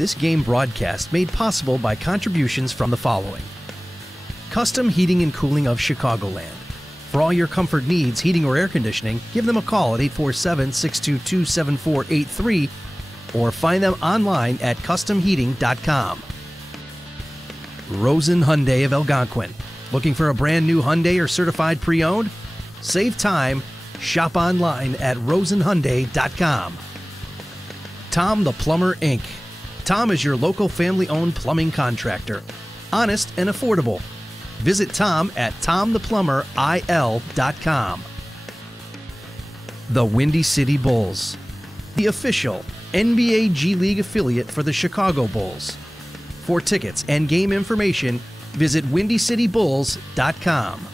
This game broadcast made possible by contributions from the following. Custom Heating and Cooling of Chicagoland. For all your comfort needs, heating or air conditioning, give them a call at 847-622-7483 or find them online at customheating.com. Rosen Hyundai of Algonquin. Looking for a brand new Hyundai or certified pre-owned? Save time. Shop online at rosenhyundai.com. Tom the Plumber, Inc. Tom is your local family-owned plumbing contractor. Honest and affordable. Visit Tom at tomtheplumberil.com. The Windy City Bulls, the official NBA G League affiliate for the Chicago Bulls. For tickets and game information, visit windycitybulls.com.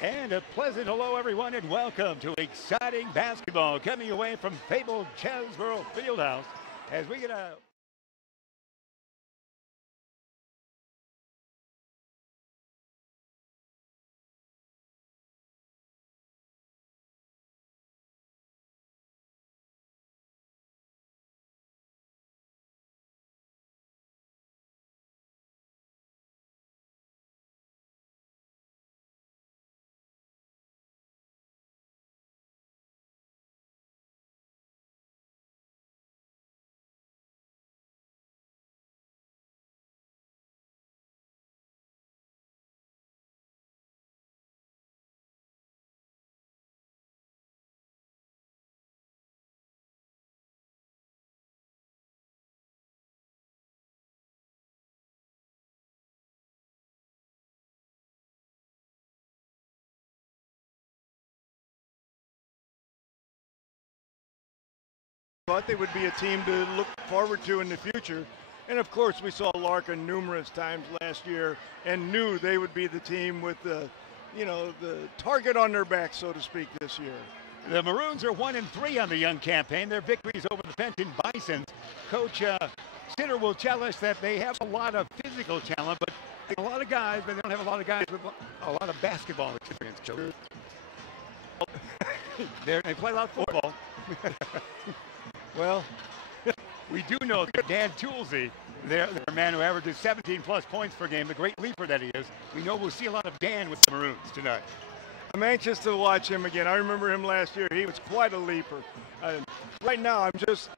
And a pleasant hello, everyone, and welcome to exciting basketball coming away from fabled Chesbrough Field House as we get a... Thought they would be a team to look forward to in the future. And of course, we saw Larkin numerous times last year and knew they would be the team with the, the target on their back, so to speak, this year. The Maroons are 1-3 on the young campaign. Their victories over the Penton Bisons. Coach Sitter will tell us that they have a lot of physical talent, but a lot of guys, but they don't have a lot of guys with a lot of basketball experience. Coach. They play a lot of football. Well, we do know that Dan Toolsey, their man who averages 17+ points per game, the great leaper that he is, we know we'll see a lot of Dan with the Maroons tonight. I'm anxious to watch him again. I remember him last year. He was quite a leaper. Right now, I'm just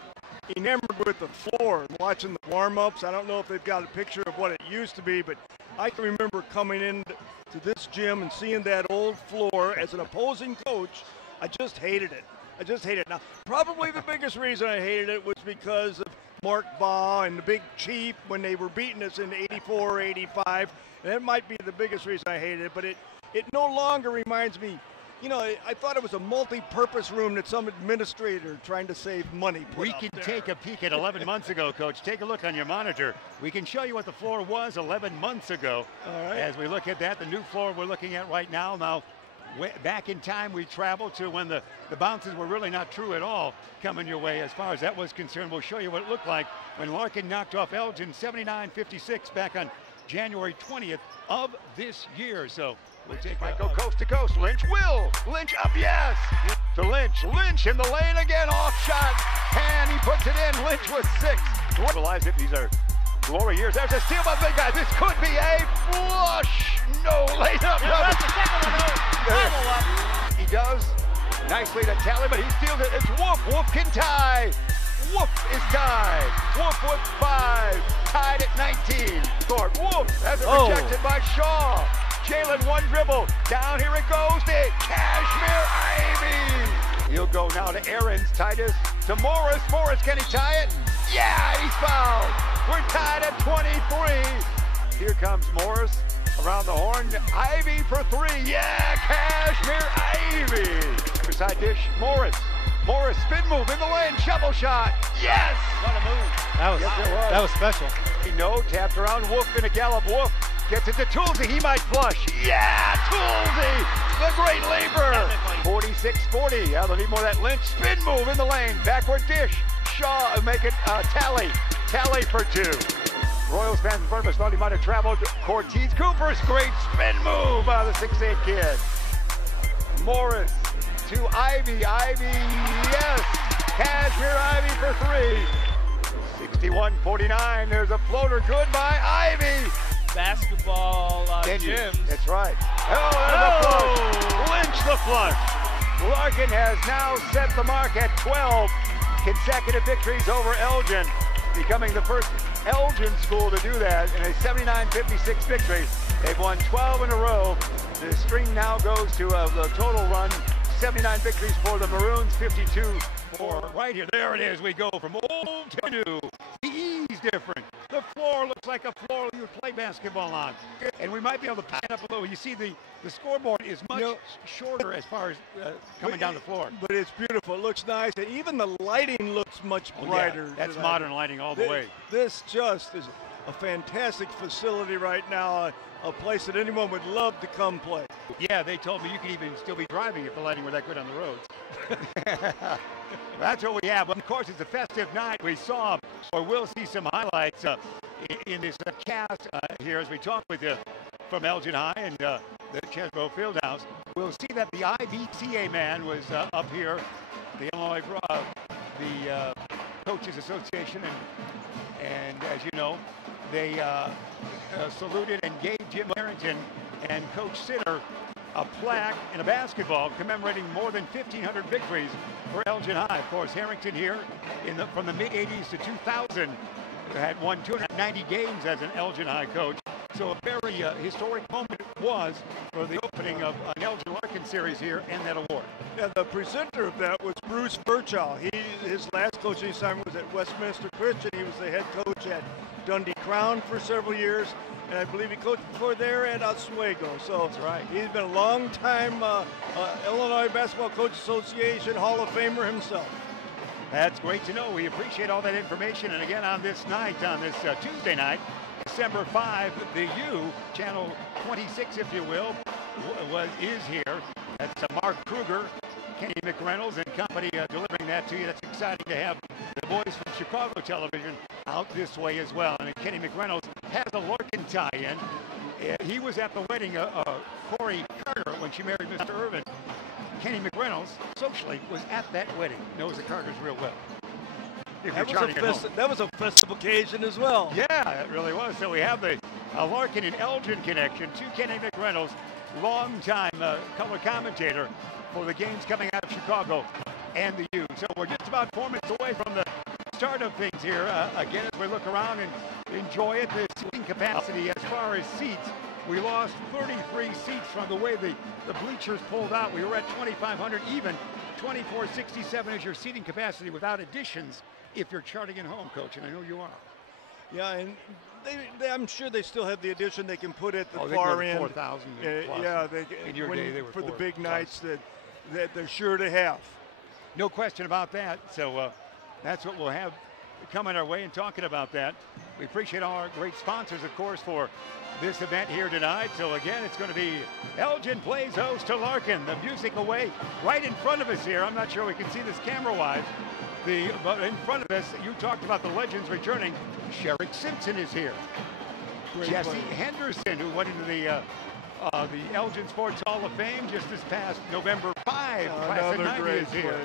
enamored with the floor and watching the warm-ups. I don't know if they've got a picture of what it used to be, but I can remember coming into this gym and seeing that old floor as an opposing coach. I just hated it. I just hate it. Now, probably the biggest reason I hated it was because of Mark Baugh and the Big Chief when they were beating us in '84, '85. And that might be the biggest reason I hated it, but it no longer reminds me, I thought it was a multi-purpose room that some administrator trying to save money put We can take a peek at 11 months ago, Coach. Take a look on your monitor. We can show you what the floor was 11 months ago. All right. As we look at that, the new floor we're looking at right now. Now, back in time, we traveled to when the bounces were really not true at all coming your way as far as that was concerned. We'll show you what it looked like when Larkin knocked off Elgin 79-56 back on January 20th of this year. So we'll take might go coast to coast. Lynch up, yes! To Lynch in the lane again, off shot, and he puts it in. Lynch with 6. Realize it, these are glory years. There's a steal by the big guy. This could be a flush. No, laid up. Yeah, that's the second one. He does nicely to Tally, but he steals it. It's Wolf. Wolf can tie. Wolf is tied. Wolf with 5. Tied at 19. Court. Wolf has it rejected by Shaw. Jalen one dribble. Down here it goes to Kashmir Ivy. He'll go now to Aarons. Titus to Morris. Morris, can he tie it? Yeah, he's fouled. We're tied at 23. Here comes Morris around the horn. Ivy for 3. Yeah, Kashmir Ivy. Side dish. Morris spin move in the lane. Shovel shot. Yes. What a move. That was special. No, tapped around. Wolf in a gallop. Wolf gets it to Toolsey. He might flush. Yeah, Toolsey. The great leaper. 46-40. Yeah, they'll need more of that Lynch. Spin move in the lane. Backward dish. Shaw make it Tally for 2. Royals fans in front of us thought he might have traveled. Cortez Cooper's great spin move by the 6'8" kid. Morris to Ivy. Ivy, yes. Cashmere Ivy for three. 61-49. There's a floater good by Ivy. Basketball gyms. That's right. Oh, there's a flush. Lynch the flush. Larkin has now set the mark at 12 consecutive victories over Elgin, becoming the first Elgin school to do that in a 79-56 victory. They've won 12 in a row. The string now goes to the total run, 79 victories for the Maroons, 52 for right here. There it is. We go from old to new. The E's different. The floor looks like a floor you would play basketball on. And we might be able to pack it up a little. You see the scoreboard is much shorter as far as coming down the floor. But it's beautiful. It looks nice. And even the lighting looks much brighter. Yeah, that's modern lighting all the way. This just is a fantastic facility right now. A place that anyone would love to come play. Yeah, they told me you could even still be driving if the lighting were that good on the roads. That's what we have. But of course, it's a festive night. We saw, or we'll see some highlights in this cast here as we talk with you from Elgin High and the Chesbrough Field House. We'll see that the IBCA man was up here, the Illinois, the Coaches Association, and as you know, they saluted and gave Jim Harrington and Coach Sitter a plaque and a basketball commemorating more than 1,500 victories for Elgin High. Of course, Harrington here from the mid-'80s to 2000 had won 290 games as an Elgin High coach. So a very historic moment was for the opening of an Elgin Larkin series here and that award. Yeah, the presenter of that was Bruce Birchall. His last coaching assignment was at Westminster Christian. He was the head coach at Dundee Crown for several years, and I believe he coached before there at Oswego. So that's right. He's been a long-time Illinois Basketball Coach Association Hall of Famer himself. That's great to know. We appreciate all that information. And again, on this night, on this Tuesday night, December 5, the U, channel 26, if you will, is here. That's Mark Kruger, Kenny McReynolds and company delivering that to you. That's exciting to have the boys from Chicago television out this way as well. And Kenny McReynolds has a Larkin tie-in. He was at the wedding of Corey Carter when she married Mr. Irvin. Kenny McReynolds, socially, was at that wedding. Knows the Carters real well. That was a festive occasion as well. Yeah, it really was. So we have the Larkin and Elgin connection to Kenny McReynolds, longtime color commentator for the games coming out of Chicago and the U. So we're just about 4 minutes away from the start of things here. Again, as we look around and enjoy it, the seating capacity as far as seats, we lost 33 seats from the way the bleachers pulled out. We were at 2,500 even. 2,467 is your seating capacity without additions if you're charting at home, Coach, and I know you are. Yeah, and I'm sure they still have the addition they can put at the they far go to end. 4,000 yeah, in your day they were for the 4,000 big plus. nights that they're sure to have. No question about that. So that's what we'll have coming our way and talking about that. We appreciate all our great sponsors, of course, for this event here tonight. So again, it's going to be Elgin plays host to Larkin. The music away right in front of us here. I'm not sure we can see this camera-wise. But in front of us, you talked about the legends returning. Sherrick Simpson is here. Jesse Henderson, who went into the Elgin Sports Hall of Fame just this past November 5. Class of 90 is here. Player.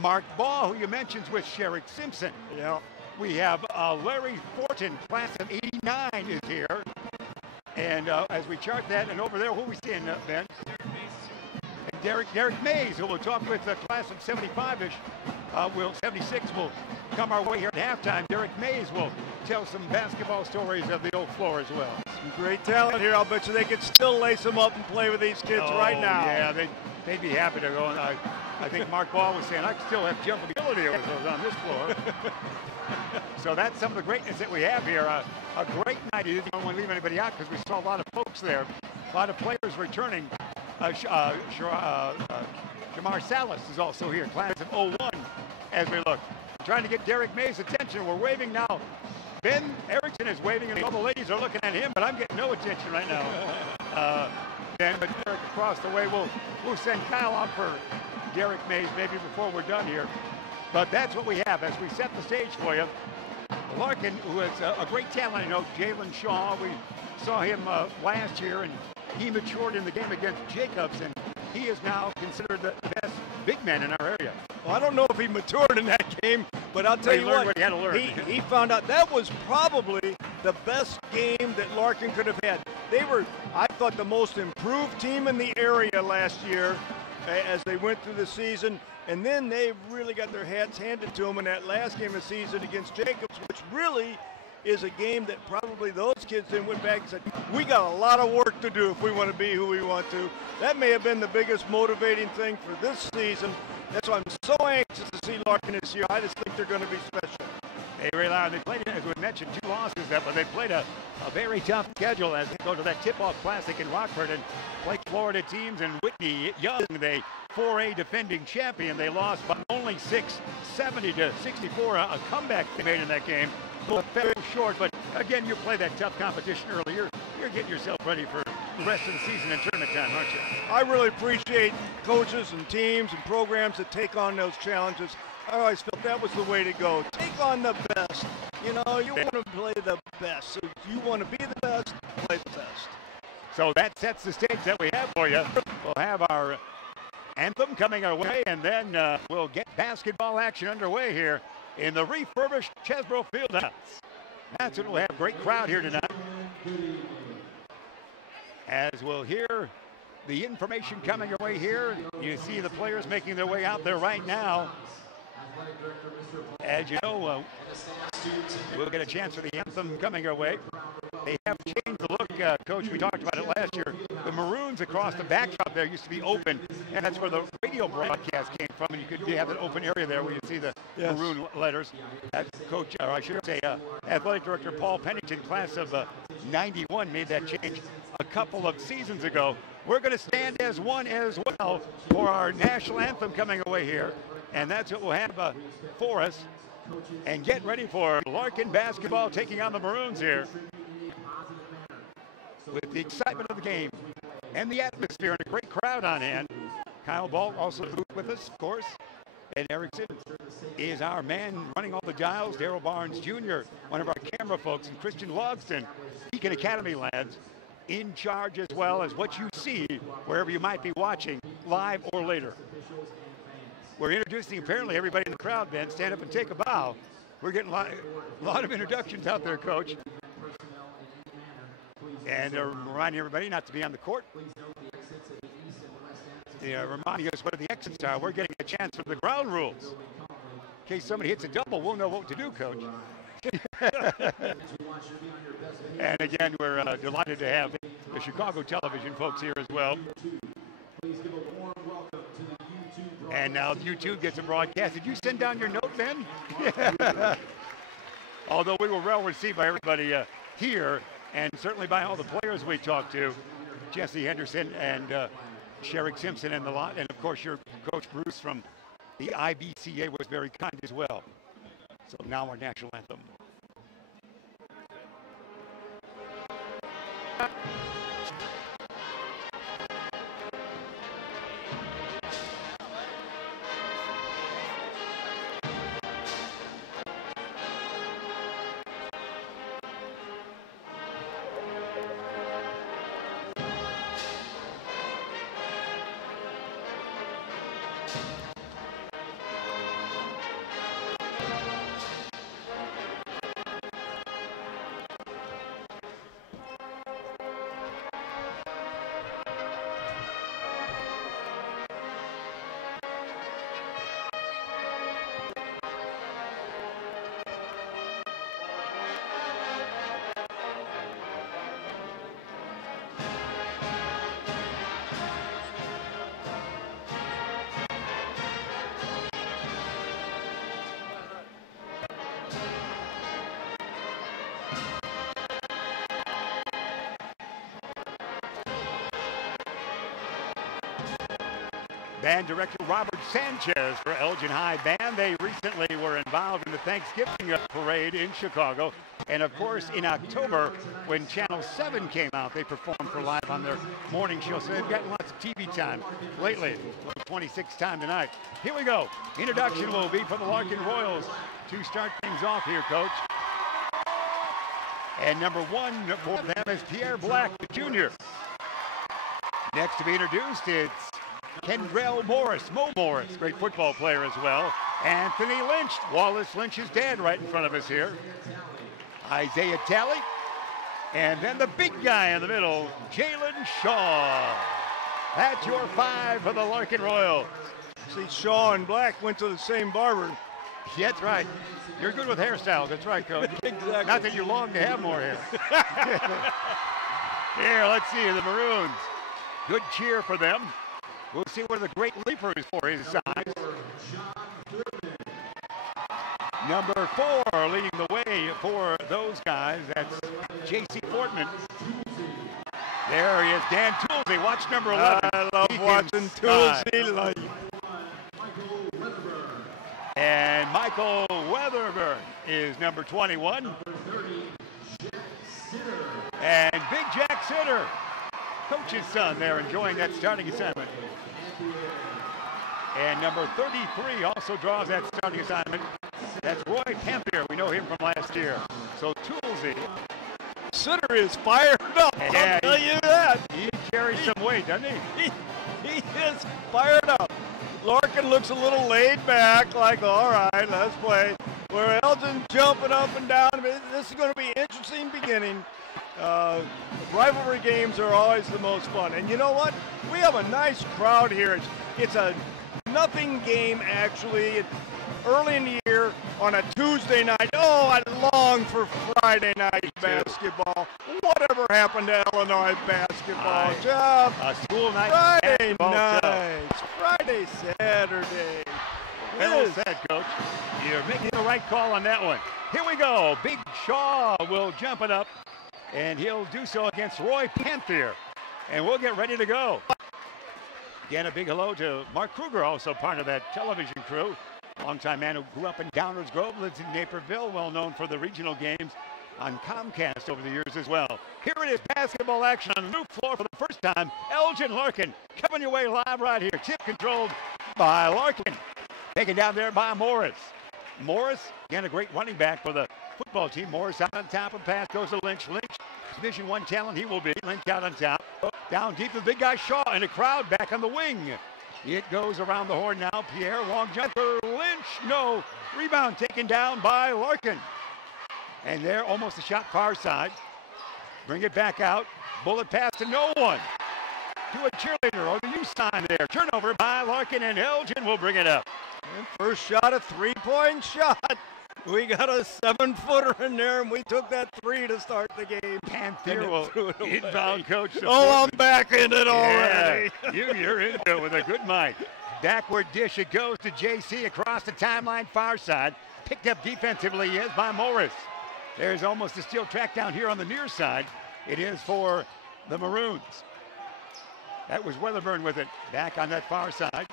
Mark Ball, who you mentioned with Sherrick Simpson. Yeah. We have Larry Fortin, class of 89, is here. And as we chart that, and over there, who are we seeing, Ben? Derek Mays, who we'll talk with, the class of 75-ish. 76 will come our way here at halftime. Derek Mays will tell some basketball stories of the old floor as well. Some great talent here. I'll bet you they could still lace them up and play with these kids right now. Yeah, they'd be happy to go. And I think Mark Ball was saying, I still have jumpability over those on this floor. So that's some of the greatness that we have here. A great night. I didn't want to leave anybody out because we saw a lot of folks there. A lot of players returning. Jamar Salas is also here, class of 01, as we look. Trying to get Derek Mays' attention. We're waving now. Ben Erickson is waving, and all the ladies are looking at him, but I'm getting no attention right now. Ben, but Derek across the way. We'll send Kyle out for Derek Mays maybe before we're done here. But that's what we have as we set the stage for you. Larkin, who is a great talent. I know Jalen Shaw, we saw him last year, and he matured in the game against Jacobs, and he is now considered the best big man in our area. Well, I don't know if he matured in that game, but I'll tell you what, he had to learn. He found out that was probably the best game that Larkin could have had. They were, I thought, the most improved team in the area last year as they went through the season, and then they really got their hats handed to them in that last game of the season against Jacobs, which really is a game that probably those kids then went back and said, we got a lot of work to do if we want to be who we want to. That may have been the biggest motivating thing for this season. That's why I'm so anxious to see Larkin this year. I just think they're going to be special. They played, as we mentioned, 2 losses, but they played a very tough schedule as they go to that tip-off classic in Rockford and play Florida teams. And Whitney Young, the 4A defending champion, they lost by only 70-64, a comeback they made in that game. Fell short, but again, you play that tough competition earlier. You're getting yourself ready for the rest of the season and tournament time, aren't you? I really appreciate coaches and teams and programs that take on those challenges. I always felt that was the way to go. Take on the best. You know, you want to play the best. So you want to be the best, play the best. So that sets the stage that we have for you. We'll have our anthem coming our way, and then we'll get basketball action underway here in the refurbished Chesbrough Field House. That's what we'll have. Great crowd here tonight. As we'll hear the information coming your way here. You see the players making their way out there right now. As you know, we'll get a chance for the anthem coming our way. They have changed the look, Coach. We talked about it last year. The Maroons across the backdrop there used to be open, and that's where the radio broadcast came from. And you could have an open area there where you see the Maroon letters. Coach, or I should say, Athletic Director Paul Pennington, class of '91, made that change a couple of seasons ago. We're going to stand as one as well for our national anthem coming away here. And that's what we'll have for us. And get ready for Larkin basketball taking on the Maroons here. With the excitement of the game and the atmosphere and a great crowd on hand. Kyle Ball also with us, of course. And Erickson is our man running all the dials. Darrell Barnes Jr., one of our camera folks, and Christian Logston, Beacon Academy lads, in charge as well as what you see wherever you might be watching, live or later. We're introducing apparently everybody in the crowd, Ben. Stand up and take a bow. We're getting a lot of introductions out there, Coach. And reminding everybody not to be on the court. Reminding us what the exits are. We're getting a chance for the ground rules. In case somebody hits a double, we'll know what to do, Coach. And again, we're delighted to have the Chicago television folks here as well. And now YouTube gets a broadcast. Did you send down your note, Ben? Although we were well received by everybody here, and certainly by all the players we talked to, Jesse Henderson and Sherrick Simpson and the lot, and of course your coach Bruce from the IBCA was very kind as well. So now our national anthem. Band director Robert Sanchez for Elgin High Band. They recently were involved in the Thanksgiving parade in Chicago. And of course, in October, when Channel 7 came out, they performed for live on their morning show. So they've gotten lots of TV time lately. 26th time tonight. Here we go. Introduction will be for the Larkin Royals to start things off here, Coach. And number 1 for them is Pierre Black, the junior. Next to be introduced, it's Kendrell Morris, Mo Morris, great football player as well. Anthony Lynch, Wallace Lynch's dad right in front of us here. Isaiah Talley. And then the big guy in the middle, Jalen Shaw. That's your 5 for the Larkin Royals. See, Shaw and Black went to the same barber. Yeah, that's right. You're good with hairstyles. That's right, Coach. Exactly. Not that you long to have more hair. Here, let's see the Maroons. Good cheer for them. We'll see what the great leaper is for his size. Number 4 leading the way for those guys. That's J.C. Portman. There he is, Dan Toolsey. Watch number 11. I love watching Toolsey live. And Michael Weatherburn is number 21. And Big Jack Sitter, coach's son there, enjoying that starting assignment. And number 33 also draws that starting assignment. That's Roy Pampier. We know him from last year. So Toolsey. Sitter is fired up. Yeah, I'll tell you that. He carries some weight, doesn't he? He is fired up. Larkin looks a little laid back, like, all right, let's play. Where Elgin's jumping up and down. This is going to be an interesting beginning. Rivalry games are always the most fun. And you know what? We have a nice crowd here. It's a nothing game, actually. Early in the year on a Tuesday night. Oh, I long for Friday night basketball. Whatever happened to Illinois basketball? A school night. Friday nights. Friday, Saturday. Well said, Coach. You're making the right call on that one. Here we go. Big Shaw will jump it up, and he'll do so against Roy Panther. And we'll get ready to go. Again, a big hello to Mark Kruger, also part of that television crew. Longtime man who grew up in Downers Grove, lives in Naperville, well known for the regional games on Comcast over the years as well. Here it is, basketball action on the new floor for the first time. Elgin Larkin coming your way live right here. Tip controlled by Larkin. Taken down there by Morris. Morris, again, a great running back for the football team. Morris out on top, and pass goes to Lynch. Lynch, Division I talent he will be. Lynch out on top. Down deep, the big guy Shaw, and a crowd back on the wing. It goes around the horn now. Pierre, long jumper, Lynch, no. Rebound taken down by Larkin. And there, almost a shot far side. Bring it back out. Bullet pass to no one. To a cheerleader, or the U sign there. Turnover by Larkin, and Elgin will bring it up. And first shot, a three-point shot. We got a 7-footer in there, and we took that 3 to start the game. Panther will inbound, Coach. Oh, I'm back in it already. Yeah, you're into it with a good mic. Backward dish, it goes to JC across the timeline, far side. Picked up defensively is by Morris. There's almost a steel track down here on the near side. It is for the Maroons. That was Weatherburn with it. Back on that far side.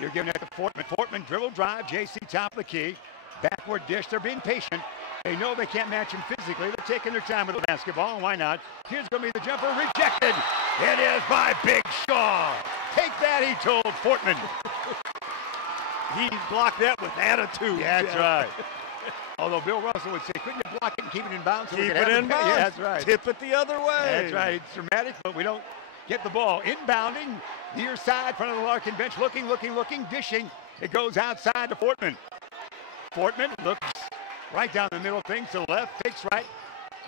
You're giving it to Fortman. Fortman dribble drive. JC top of the key. Backward dish. They're being patient. They know they can't match him physically. They're taking their time with the basketball. Why not? Here's going to be the jumper. Rejected. It is by Big Shaw. Take that, he told Fortman. He blocked that with attitude. Yeah, that's right. Although Bill Russell would say, couldn't you block it and keep it in bounds? So keep it in bounds. Yeah, that's right. Tip it the other way. That's right. It's dramatic, but we don't get the ball. Inbounding, near side, front of the Larkin bench, looking, dishing. It goes outside to Fortman. Fortman looks right down the middle, things to the left, takes right,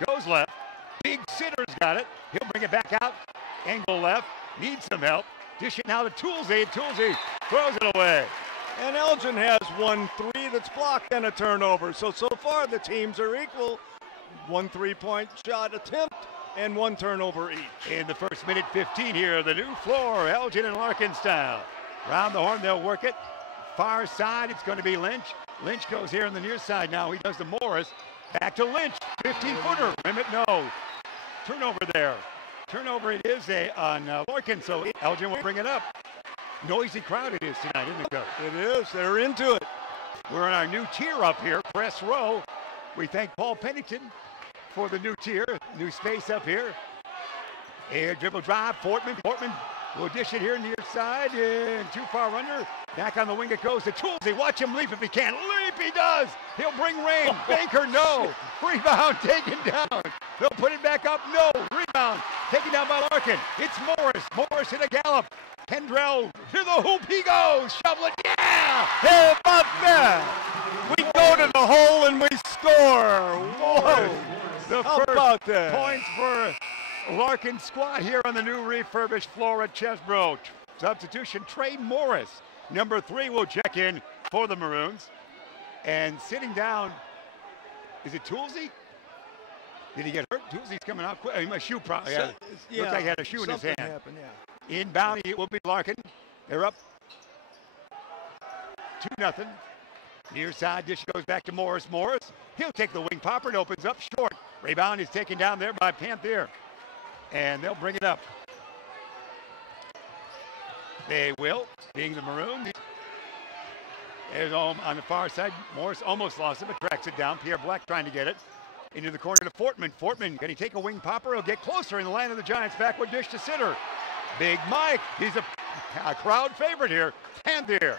goes left. Big Sitter's got it. He'll bring it back out. Angle left, needs some help. Dish it now to Toolsey. Toolsey throws it away. And Elgin has 1 3 that's blocked and a turnover. So far the teams are equal. 1 3-point shot attempt and 1 turnover each. In the first minute 15 here, the new floor, Elgin and Larkin style. Round the horn, they'll work it. Far side, it's going to be Lynch. Lynch goes here on the near side now. He does to Morris. Back to Lynch. 15-footer. Limit, no. Turnover there. Turnover it is on Larkin, so Elgin will bring it up. Noisy crowd it is tonight, isn't it, Coach? It is. They're into it. We're in our new tier up here, press row. We thank Paul Pennington for the new tier, new space up here. Air dribble drive, Fortman. Fortman will dish it here near side, and too far under. Back on the wing it goes to Toolsey. Watch him leap if he can. Leap, he does. He'll bring rain. Banker, no. Rebound taken down. They'll put it back up. No. Rebound. Taken down by Larkin. It's Morris. Morris in a gallop. Kendrell to the hoop. He goes. Shovel it. Yeah. How about that? We go to the hole and we score. Whoa. The How first about that? points for Larkin squad here on the new refurbished floor at Chesbrough. Substitution, Trey Morris. Number 3 will check in for the Maroons. And sitting down, is it Toolsy? Did he get hurt? Toolsy's coming out quick. A shoe probably. Yeah, Looks like he had a shoe in his hand. Happened, yeah. Inbound, it will be Larkin. They're up 2-0. Near side dish goes back to Morris. Morris, he'll take the wing popper. It opens up short. Rebound is taken down there by Panther. And they'll bring it up. They will, being the Maroons. There's on the far side. Morris almost lost it, but tracks it down. Pierre Black trying to get it. Into the corner to Fortman. Fortman, can he take a wing popper? He'll get closer in the line of the Giants. Backward dish to Sitter. Big Mike. He's a crowd favorite here. Panther.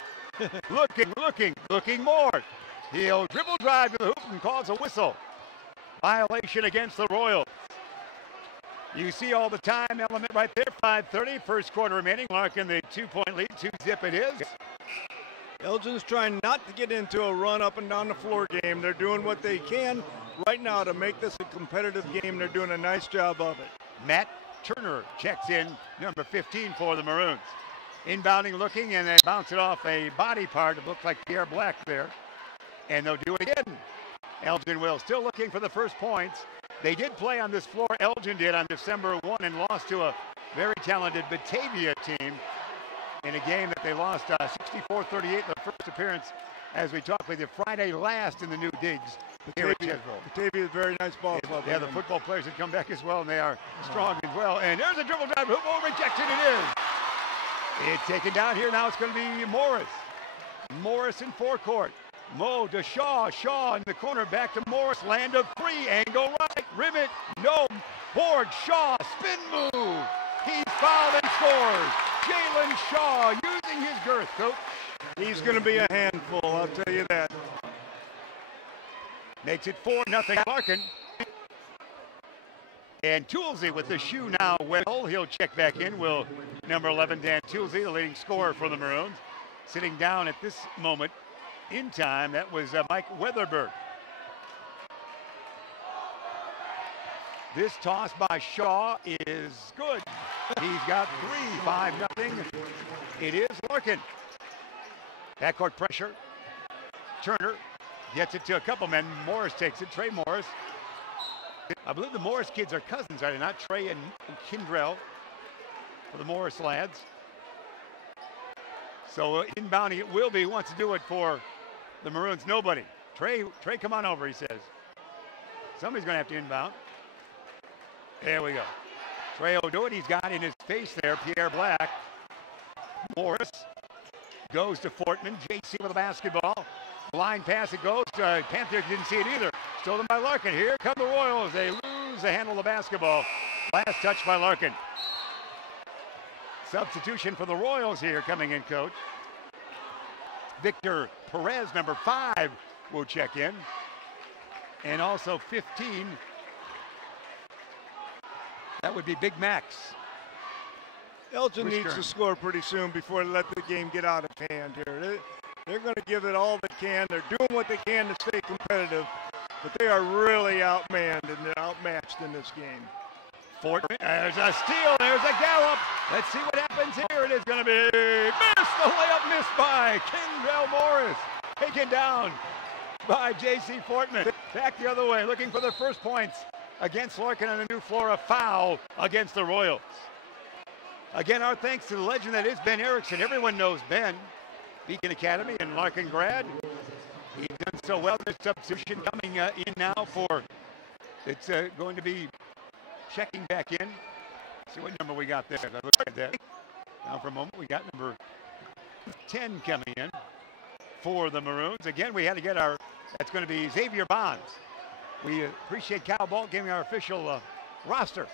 looking more. He'll dribble drive to the hoop and calls a whistle. Violation against the Royals. You see all the time element right there. 5:30, first quarter remaining. Larkin the 2-point lead. 2-zip it is. Elgin's trying not to get into a run up and down the floor game. They're doing what they can right now to make this a competitive game. They're doing a nice job of it. Matt Turner checks in, number 15 for the Maroons. Inbounding, looking, and they bounce it off a body part. It looks like Pierre Black there. And they'll do it again. Elgin will still looking for the first points. They did play on this floor. Elgin did on December 1 and lost to a very talented Batavia team in a game that they lost 64-38 in the first appearance, as we talked with you Friday last in the new digs here at Chesbrough. Batavia is a very nice ball club. Yeah, the football players have come back as well, and they are strong as well. And there's a dribble drive, hoop ball rejection, it is. It's taken down here, now it's going to be Morris. Morris in forecourt. Mo to Shaw. Shaw in the corner, back to Morris. Land of 3, angle right, rim it, no. Board, Shaw, spin move. He's fouled and scores. Jalen Shaw using his girth, coach. He's going to be a handful, I'll tell you that. Makes it 4-0 Larkin. And Toolsy with the shoe now well. He'll check back in. Will number 11, Dan Toolsy, the leading scorer for the Maroons. Sitting down at this moment in time, that was Mike Weatherberg. This toss by Shaw is good. He's got 3, 5-0. It is Larkin. Backcourt pressure. Turner gets it to a couple men. Morris takes it. Trey Morris. I believe the Morris kids are cousins, are they not? Trey and Kindrell for the Morris lads. So inbounding it will be. Wants to do it for the Maroons. Nobody. Trey, come on over, he says. Somebody's going to have to inbound. There we go. Trey will do it. He's got in his face there Pierre Black. Morris goes to Fortman. JC with the basketball. Blind pass it goes. Panther didn't see it either. Stolen by Larkin. Here come the Royals. They lose the handle of the basketball. Last touch by Larkin. Substitution for the Royals here coming in, coach. Victor Perez, number 5, will check in. And also 15. That would be Big Max. Elgin needs to score pretty soon before they let the game get out of hand here. They're going to give it all they can. They're doing what they can to stay competitive, but they are really outmanned and outmatched in this game. Fortman, there's a steal, there's a gallop. Let's see what happens here. It is going to be missed. The layup missed by Kendrell Morris. Taken down by J.C. Fortman. Back the other way, looking for their first points against Larkin on the new floor. A foul against the Royals. Again, our thanks to the legend that is Ben Erickson. Everyone knows Ben. Beacon Academy and Larkin grad. He's done so well. There's substitution coming in now for, it's going to be checking back in. See what number we got there. I look at that. Now for a moment, we got number 10 coming in for the Maroons. Again, we had to get our, that's going to be Xavier Bonds. We appreciate Cal Ball giving our official roster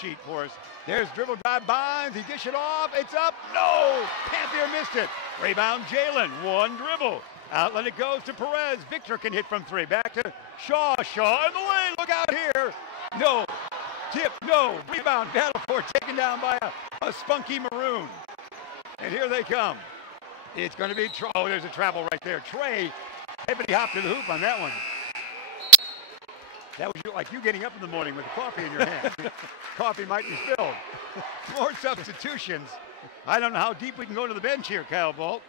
sheet for us. There's dribble drive Bonds. He dish it off. It's up. No! Panther missed it. Rebound Jalen. One dribble. Outlet it goes to Perez. Victor can hit from 3. Back to Shaw. Shaw in the lane. Look out here. no. Tip, no. Rebound, battle for it, taken down by a spunky Maroon. And here they come. It's going to be, oh, there's a travel right there. Trey, heavily hopped to the hoop on that one. That was like you getting up in the morning with coffee in your hand. Coffee might be spilled. More substitutions. I don't know how deep we can go to the bench here, Kyle Bolt.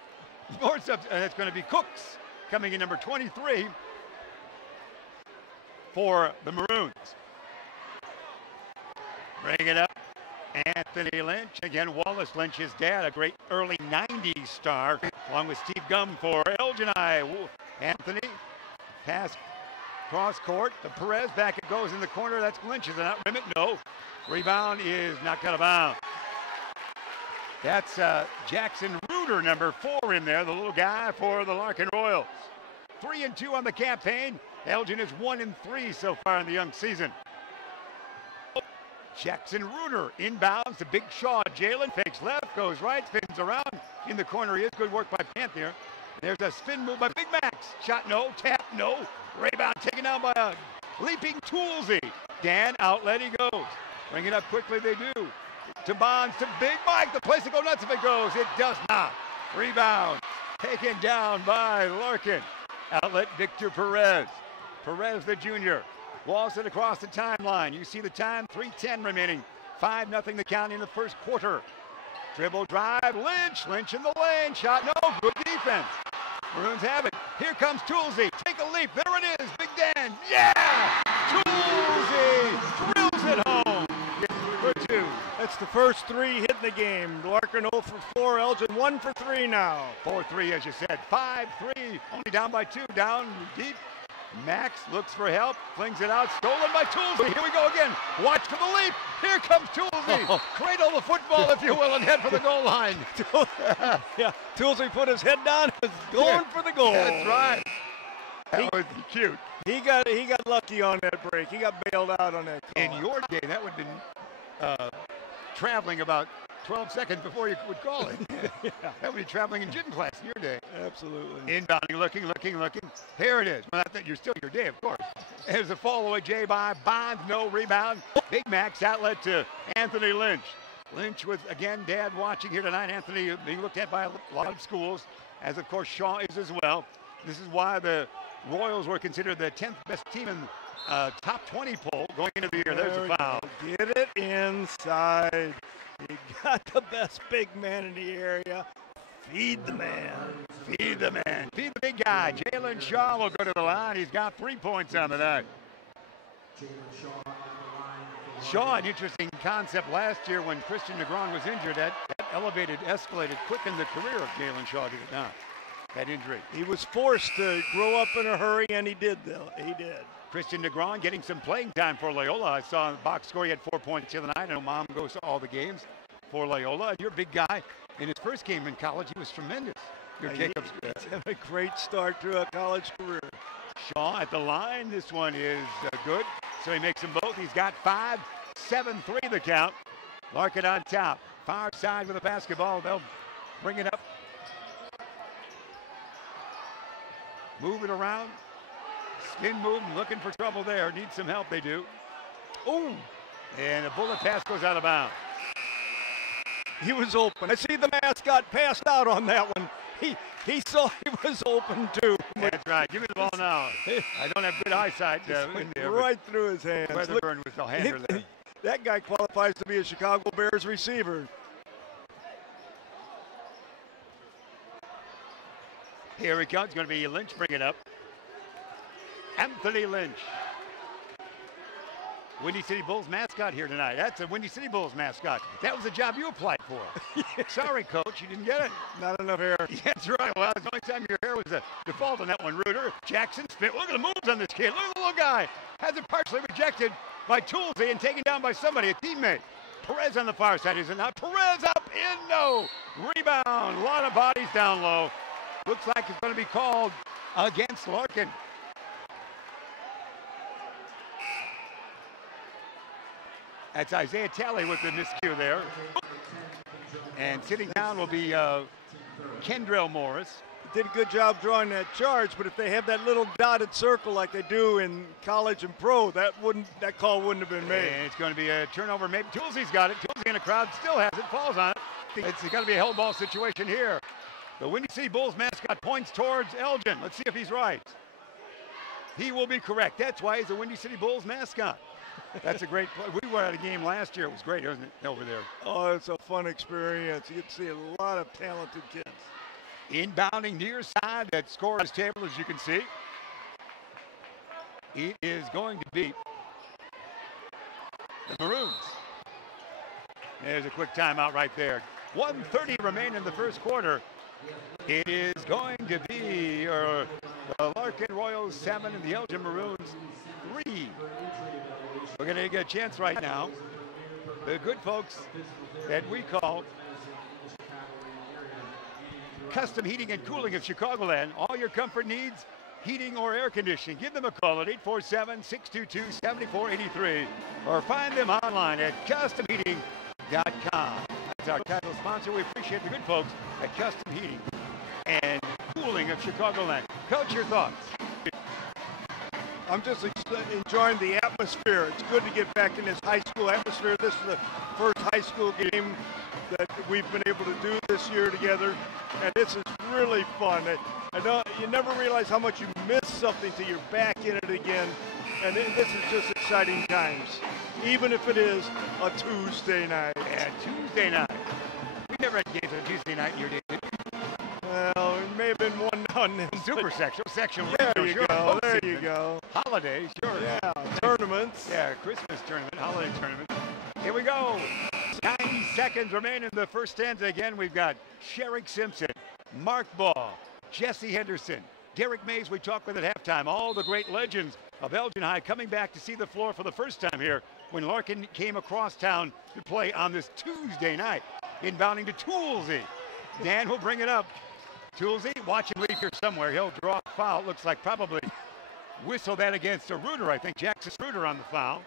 More and it's going to be Cooks coming in number 23 for the Maroons. Bring it up. Anthony Lynch. Again, Wallace Lynch, his dad, a great early 90s star, along with Steve Gum for Elgin. Anthony, pass cross court. The Perez, back it goes in the corner. That's Lynch's. Not rim it, no. Rebound is knocked out of bounds. That's Jackson Reuter, number 4 in there, the little guy for the Larkin Royals. 3-2 on the campaign. Elgin is 1-3 so far in the young season. Jackson Reuter inbounds to Big Shaw. Jalen fakes left, goes right, spins around. In the corner he is. Good work by Panther. There's a spin move by Big Max. Shot no, tap no. Rebound taken down by a leaping Toolsy. Dan, outlet he goes. Bring it up quickly, they do. To Bonds, to Big Mike. The place to go nuts if it goes. It does not. Rebound taken down by Larkin. Outlet Victor Perez. Perez the junior. Walls it across the timeline. You see the time, 3:10 remaining. 5-0 the count in the first quarter. Dribble drive, Lynch. Lynch in the lane. Shot no, good defense. Maroons have it. Here comes Toolsy. Take a leap. There it is. Big Dan. Yeah! Toolsy drills it home. For 2. That's the first 3 hit in the game. Larkin 0 for 4. Elgin 1 for 3 now. 4-3 as you said. 5-3. Only down by 2. Down deep. Max looks for help, flings it out, stolen by Toolsy. Here we go again. Watch for the leap. Here comes Toolsy. Cradle the football, if you will, and head for the goal line. Yeah, Toolsy put his head down, was going for the goal. That's right. That was cute. He got lucky on that break. He got bailed out on that call. In your day, that would have been traveling about 12 seconds before you would call it. Yeah. That would be traveling in gym class in your day. Absolutely. Inbounding, looking. Here it is. Well, I think you're still your day, of course. There's a fall away J by Bonds, no rebound. Big Max outlet to Anthony Lynch. Lynch with, again, Dad watching here tonight. Anthony being looked at by a lot of schools, as of course Shaw is as well. This is why the Royals were considered the 10th best team in top 20 poll going into the year. There's a foul. Get it inside. You got the best big man in the area. Feed the man. Feed the man. Feed the big guy. Jalen Shaw will go to the line. He's got 3 points on the night. Shaw, an interesting concept last year when Christian Negron was injured. That escalated, quickened the career of Jalen Shaw, did it not? That injury. He was forced to grow up in a hurry, and he did, though. He did. Christian Negron getting some playing time for Loyola. I saw in the box score he had 4 points the other night. I know Mom goes to all the games for Loyola. And you're a big guy. In his first game in college, he was tremendous. Jacobs. He's had a great start to a college career. Shaw at the line. This one is good. So he makes them both. He's got 5. 7-3 the count. Larkin on top. Far side with the basketball. They'll bring it up. Move it around. Spin move, looking for trouble there. Need some help, they do. Ooh. And a bullet pass goes out of bounds. He was open. I see the mascot passed out on that one. He saw he was open too. That's right. Give me the ball now. I don't have good eyesight in there. Right through his hands. Weatherburn was the hander there. That guy qualifies to be a Chicago Bears receiver. Here he comes. It's going to be Lynch bring it up. Anthony Lynch. Windy City Bulls mascot here tonight. That's a Windy City Bulls mascot. That was a job you applied for. Yeah. Sorry, coach, you didn't get it. Not enough hair. Yeah, that's right. Well, the only time your hair was a default on that one, Reuter. Jackson spit. Look at the moves on this kid. Look at the little guy. Has it partially rejected by Toolsy and taken down by somebody, a teammate. Perez on the far side, is it not? Perez up in, no. Rebound. A lot of bodies down low. Looks like it's going to be called against Larkin. That's Isaiah Talley with the miscue there. And sitting down will be Kendrell Morris. did a good job drawing that charge, but if they have that little dotted circle like they do in college and pro, that call wouldn't have been made. And it's going to be a turnover. Maybe Toolsey's got it. Toolsey in the crowd still has it, falls on it. It's going to be a held ball situation here. The Windy City Bulls mascot points towards Elgin. Let's see if he's right. He will be correct. That's why he's the Windy City Bulls mascot. That's a great play. We were at a game last year. It was great, wasn't it, over there? Oh, it's a fun experience. You get to see a lot of talented kids. Inbounding near side, that scorer's table, as you can see. It is going to be the Maroons. There's a quick timeout right there. 1:30 remain in the first quarter. It is going to be the Larkin Royals 7 and the Elgin Maroons 3. We're going to get a chance right now. The good folks that we call Custom Heating and Cooling of Chicagoland. All your comfort needs, heating or air conditioning. Give them a call at 847-622-7483 or find them online at customheating.com. That's our title sponsor. We appreciate the good folks at Custom Heating and Cooling of Chicagoland. Coach, your thoughts? I'm just enjoying the atmosphere. It's good to get back in this high school atmosphere. This is the first high school game that we've been able to do this year together, and this is really fun. You never realize how much you miss something till you're back in it again, and this is just exciting times, even if it is a Tuesday night. Yeah, Tuesday night. We never had games on Tuesday night in your day, did we? Well, it may have been one on this. Super section. There you go. There you go. Holiday, sure. Yeah, tournaments. Yeah, Christmas tournament, holiday tournament. Here we go. 90 seconds remain in the first stanza. Again, we've got Sherrick Simpson, Mark Ball, Jesse Henderson, Derek Mays we talked with at halftime. All the great legends of Elgin High coming back to see the floor for the first time here when Larkin came across town to play on this Tuesday night. Inbounding to Toolsey. Dan will bring it up. Toolsey, watch him leave here somewhere. He'll draw a foul. Looks like probably whistle that against a Reuter. I think Jackson Reuter on the foul.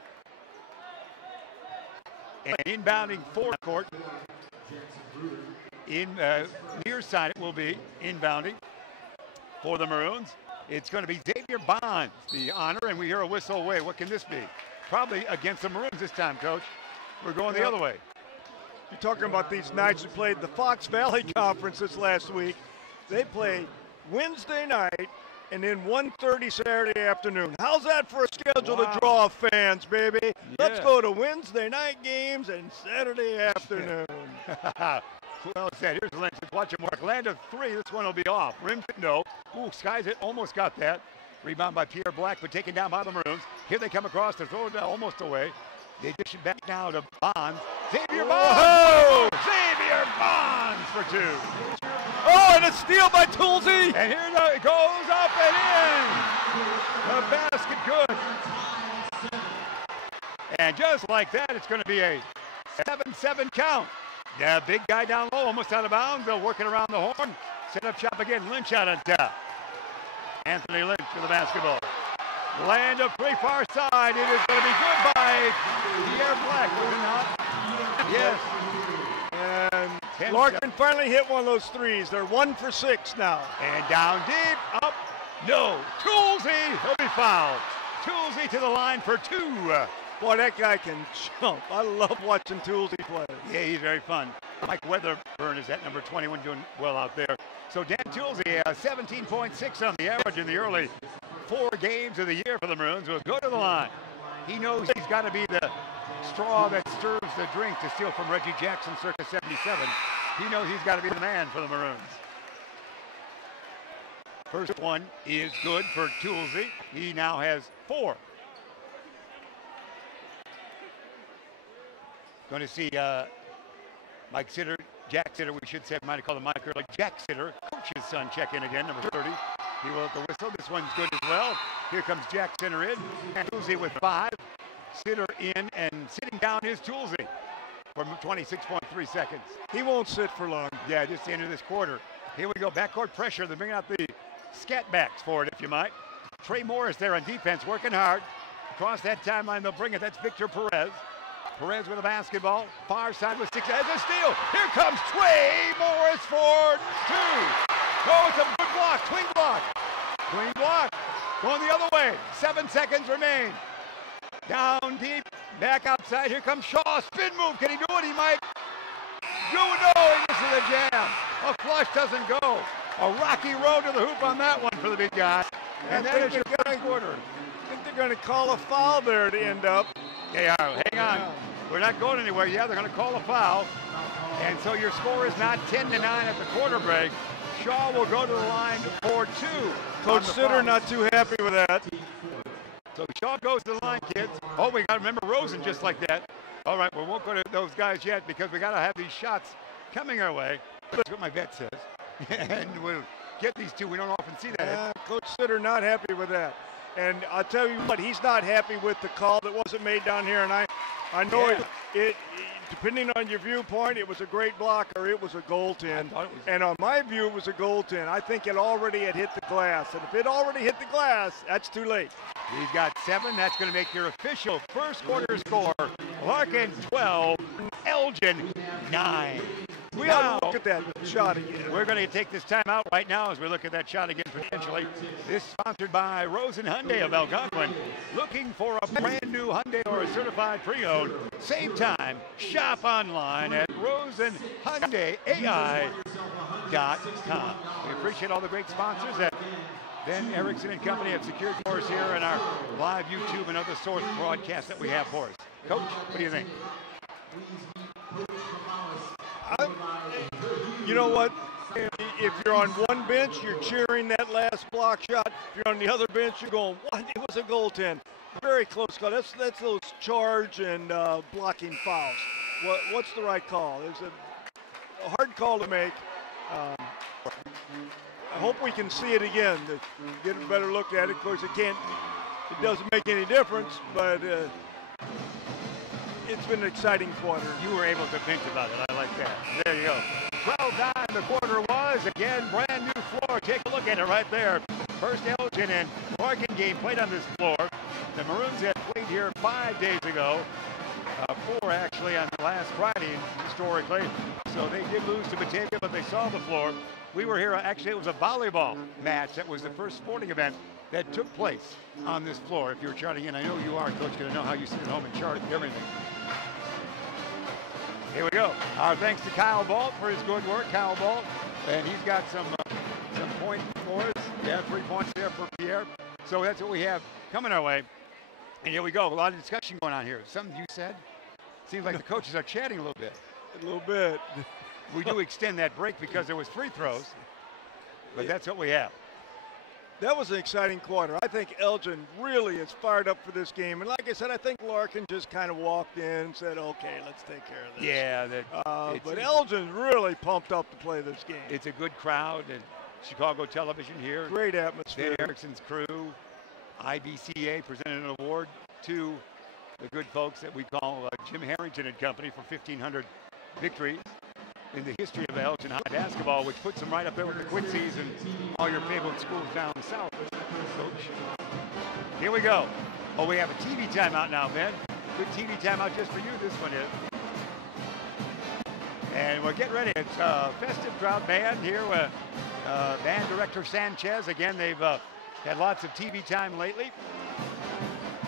And inbounding forecourt. Near side it will be inbounding for the Maroons. It's going to be Xavier Bonds, the honor, and we hear a whistle away. What can this be? Probably against the Maroons this time, Coach. We're going the other way. You're talking about these nights we played the Fox Valley Conference this last week. They play Wednesday night and then 1:30 Saturday afternoon. How's that for a schedule to draw fans, baby? Yeah. Let's go to Wednesday night games and Saturday afternoon. Well said. Here's Lynch. Let's watch him work. Land of 3. This one will be off. Rim, no. Ooh, Skies it. Almost got that. Rebound by Pierre Black, but taken down by the Maroons. Here they come across to throw it almost away. They dish it back now to Bonds. Xavier Bonds! Whoa! Xavier Bonds for 2. Oh, and a steal by Toolsey! And here it goes up and in! The basket good. And just like that, it's going to be a 7-7 count. The big guy down low, almost out of bounds. They'll work it around the horn. Set up shop again. Lynch out on top. Anthony Lynch for the basketball. Land of 3 far side. It is going to be good by Pierre Black, was it not? Yes. And Larkin finally hit one of those threes. They're 1 for 6 now. And down deep, up, no. Toolsey, he'll be fouled. Toolsey to the line for 2. Boy, that guy can jump. I love watching Toolsey play. Yeah, he's very fun. Mike Weatherburn is at number 21, doing well out there. So Dan Toolsey, 17.6 on the average in the early 4 games of the year for the Maroons. Will go to the line. He knows he's got to be the straw that stirs the drink, to steal from Reggie Jackson circa 77. He knows he's got to be the man for the Maroons. First one is good for Toolsey. He now has 4. Going to see Mike Sitter, Jack Sitter, we should say, might have called him Mike early. Jack Sitter, coach's son, check in again, number 30. He will at the whistle. This one's good as well. Here comes Jack Sitter in. And Toolsey with 5. Sitter in, and sitting down is Toolsey for 26.3 seconds. He won't sit for long. Yeah, just the end of this quarter. Here we go, backcourt pressure. They're bringing out the scat backs for it, if you might. Trey Morris there on defense, working hard. Across that timeline, they'll bring it. That's Victor Perez. Perez with a basketball. Far side with 6. As a steal. Here comes Trey Morris for 2. Oh, it's a good block Twing block. Twing block. Going the other way. 7 seconds remain. Down deep. Back outside. Here comes Shaw. Spin move. Can he do it? He might. No, he misses the jam. A flush doesn't go. A rocky road to the hoop on that one for the big guy. And then it's your first quarter. I think they're going to call a foul there to end up. They are. Hang on. We're not going anywhere. Yeah, they're going to call a foul. And so your score is not 10-9 at the quarter break. Shaw will go to the line for 2. Coach Sitter not too happy with that. So Shaw goes to the line, kids. Oh, we got to remember Rosen just like that. All right, we won't go to those guys yet because we got to have these shots coming our way. That's what my bet says. And we'll get these two. We don't often see that. Coach Sitter not happy with that. And I'll tell you what, he's not happy with the call that wasn't made down here. And I know it depending on your viewpoint, it was a great block or it was a goaltend. And on my view, it was a goaltend. I think it already had hit the glass. And if it already hit the glass, that's too late. He's got 7. That's going to make your official first quarter score. Larkin 12, Elgin 9. We ought to look at that shot again. We're going to take this time out right now as we look at that shot again potentially. This sponsored by Rosen Hyundai of Algonquin. Looking for a brand new Hyundai or a certified pre-owned. Save time. Shop online at RosenHyundaiAI.com. We appreciate all the great sponsors that Ben Erickson and company have secured for us here in our live YouTube and other source broadcasts that we have for us. Coach, what do you think? You know what? If you're on one bench, you're cheering that last block shot. If you're on the other bench, you're going, what? It was a goaltend. Very close call. That's those charge and blocking fouls. What's the right call? It's a hard call to make. I hope we can see it again to get a better look at it. Of course, it doesn't make any difference, but it's been an exciting quarter. You were able to think about it. I like that. There you go. 12-9 the quarter was. Again, brand new floor. Take a look at it right there. First Elgin and Larkin game played on this floor. The Maroons had played here 5 days ago. 4 actually on last Friday historically. So they did lose to Batavia, but they saw the floor. We were here, actually it was a volleyball match. That was the first sporting event that took place on this floor. If you're charting in, I know you are, Coach, going to know how you sit at home and chart everything. Here we go. Our thanks to Kyle Balt for his good work. Kyle Balt, and he's got some points for us. Yeah, 3 points there for Pierre. So that's what we have coming our way. And here we go. A lot of discussion going on here. Something you said? Seems like the coaches are chatting a little bit. A little bit. We do extend that break because there was free throws, but that's what we have. That was an exciting quarter. I think Elgin really is fired up for this game. And like I said, I think Larkin just kind of walked in and said, okay, let's take care of this. Yeah. But Elgin's really pumped up to play this game. It's a good crowd and Chicago television here. Great atmosphere. Ben Erickson's crew. IBCA presented an award to the good folks that we call Jim Harrington and Company for 1,500 victories in the history of Elgin High basketball, which puts them right up there with the Quincy's and all your favorite schools down the south, Coach. Here we go. Oh, we have a TV timeout now, Ben. Good TV timeout just for you, this one is. And we're getting ready. It's a festive crowd band here with band director Sanchez. Again, they've had lots of TV time lately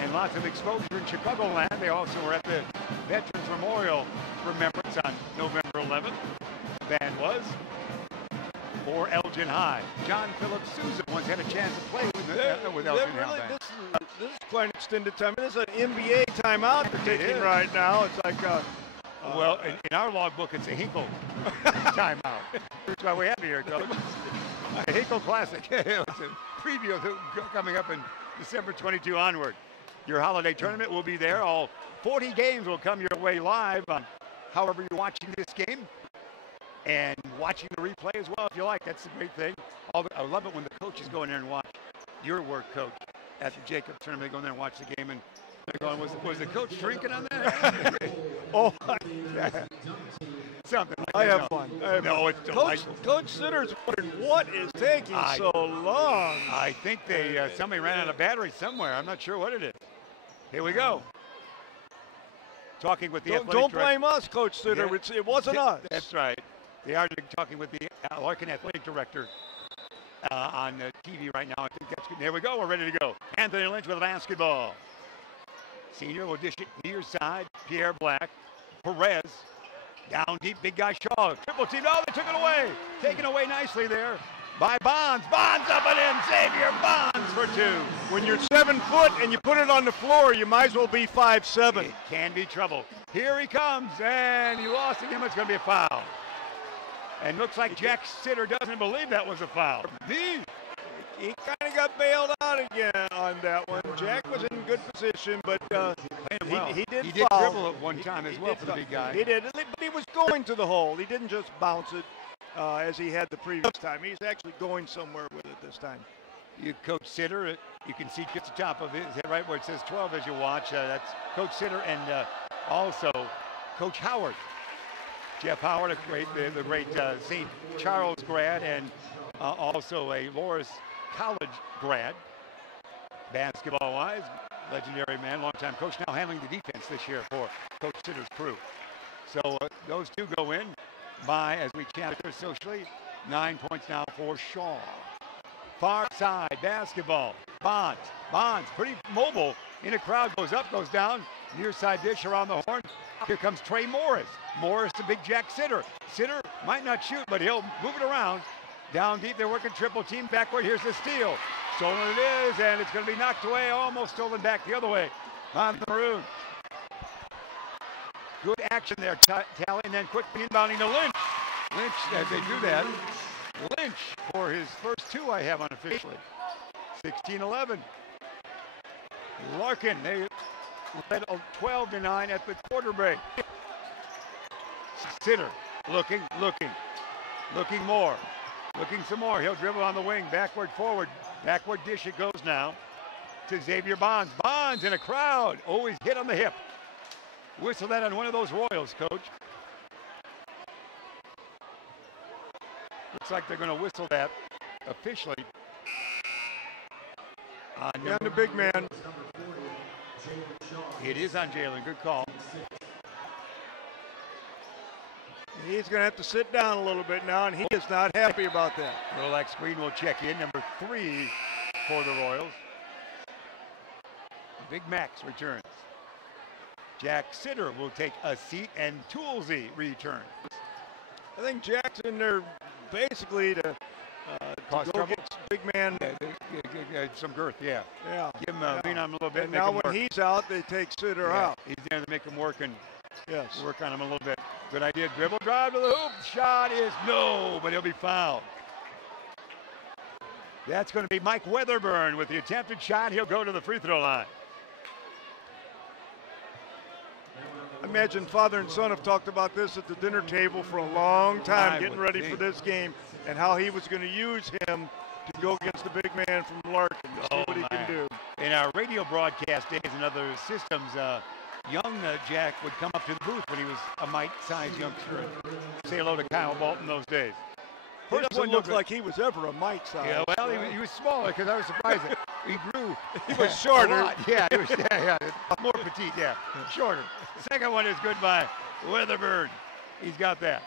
and lots of exposure in Chicagoland. They also were at the Veterans Memorial Remembrance on November 11th. Band was for Elgin High. John Phillips Sousa once had a chance to play with Elgin High. This is quite an extended time. This is an NBA timeout they're taking right now. It's like well, in our logbook, it's a Hinkle timeout. That's why we have it here, Coach. A Hinkle Classic. It's a preview of coming up in December 22 onward. Your holiday tournament will be there. All 40 games will come your way live on however you're watching this game and watching the replay as well if you like. That's the great thing. I love it when the coaches go in there and watch your work, Coach, at the Jacobs tournament. They go in there and watch the game and they're going, was the coach drinking on that? Oh, yeah. Something like I that. have fun. It's delightful. Coach Sitter's wondering what is taking so long. I think somebody ran out of battery somewhere. I'm not sure what it is. Here we go. Talking with the athletic Don't director. blame us, Coach Sitter. Yeah. It wasn't us. That's right. They are talking with the Larkin athletic director, on the TV right now. I think that's good. There we go. We're ready to go. Anthony Lynch with a basketball. Senior will dish it near side. Pierre Black. Perez. Down deep. Big guy Shaw. Triple team. Oh, they took it away. Taken away nicely there by Bonds. Bonds up and in. Xavier Bonds for 2. When you're 7 foot and you put it on the floor, you might as well be 5'7". It can be trouble. Here he comes, and he lost it. It's going to be a foul. And looks like Jack Sitter doesn't believe that was a foul. He kind of got bailed out again on that one. Jack was in good position, but he did foul. Dribble at one time as well for the big guy. He did, but he was going to the hole. He didn't just bounce it as he had the previous time. He's actually going somewhere with it this time. You Coach Sitter, you can see just the top of it, right where it says 12 as you watch. That's Coach Sitter and also Coach Howard. Jeff Howard, the great St. Charles grad, and also a Loras College grad. Basketball-wise, legendary man, longtime coach, now handling the defense this year for Coach Sitter's crew. So those two go in by, as we chat here socially, 9 points now for Shaw. Far side basketball. Bonds, pretty mobile in a crowd, goes up, goes down. Near side dish around the horn. Here comes Trey Morris. Morris to big Jack Sitter. Sitter might not shoot, but he'll move it around. Down deep, they're working triple team backward. Here's the steal. Stolen it is, and it's going to be knocked away, almost stolen back the other way on the Maroons. Good action there, Tally, and then quickly inbounding to Lynch. Lynch, as they do that, Lynch for his first 2 I have unofficially. 16-11. Larkin, they led 12-9 at the quarter break. Sitter, looking more. Looking some more. He'll dribble on the wing, backward, forward. Backward dish it goes now to Xavier Bonds. Bonds in a crowd. Always hit on the hip. Whistle that on one of those Royals, Coach. Looks like they're going to whistle that officially. On the big man. It is on Jalen. Good call. He's going to have to sit down a little bit now, and he is not happy about that. Rolex Green will check in, number 3 for the Royals. Big Max returns. Jack Sitter will take a seat, and Toolsy returns. I think Jack's in there basically to go get big man. Some girth, yeah. Give him lean on him a little bit. And now when he's out, they take Sitter out. He's there to make him work and yes, work on him a little bit. Good idea. Dribble, drive to the hoop. Shot is no, but he'll be fouled. That's going to be Mike Weatherburn with the attempted shot. He'll go to the free throw line. I imagine father and son have talked about this at the dinner table for a long time, getting ready for this game, and how he was going to use him to go against the big man from Larkin to see what he can do. In our radio broadcast days and other systems, young Jack would come up to the booth when he was a mite-sized youngster and say hello to Kyle Bolton those days. He doesn't look like he was ever a mite size. Yeah, well, he was smaller because I was surprised that he grew. He was shorter. Yeah, he was more petite, shorter. The second one is good by Weatherburn. He's got that.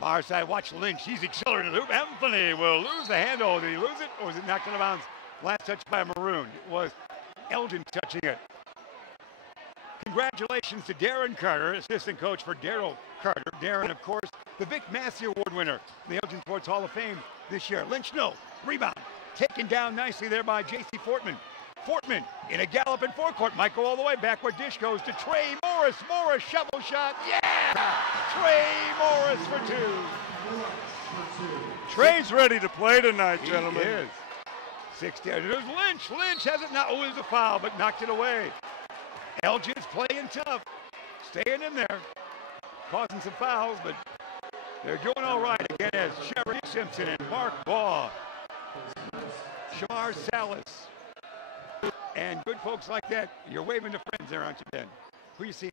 Far side, watch Lynch. He's accelerated the hoop. Anthony will lose the handle. Did he lose it, or was it knocked out of bounds? Last touch by Maroon. It was Elgin touching it. Congratulations to Darren Carter, assistant coach for Darryl Carter. Darren, of course, the Vic Massey Award winner in the Elgin Sports Hall of Fame this year. Lynch, no. Rebound. Taken down nicely there by J.C. Fortman. Fortman in a gallop in forecourt. Might go all the way. Backward dish goes to Trey Morris. Morris, shovel shot. Yeah! Trey Morris for 2. Trey's ready to play tonight, gentlemen. He is. 60. There's Lynch. Lynch has it not. Oh, it was a foul, but knocked it away. Elgin's playing tough. Staying in there. Causing some fouls, but they're doing all right again as Sherry Simpson and Mark Baugh. Shamar Salas. And good folks like that. You're waving to friends there, aren't you, Ben? Who you seeing?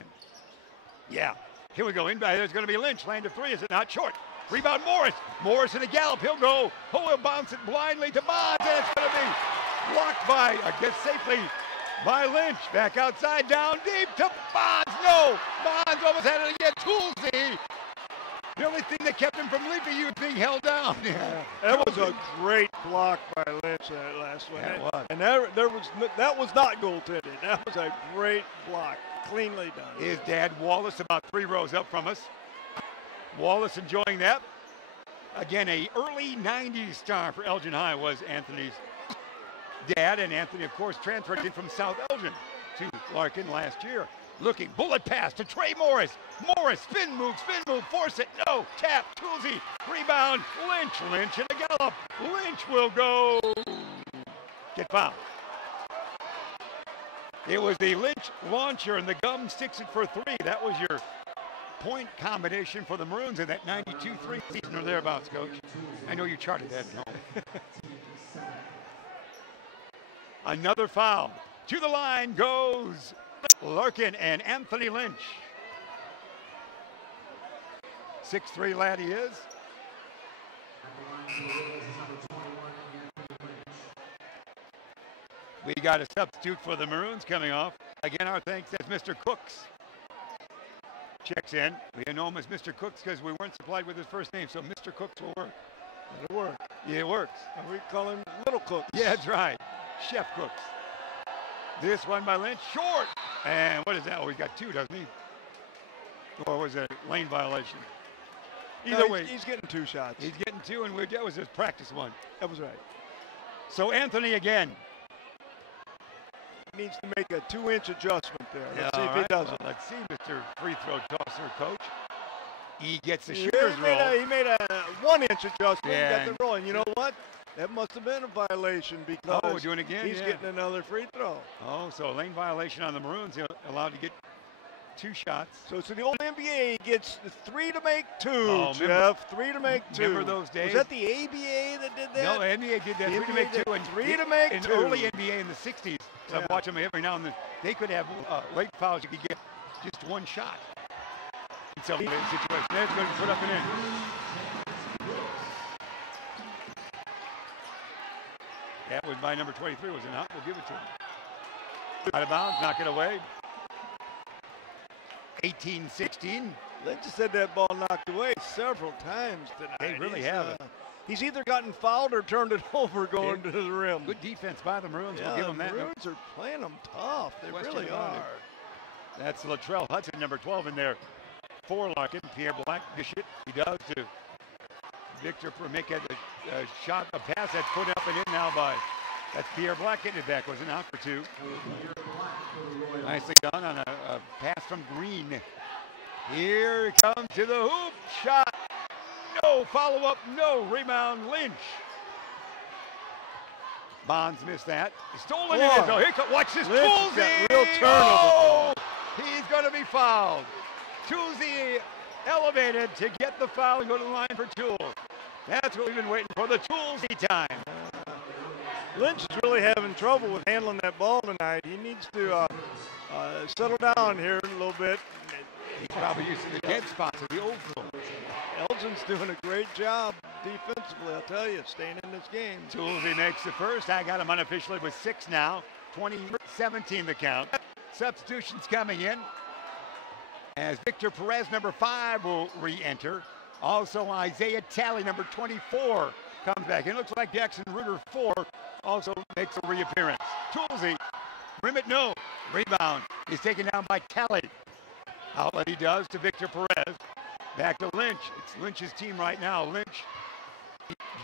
Yeah. Here we go. Inbound. There's going to be Lynch. Land of 3. Is it not? Short. Rebound Morris. Morris in a gallop. He'll go. He'll bounce it blindly to Bonds. And it's going to be blocked by, I guess safely, by Lynch. Back outside. Down deep to Bonds. No. Bonds almost had it again. Toolsy The only thing that kept him from leaping, he was being held down. Yeah. That was a great block by Lynch that last one. Yeah, it was. And that was not goaltended. That was a great block, cleanly done. His dad, Wallace, about 3 rows up from us. Wallace enjoying that. Again, a early 90s star for Elgin High was Anthony's dad. And Anthony, of course, transferred in from South Elgin to Larkin last year. Looking, bullet pass to Trey Morris. Morris, spin move, force it. No, tap, Toolsy, rebound, Lynch and a gallop. Lynch will go. Get fouled. It was the Lynch launcher, and the gum sticks it for 3. That was your point combination for the Maroons in that 92-3 season or thereabouts, Coach. I know you charted that at home. Another foul. To the line goes Larkin and Anthony Lynch. 6'3" lad he is. We got a substitute for the Maroons coming off. Again, our thanks as Mr. Cooks checks in. We know him as Mr. Cooks because we weren't supplied with his first name, so Mr. Cooks will work. It'll work. Yeah, it works. And we call him Little Cooks. Yeah, that's right. Chef Cooks. This one by Lynch, short. And what is that? Oh, he's got 2, doesn't he? Or was it a lane violation? Either way. He's getting 2 shots. He's getting 2, and that was his practice one. That was right. So Anthony again. Needs to make a 2-inch adjustment there. Yeah, Let's see if he does it. Well, let's see, Mr. Free Throw Tosser, Coach. He gets the shooter's roll. He made a 1-inch adjustment Yeah, and got the roll. And you know what? That must have been a violation because we're doing it again. He's getting another free throw. Oh, so a lane violation on the Maroons. He's allowed to get 2 shots. So the old NBA gets 3 to make 2, Jeff. 3 to make 2. Remember those days? Was that the ABA that did that? No, NBA did that. 3 to make 2. And 3 to make 2. In early NBA in the 60s, so I'm watching them every now and then. They could have late fouls. You could get just 1 shot. In some situation. That's going to put up and in. That was by number 23, was it not? We'll give it to him. Out of bounds, knock it away. 18-16. Lynch just had that ball knocked away several times tonight. They really have it. He's either gotten fouled or turned it over going to the rim. Good defense by the Maroons. Yeah, we'll give them that. The Maroons are playing them tough. They really are. That's Latrell Hudson, number 12 in there for Larkin. Pierre Black dish it. He does to Victor for make a shot, a pass that's put up and in now by, that's Pierre Black getting it back. Was it not for 2? Nicely done on a pass from Green. Here it comes to the hoop. Shot. No. Follow-up. No. Rebound. Lynch. Bonds missed that. Stolen it. So here comes. Watch this. Toolsy. Real turnover. Oh, he's going to be fouled. Toolsy elevated to get the foul and go to the line for Tools. That's what we've been waiting for. The Toolsy time. Lynch is really having trouble with handling that ball tonight. He needs to settle down here a little bit. He's probably used to the dead spots of the old school. Elgin's doing a great job defensively, I'll tell you, staying in this game. Toolsy makes the first. I got him unofficially with 6 now. 20-17 the count. Substitutions coming in as Victor Perez, number 5, will re-enter. Also Isaiah Talley, number 24, comes back. It looks like Jackson Reuter, 4, also makes a reappearance. Toolsy, rim it, no. Rebound is taken down by Talley. Outlet he does to Victor Perez. Back to Lynch. It's Lynch's team right now. Lynch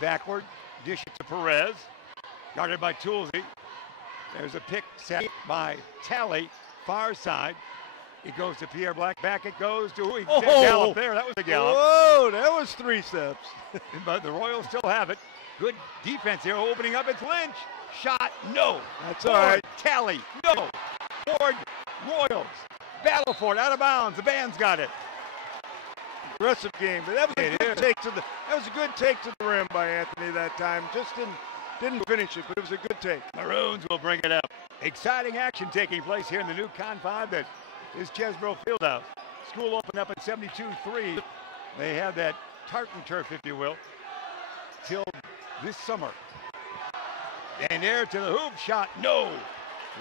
backward, dish it to Perez. Guarded by Toolsy. There's a pick set by Talley, far side. It goes to Pierre Black. Back it goes to gallop there. That was a gallop. Whoa, that was 3 steps. But the Royals still have it. Good defense here. Opening up. It's Lynch. Shot. No. That's all right. Talley. No. Ford. Royals. Battle for it. Out of bounds. The band's got it. Aggressive game, but that was a good take to the rim by Anthony that time. Just didn't finish it, but it was a good take. Maroons will bring it up. Exciting action taking place here in the new Con 5 that is Chesbrough Field House. School opened up at 72-3. They have that tartan turf, if you will, till this summer. And there to the hoop shot. No.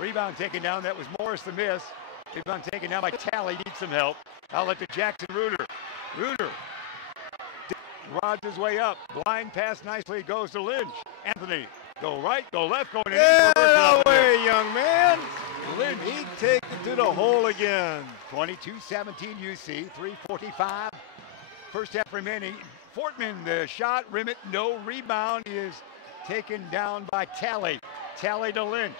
Rebound taken down. That was Morris the miss. Rebound taken down by Talley. Needs some help. Outlet to Jackson Reuter. Reuter rods his way up. Blind pass nicely goes to Lynch. Anthony, go right, go left, going in. Get away, young man. Lynch. He takes it to the hole again. 22-17 UC, 3:45. First half remaining. Fortman, the shot, rim it, no rebound, is taken down by Talley. Talley to Lynch.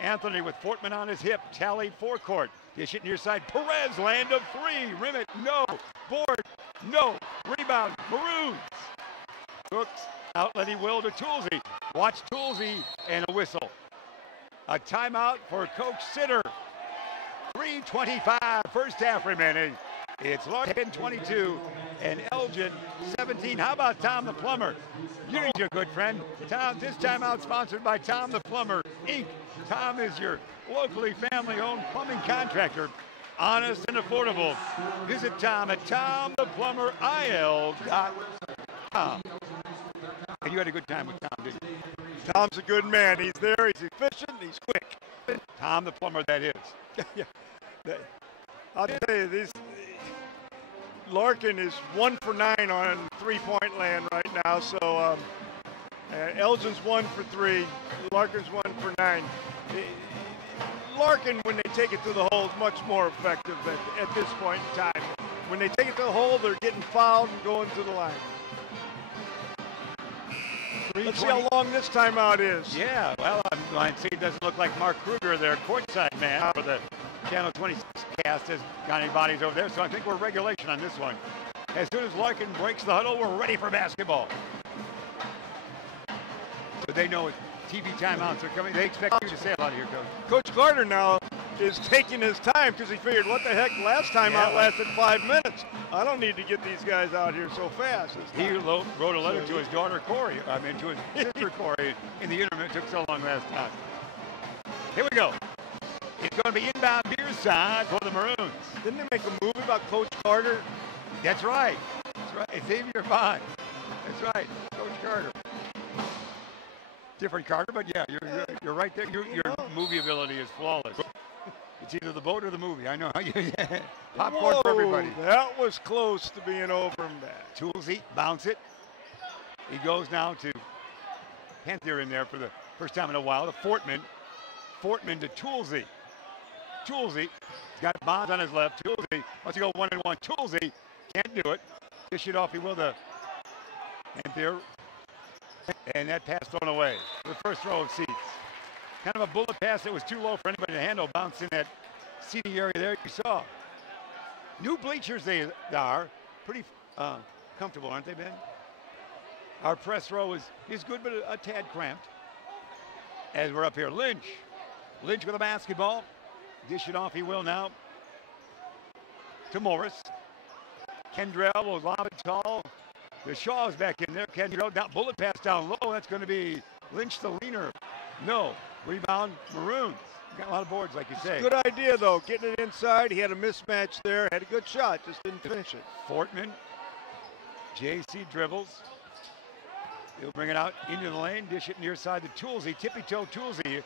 Anthony with Fortman on his hip. Talley forecourt. Dish it near side. Perez, land of three. Rim it, no. Board, no. Rebound, Maroons. Cooks, outlet he will to Toolsy. Watch Toolsy and a whistle. A timeout for Coach Sitter. 3:25, first half remaining. It's Larkin 22 and Elgin 17. How about Tom the Plumber? You're your good friend. Tom, this timeout sponsored by Tom the Plumber, Inc. Tom is your locally family-owned plumbing contractor. Honest and affordable. Visit Tom at TomThePlumberIL.com. And you had a good time with Tom, didn't you? Tom's a good man. He's there, he's efficient, he's quick. Tom the Plumber, that is. Yeah. I'll tell you, this Larkin is 1 for 9 on three-point land right now. So Elgin's 1 for 3. Larkin's 1 for 9. Larkin, when they take it to the hole, is much more effective at this point in time. When they take it to the hole, they're getting fouled and going to the line. Let's see how long this timeout is. Yeah, well, I see it doesn't look like Mark Kruger, their courtside man for the Channel 26 cast, has got any bodies over there, so I think we're regulation on this one. As soon as Larkin breaks the huddle, we're ready for basketball. So they know TV timeouts are coming. They expect you to say a lot here, Coach. Coach Carter now is taking his time because he figured, what the heck, last timeout lasted 5 minutes. I don't need to get these guys out here so fast. He wrote a letter to his daughter, Corey, to his sister, Corey, in the interim. It took so long last time. Here we go. It's going to be inbound near side for the Maroons. Didn't they make a movie about Coach Carter? That's right. That's right. Xavier Vaughn. That's right. Coach Carter. Different Carter, but yeah, you're right there. Your movie ability is flawless. It's either the boat or the movie. I know how you popcorn for everybody. That was close to being over him back. Toolsy, bounce it. He goes now to Panther in there for the first time in a while to Fortman. Fortman to Toolsy. Toolsy, he's got Bonds on his left. Toolsy wants to go 1-on-1. Toolsy can't do it. Dish it off, he will to Panther. And that pass thrown away. The first row of seats. Kind of a bullet pass that was too low for anybody to handle. Bounced in that seating area there you saw. New bleachers they are. Pretty comfortable, aren't they, Ben? Our press row is good, but a tad cramped. As we're up here, Lynch. Lynch with a basketball. Dish it off, he will now. To Morris. Kendrell will lob it tall. The Shaw is back in there. Kendrell down, bullet pass down low. That's going to be Lynch the leaner. No. Rebound, Maroons. Got a lot of boards, like you say. Good idea, though. Getting it inside. He had a mismatch there. Had a good shot. Just didn't finish it. Fortman. JC dribbles. He'll bring it out into the lane. Dish it near side to Toolsy. Tippy-toe Toolsy.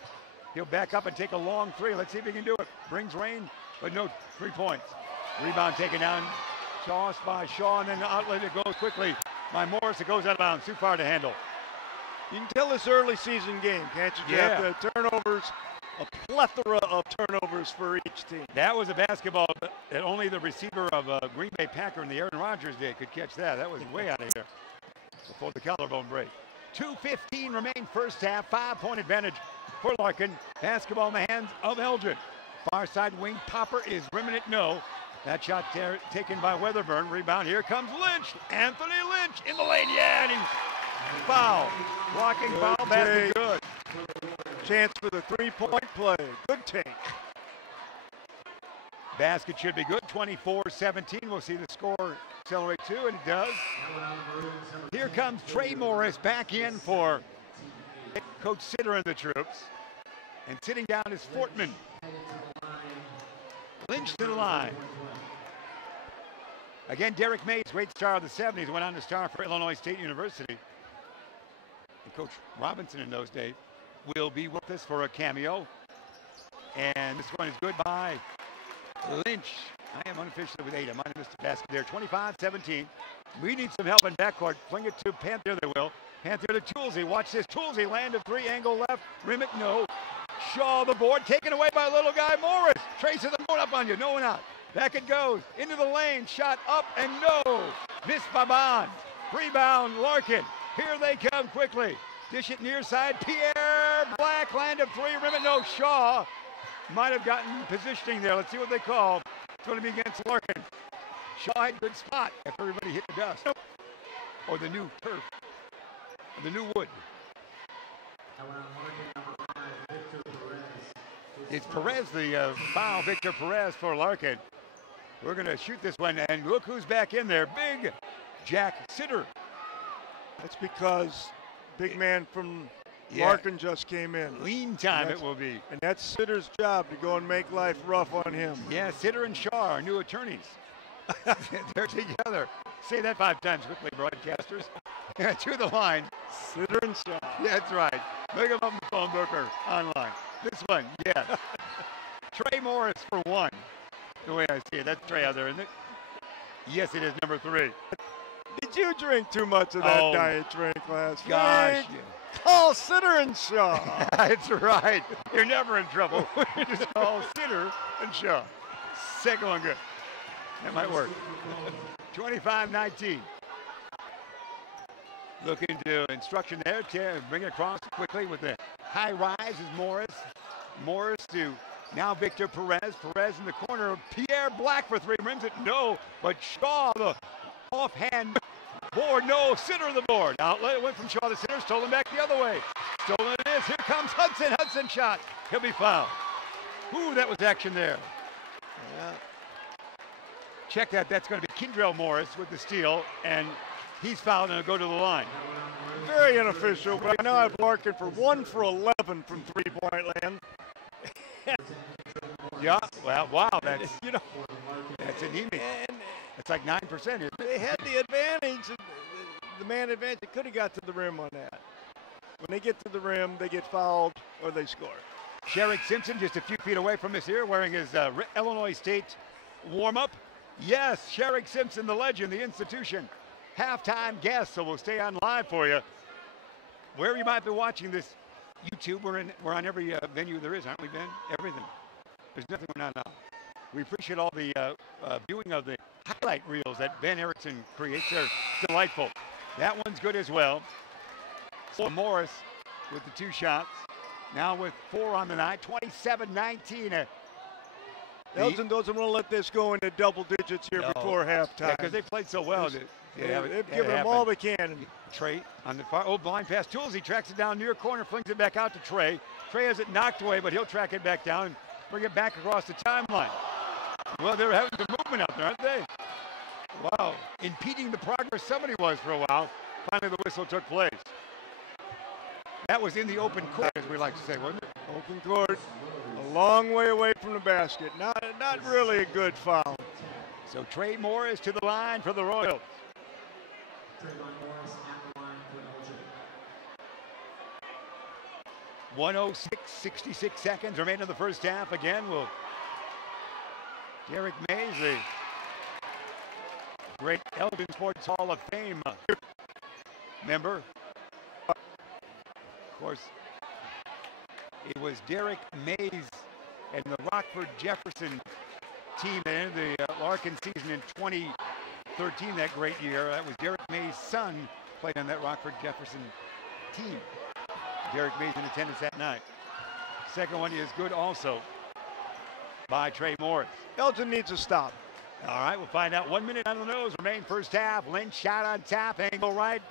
He'll back up and take a long three. Let's see if he can do it. Brings rain, but no 3 points. Rebound taken down. Tossed by Shaw, and then the outlet it goes quickly by Morris. It goes out of bounds. Too far to handle. You can tell this early season game, can't you, Jeff? Yeah. The turnovers, a plethora of turnovers for each team. That was a basketball that only the receiver of Green Bay Packer in the Aaron Rodgers day could catch that. That was way out of here before the collarbone break. 2:15 remain first half. 5-point advantage for Larkin. Basketball in the hands of Elgin. Far side wing popper is rimming it no. That shot taken by Weatherburn. Rebound. Here comes Lynch. Anthony Lynch in the lane. Yeah, and he's foul. Blocking foul. Basket good. Chance for the 3-point play. Good take. Basket should be good. 24-17. We'll see the score accelerate too, and it does. Here comes Trey Morris back in for Coach Sitter and the troops. And sitting down is Fortman. Lynch to the line. Again, Derek Mays, great star of the 70s, went on to star for Illinois State University. And Coach Robinson in those days will be with us for a cameo. And this one is good by Lynch. I am unofficially with 8. I might have missed the basket there. 25-17. We need some help in backcourt. Fling it to Panther, they will. Panther to Toolsy. Watch this. Toolsy land of 3, angle left. Rim it, no. Shaw the board, taken away by little guy Morris. Traces the board up on you, no one out. Back it goes, into the lane, shot up and no. Missed by Bond. Rebound, Larkin. Here they come quickly. Dish it near side, Pierre Black, land of 3, rim it, no. Shaw might have gotten positioning there. Let's see what they call. It's going to be against Larkin. Shaw had good spot after everybody hit the dust. Or the new turf, or the new wood. It's Perez, the foul, Victor Perez for Larkin. We're going to shoot this one, and look who's back in there. Big Jack Sitter. That's because big man from Larkin just came in. Lean time it will be. And that's Sitter's job, to go and make life rough on him. Yeah, Sitter and Shaw are new attorneys. They're together. Say that 5 times quickly, broadcasters. To the line. Sitter and Shaw. Yeah, that's right. Look him up in the phone book or online. This one, yeah. Trey Morris for 1. The way I see it, that's Trey out there, isn't it? Yes, it is number 3. Did you drink too much of that diet drink last night? Call Sitter and Shaw. That's right. You're never in trouble. Just call Sitter and Shaw. Second one good. That might work. 25-19. Looking to instruction there to bring it across quickly with the high rise is Morris. Morris to now Victor Perez. Perez in the corner. Pierre Black for 3. Rims it. No. But Shaw, the offhand board. No. Sitter the board. Outlet. It went from Shaw to Sitter. Stolen back the other way. Stolen it is. Here comes Hudson. Hudson shot. He'll be fouled. Ooh, that was action there. Yeah. Check that. That's going to be Kendrell Morris with the steal. And he's fouled and will go to the line. Very unofficial, but I know I've Larkin for 1 for 11 from 3-point land. Yeah, well, wow, that's, that's anemic. It's like 9%. They had the advantage, the man advantage. They could have got to the rim on that. When they get to the rim, they get fouled or they score. Sherrick Simpson just a few feet away from us here, wearing his Illinois State warm-up. Yes, Sherrick Simpson, the legend, the institution. Halftime guest, so we'll stay on live for you. Wherever you might be watching this YouTube, we're on every venue there is, aren't we, Ben? Everything. There's nothing we're not on. We appreciate all the viewing of the highlight reels that Ben Erickson creates. They're delightful. That one's good as well. So Morris with the 2 shots. Now with 4 on the night, 27-19. Elgin doesn't want to let this go into double digits here before halftime. Yeah, because they played so well. They've given them all they can. Trey on the far, blind pass. Toolsy tracks it down near corner, flings it back out to Trey. Trey has it knocked away, but he'll track it back down and bring it back across the timeline. Well, they're having some movement out there, aren't they? Wow, impeding the progress somebody was for a while. Finally, the whistle took place. That was in the open court, as we like to say, wasn't it? Open court, a long way away from the basket. Not really a good foul. So Trey Morris to the line for the Royals. 1:06.66 seconds remain in the first half. Again, Derek Mays, the great Elgin Sports Hall of Fame member. Of course, it was Derek Mays and the Rockford Jefferson team that ended the Larkin season in 2013, that great year. That was Derek Mays' son played on that Rockford Jefferson team. Derek Mays in attendance that night. Second one is good also by Trey Morris. Elgin needs a stop. All right, we'll find out. 1 minute on the nose, remain first half. Lynch shot on top, angle right,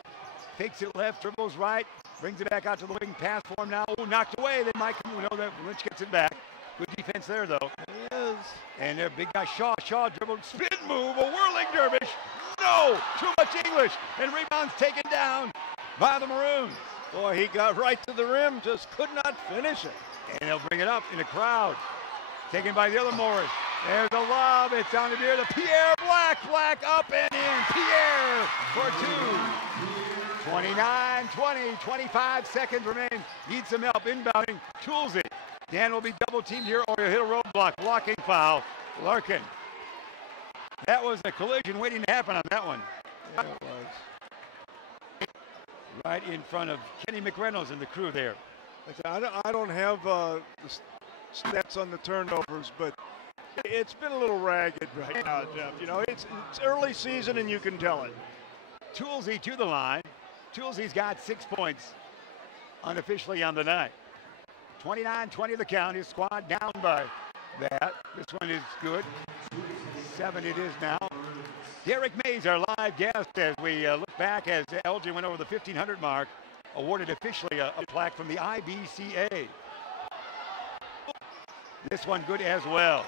fakes it left, dribbles right, brings it back out to the wing, pass for him now. Oh, knocked away. They might come. We know that Lynch gets it back. Good defense there, though. He is. And their big guy Shaw. Shaw dribbled, spin move, a whirling dervish. No, too much English, and rebounds taken down by the Maroons. Boy, he got right to the rim, just could not finish it. And they'll bring it up in the crowd. Taken by the other Morris. There's a lob. It's down to near the Pierre Black. Black up and in. Pierre for 2. 29-20. 25 seconds remain. Need some help inbounding. Toolsy. Dan will be double teamed here or he'll hit a roadblock. Blocking foul. Larkin That was a collision waiting to happen on that one. Yeah, it was. Right in front of Kenny McReynolds and the crew there. I don't have the stats on the turnovers, but it's been a little ragged right now, Jeff. You know, it's early season and you can tell it. Toolsy to the line. Toolsy's got 6 points unofficially on the night. 29-20 the count. His squad down by that. This one is good. 7 it is now. Derek Mays, our live guest, as we look back as Elgin went over the 1,500 mark, awarded officially a plaque from the IBCA. This one good as well.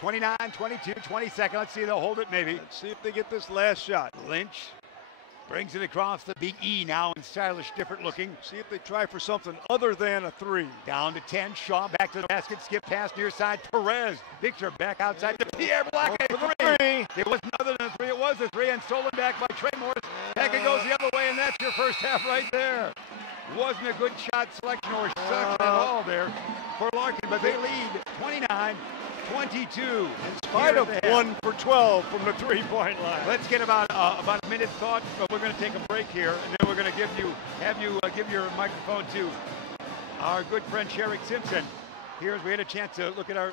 29-22, 22nd. Let's see, they'll hold it maybe. Let's see if they get this last shot. Lynch brings it across the big E now in stylish, different looking. See if they try for something other than a 3. Down to 10. Shaw back to the basket. Skip pass near side. Perez. Victor back outside to Pierre Black. A 3. It wasn't other than a 3. It was a 3 and stolen back by Trey Morris. Back it goes the other way, and that's your first half right there. Wasn't a good shot selection or selection at all there for Larkin, but they lead 29-22. In spite of 1 for 12 from the 3-point line. Let's get about a minute thought, but we're going to take a break here, and then we're going to give your microphone to our good friend Sherrick Simpson. Here, as we had a chance to look at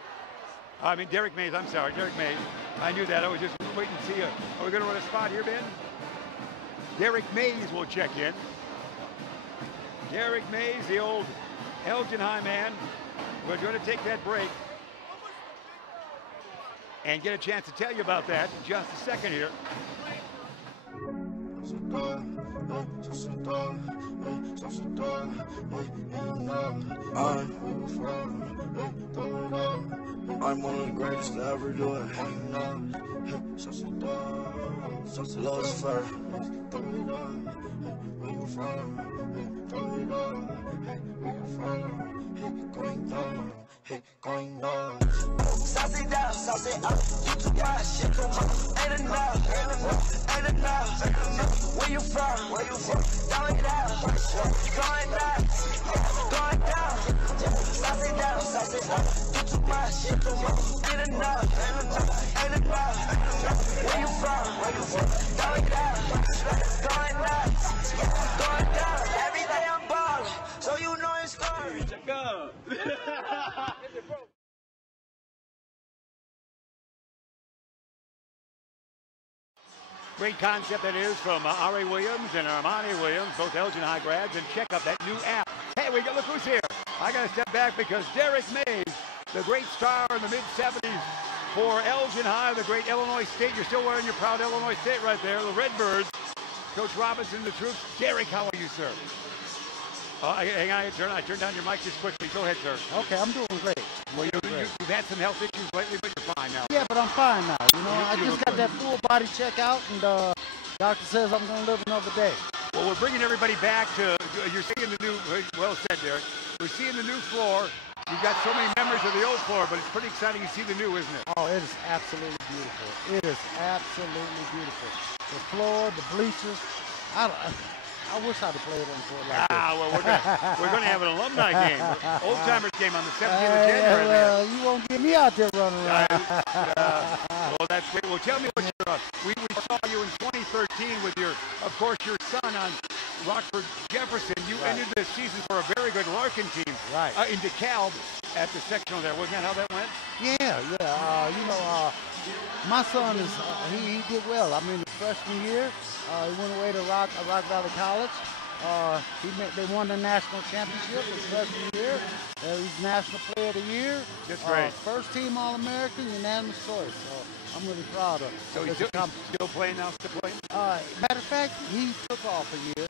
Derek Mays. I'm sorry, Derek Mays. I knew that. I was just waiting to see. Are we going to run a spot here, Ben? Derek Mays will check in. Derek Mays, the old Elgin High man. We're going to take that break and get a chance to tell you about that in just a second here. I'm one of the greatest to ever do it. Lost fur. Going down. Sauce it down, sauce it up. You too much, you too much. Ain't enough, ain't enough. Where you from? Going down, going down, going down. Sauce it down, sauce it up. You too much, ain't enough, ain't enough. Where you from? Going down, going down. Every day I'm ballin', so you know it's going. Go. Great concept that is from Ari Williams and Armani Williams, both Elgin High grads, and check out that new app. Hey, look who's here. I got to step back because Derek Mays, the great star in the mid-70s for Elgin High, the great Illinois State. You're still wearing your proud Illinois State right there, the Redbirds. Coach Robinson, the troops. Derek, how are you, sir? Hang on, I turned down your mic just quickly. Go ahead, sir. Okay, I'm doing great. Well, you've had some health issues lately, but you're fine now. Yeah, but I'm fine now. You know, I just got that full body check out, and doctor says I'm going to live another day. Well, we're bringing everybody back to, you're seeing the new, well said, Derek. We're seeing the new floor. You've got so many memories of the old floor, but it's pretty exciting to see the new, isn't it? Oh, it is absolutely beautiful. It is absolutely beautiful. The floor, the bleachers. I wish I'd have played on the floor like this. Well, we're gonna have an alumni game, old timers game on the 17th of January. Well, you won't get me out there running around. Well, that's great. Well, tell me what you're up. We saw you in 2013 with of course, your son on Rockford Jefferson. You ended the season for a very good Larkin team, right? In DeKalb at the sectional there. Wasn't that how that went? Yeah. You know, my son is he did well. I mean, his freshman year, he went away to Rock Valley College. They won the national championship his freshman year. He's National Player of the Year. That's right. First team All-American, unanimous choice. So I'm really proud of him. So he's still playing now? Still playing? Matter of fact, he took off a year.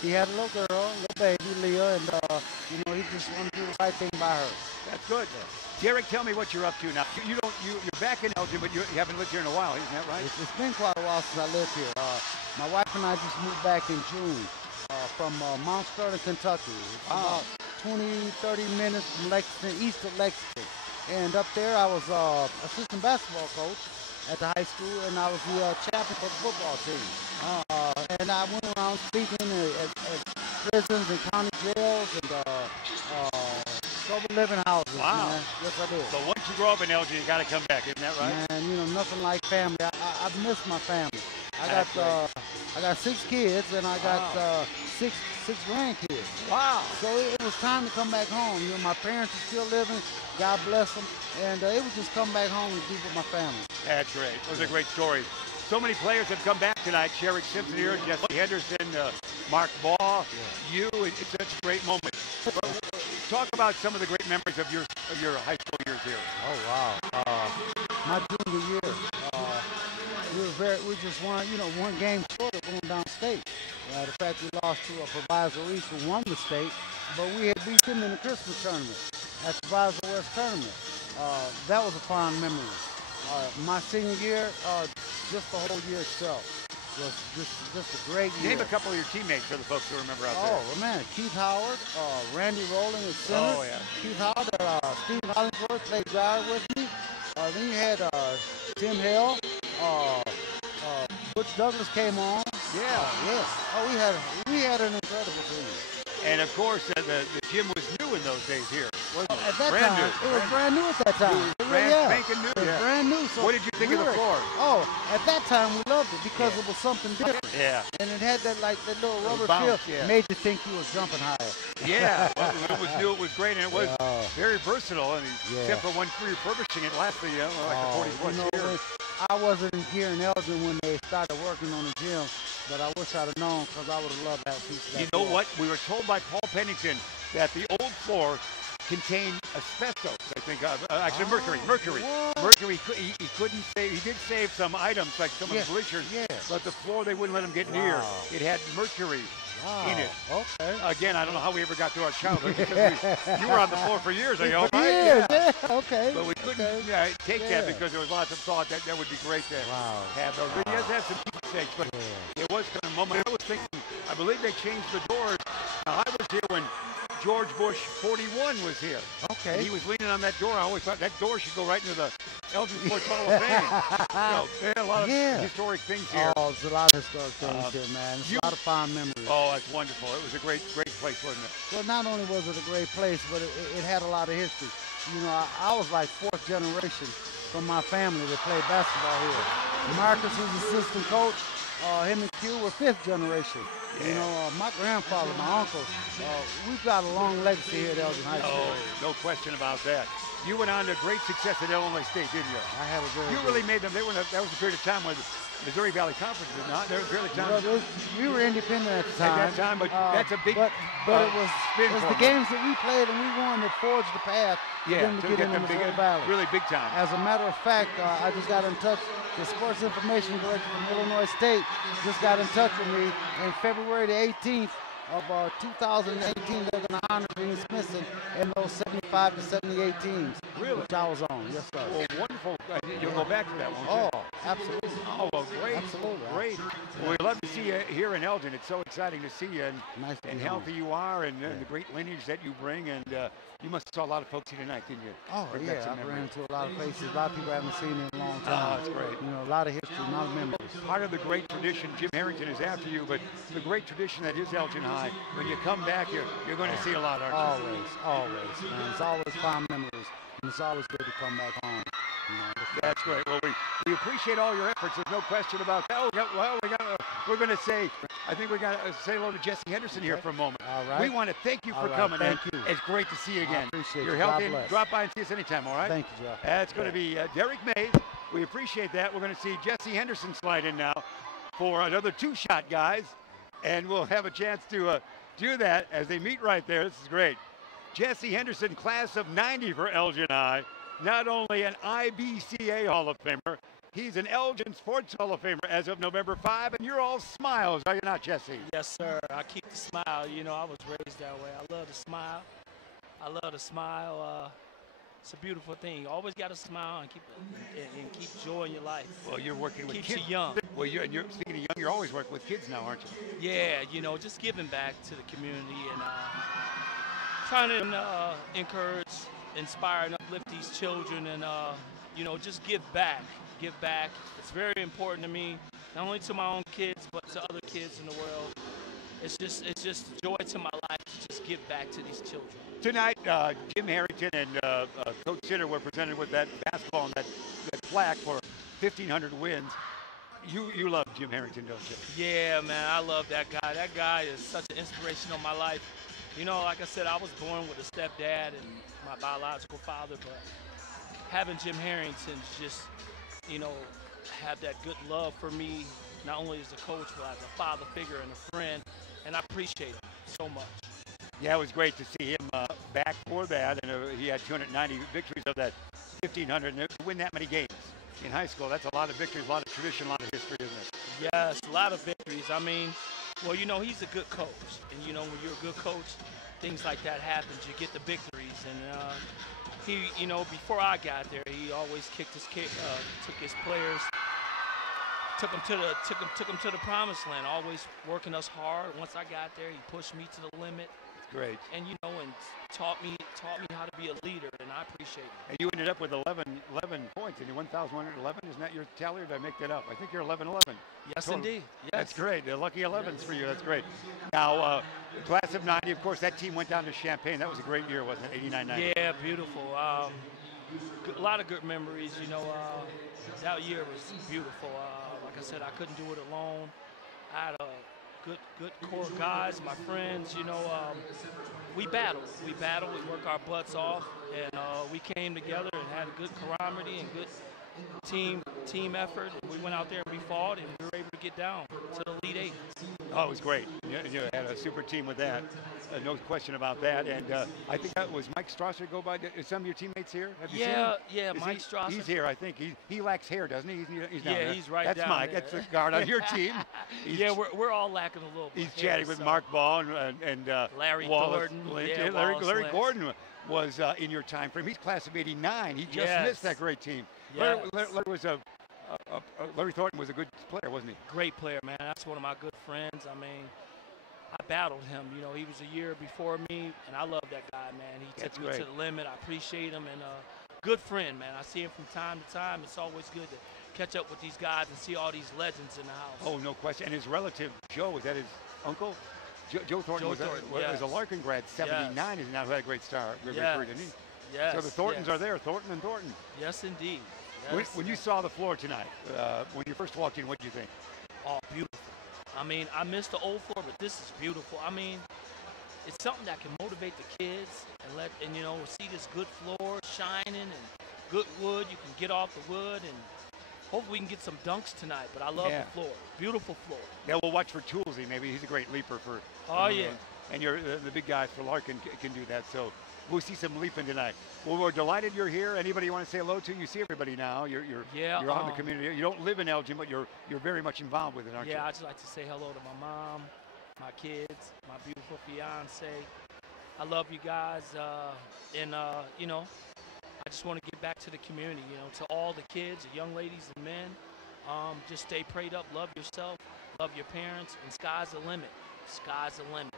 He had a little girl, little baby, Leah, and he just wanted to do the right thing by her. That's good. Derek, tell me what you're up to now. You're back in Elgin, but you haven't lived here in a while, isn't that right? It's been quite a while since I lived here. My wife and I just moved back in June from Mount Sterling, Kentucky. It's about 20-30 minutes from Lexington, east of Lexington. And up there, I was assistant basketball coach at the high school, and I was the chaplain for the football team. And I went around speaking at prisons and county jails and over 11 houses, wow. man. Yes, I did. So once you grow up in Elgin, you got to come back, isn't that right? Man, you know, nothing like family. I miss my family. I got 6 kids and I got six grandkids. Wow. So it was time to come back home. You know, my parents are still living. God bless them. And it was just come back home and be with my family. That's great. Those are great stories. So many players have come back tonight. Sherrick Simpson here, Jesse Henderson, Mark Baugh, you. It's such a great moment. Talk about some of the great memories of your high school years here. Oh wow! My junior year, we just won, one game short of going downstate. The fact we lost to a Proviso East who won the state, but we had beat them in the Christmas tournament at the Proviso West tournament. That was a fond memory. My senior year, just the whole year itself was just a great year. Name a couple of your teammates for the folks who remember out there. Oh, man, Keith Howard, Randy Rowland at center. Oh, yeah. Keith Howard, Steve Hollingsworth played guard with me. Then you had Tim Hale. Butch Douglas came on. Yeah. Yes. Oh, we had an incredible team. And of course, the gym was new in those days here. At that time, it was brand new at that time. It was brand new. So what did you think of the floor? Oh, at that time we loved it because it was something different. Yeah. And it had that little rubber bounce, feel, made you think you was jumping higher. Yeah, it was new, it was great, and it was very versatile. And except for one refurbishing, it lasted like 40+ years. I wasn't here in Elgin when they started working on the gym, but I wish I'd have known because I would have loved that piece of that. You know what? We were told by Paul Pennington that the old floor contained asbestos, I think, actually mercury. Mercury, he couldn't save, he did save some items like some of the bleachers, but the floor they wouldn't let him get near. It had mercury in it. Okay. Again, I don't know how we ever got through our childhood because you were on the floor for years, are you all right? Yeah. Okay. But we couldn't take that because there was lots of thought that would be great to have those. But he has had some mistakes, but it was kind of a moment. I was thinking, I believe they changed the doors. Now, I was here when George Bush 41 was here. Okay. And he was leaning on that door. I always thought that door should go right into the Elgin Sports Hall of Fame. There are a lot of historic things here. Oh, there's a lot of historic things here, man. It's a lot of fond memories. Oh, that's wonderful. It was a great place, wasn't it? Well, not only was it a great place, but it had a lot of history. You know, I was like 4th generation from my family that played basketball here. Marcus was assistant coach. Him and Q were 5th generation. Yeah. You know, my grandfather, my uncle, we've got a long legacy here at Elgin High School. Oh, no question about that. You went on to great success at Illinois State, didn't you? I had a very You really made them. That was a period of time when the Missouri Valley Conference did not. There was a period of time. Well, we were independent at the time. At that time, but that's a big. But it was the games that we played and we won that forged the path for them to get in the Missouri Valley. Really big time. As a matter of fact, I just got in touch. The sports information director from Illinois State just got in touch with me. And February the 18th of 2018, they're going to honor Dean Smithson in those 75 to 78 teams. Really? Which I was on. Yes, sir. Well, wonderful. You'll go back to that one. Oh, absolutely. Oh, well, great. Absolutely. Great. Well, we love to see you here in Elgin. It's so exciting to see you and healthy you are and the great lineage that you bring. And you must have saw a lot of folks here tonight, didn't you? Oh, yeah. I've ran into a lot of places. A lot of people haven't seen me in a long time. Oh, that's great. You know, a lot of history, a lot of memories. Part of the great tradition, Jim Harrington is after you, but the great tradition that is Elgin High, when you come back, you're going to see a lot, aren't you? Always, man. It's always fond memories, and it's always good to come back home. You know, that's great. Well, we appreciate all your efforts. There's no question about that. We're going to say, I think we got to say hello to Jesse Henderson here for a moment. All right. We want to thank you for coming. Thank you. It's great to see you again. I appreciate You're it. healthy. God bless. Drop by and see us anytime, all right? Thank you, Jeff. That's going to be Derek Mays. We appreciate that. We're going to see Jesse Henderson slide in now for another 2-shot, guys. And we'll have a chance to do that as they meet right there. This is great. Jesse Henderson, class of 90 for Elgin High. Not only an IBCA Hall of Famer, he's an Elgin Sports Hall of Famer as of November 5, and you're all smiles, are you not, Jesse? Yes, sir. I keep the smile. You know, I was raised that way. I love to smile. I love to smile. It's a beautiful thing. You always got to smile and keep joy in your life. Well, you're working with kids. Keeps you young. Well, you're speaking of young, you're always working with kids now, aren't you? Yeah, you know, just giving back to the community and trying to encourage, inspire, and uplift these children, and you know, just give back. Give back. It's very important to me, not only to my own kids, but to other kids in the world. It's just joy to my life to just give back to these children. Tonight, Jim Harrington and Coach Sitter were presented with that basketball and that plaque for 1,500 wins. You love Jim Harrington, don't you? Yeah, man, I love that guy. That guy is such an inspiration on my life. You know, like I said, I was born with a stepdad and my biological father, but having Jim Harrington just, you know, have that good love for me, not only as a coach, but as a father figure and a friend, and I appreciate him so much. Yeah, it was great to see him back for that, and he had 290 victories of that 1,500, and to win that many games in high school, that's a lot of victories, a lot of tradition, a lot of history, isn't it? Yes, a lot of victories. I mean, well, you know, he's a good coach, and you know, when you're a good coach, things like that happens. You get the victories, and he, you know, before I got there, he always took his players, took them to the promised land. Always working us hard. Once I got there, he pushed me to the limit. Great. And you know, and taught me how to be a leader, and I appreciate it. And you ended up with 11 points in 1,111. Isn't that your tally, or did I make that up? I think you're 11-11. Yes, total. Indeed. Yes. That's great. The lucky 11s for you. That's great. Now, class of '90, of course, that team went down to Champaign. That was a great year, wasn't it? 89-90. Yeah, beautiful. A lot of good memories. You know, that year was beautiful. Like I said, I couldn't do it alone. I had a good core guys, my friends. You know, we battled. We worked our butts off, and we came together and had a good camaraderie and good team effort. We went out there and we fought, and we were able to get down to the Elite Eight. Oh, it was great. You had a super team with that. No question about that. And I think that was Mike Strasser go by. Is some of your teammates here? Have you seen him? Yeah, Mike Strasser. He's here, I think. He lacks hair, doesn't he? He's down there. He's right That's down Mike. there. That's the guard on your team. Yeah, we're all lacking a little bit. He's chatting with Mark Ball and Larry Wallace Gordon. Lynch. Yeah, Larry Gordon was in your time frame. He's class of '89. He just missed that great team. Yes. Larry Thornton was a good player, wasn't he? Great player, man. That's one of my good friends. I mean, I battled him. You know, he was a year before me, and I love that guy, man. He took me to the limit. I appreciate him, and good friend, man. I see him from time to time. It's always good to catch up with these guys and see all these legends in the house. Oh, no question. And his relative, Joe, was that his uncle? Joe Thornton was a Larkin grad, 79, is now who had a great start. Yes. Yes. So the Thorntons are there, Thornton and Thornton. Yes, indeed. Yes. When you saw the floor tonight, when you first walked in, what did you think? Oh, beautiful. I mean, I missed the old floor, but this is beautiful. I mean, it's something that can motivate the kids and you know, see this good floor shining and good wood. You can get off the wood, and hopefully we can get some dunks tonight. But I love the floor. Beautiful floor. Yeah, we'll watch for Toolsy. Maybe he's a great leaper for. Oh, yeah. And you're the big guys for Larkin can do that. So we'll see some leaping tonight. Well, we're delighted you're here. Anybody you want to say hello to? You see everybody now. You're out in the community. You don't live in Elgin, but you're very much involved with it, aren't you? Yeah, I'd just like to say hello to my mom, my kids, my beautiful fiance. I love you guys, and you know, I just want to get back to the community. You know, to all the kids, the young ladies and men, just stay prayed up, love yourself, love your parents, and sky's the limit. Sky's the limit.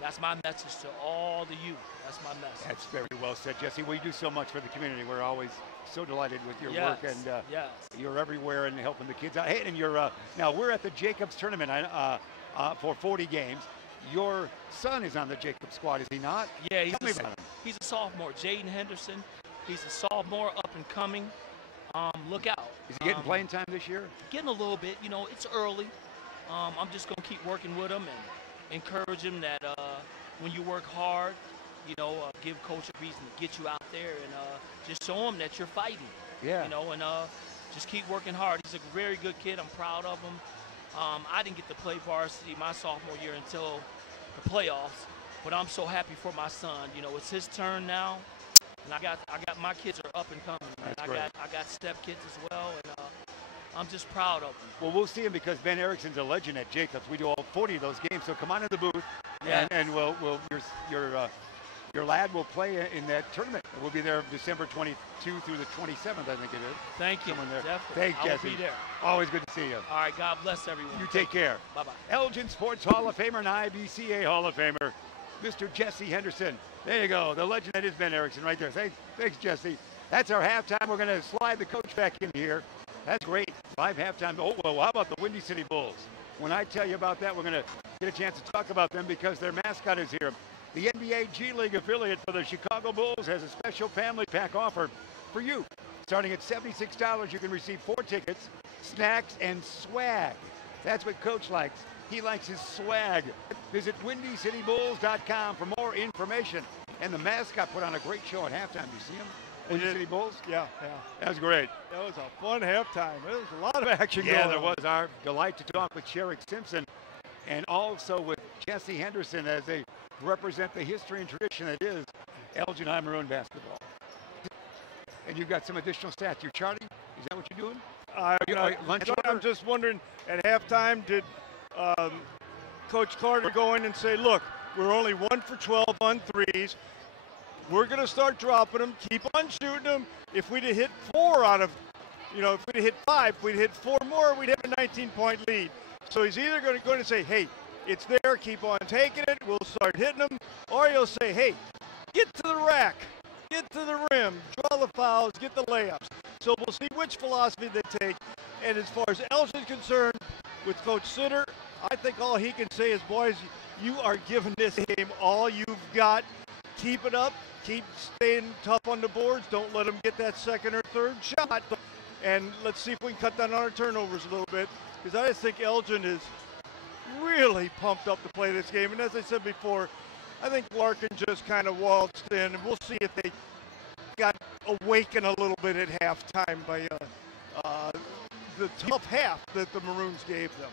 That's my message to all the youth. That's my message. That's very well said, Jesse. Well, you do so much for the community. We're always so delighted with your work, and you're everywhere and helping the kids out. Hey, and you're now we're at the Jacobs tournament for 40 games. Your son is on the Jacobs squad, is he not? Yeah, he's a sophomore. Jaden Henderson. He's a sophomore, up and coming. Look out. Is he getting playing time this year? Getting a little bit. You know, it's early. I'm just gonna keep working with him and encourage him that when you work hard, you know, give coach a reason to get you out there and just show him that you're fighting. Yeah. You know, and just keep working hard. He's a very good kid. I'm proud of him. I didn't get to play varsity my sophomore year until the playoffs, but I'm so happy for my son. You know, it's his turn now, and I got my kids are up and coming. Man. I got step kids as well, and I'm just proud of them. Well, we'll see him because Ben Erickson's a legend at Jacobs. We do all 40 of those games, so come on in the booth, and your lad will play in that tournament. We'll be there December 22 through the 27th, I think it is. Thank you. There. Thanks, Jesse. I will be there. Always good to see you. All right, God bless everyone. You take care. Bye-bye. Elgin Sports Hall of Famer and IBCA Hall of Famer, Mr. Jesse Henderson. There you go, the legend that is Ben Erickson right there. Thanks, Jesse. That's our halftime. We're going to slide the coach back in here. That's great. 5 halftime. Oh, well, how about the Windy City Bulls? When I tell you about that, we're going to get a chance to talk about them because their mascot is here. The NBA G League affiliate for the Chicago Bulls has a special family pack offer for you. Starting at $76, you can receive 4 tickets, snacks, and swag. That's what Coach likes. He likes his swag. Visit WindyCityBulls.com for more information. And the mascot put on a great show at halftime. You see him? Windy City Bulls? Yeah. That was great. That was a fun halftime. There was a lot of action going on. Yeah, there was. Our delight to talk with Sherrick Simpson and also with Jesse Henderson as they represent the history and tradition that is Elgin Maroon basketball. And you've got some additional stats. You're charting? Is that what you're doing? I'm just wondering, at halftime, did Coach Carter go in and say, look, we're only 1 for 12 on threes. We're going to start dropping them, keep on shooting them. If we'd have hit 4 out of, if we'd have hit 5, if we'd hit 4 more, we'd have a 19-point lead. So he's either going to say, hey, it's there, keep on taking it, we'll start hitting them, or he'll say, hey, get to the rack, get to the rim, draw the fouls, get the layups. So we'll see which philosophy they take. And as far as Elgin's concerned, with Coach Sitter, I think all he can say is, boys, you are giving this game all you've got. Keep it up. Keep staying tough on the boards. Don't let them get that second or third shot. And let's see if we can cut down on our turnovers a little bit, because I just think Elgin is really pumped up to play this game. And as I said before, I think Larkin just kind of waltzed in, and we'll see if they got awakened a little bit at halftime by the tough half that the Maroons gave them.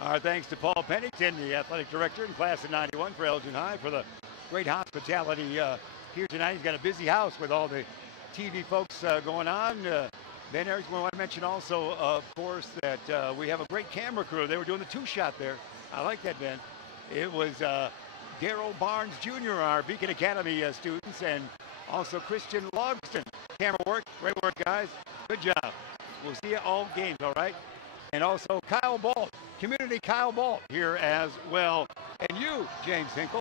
Our thanks to Paul Pennington, the athletic director in class of 91 for Elgin High, for the great hospitality here tonight. He's got a busy house with all the TV folks going on. Ben Erickson, I want to mention also, of course, that we have a great camera crew. They were doing the 2-shot there. I like that, Ben. It was Darryl Barnes Jr., our Beacon Academy students, and also Christian Logston. Camera work, great work, guys. Good job. We'll see you all games, all right? And also Kyle Balt, community Kyle Balt here as well. And you, James Hinkle.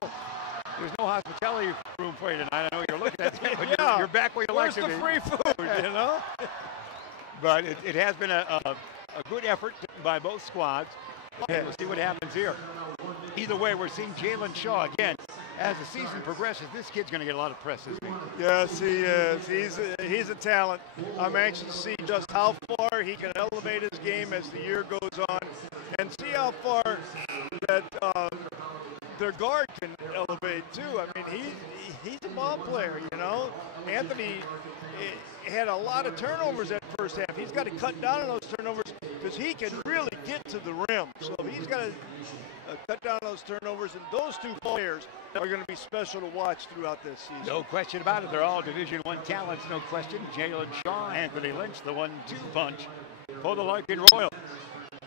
There's no hospitality room for you tonight. I know you're looking at it, but you're back where you like to be. Where's the free food, But it has been a good effort by both squads. And we'll see what happens here. Either way, we're seeing Jalen Shaw again. As the season progresses, this kid's going to get a lot of press, isn't he? Yes, he is. He's a talent. I'm anxious to see just how far he can elevate his game as the year goes on, and see how far that their guard can elevate too. I mean, he's a ball player, Anthony had a lot of turnovers that first half. He's got to cut down on those turnovers because he can really get to the rim. So he's got to cut down those turnovers, and those two players are going to be special to watch throughout this season. No question about it. They're all Division I talents, no question. Jalen Shaw, Anthony Lynch, the 1-2 punch for the Larkin Royals.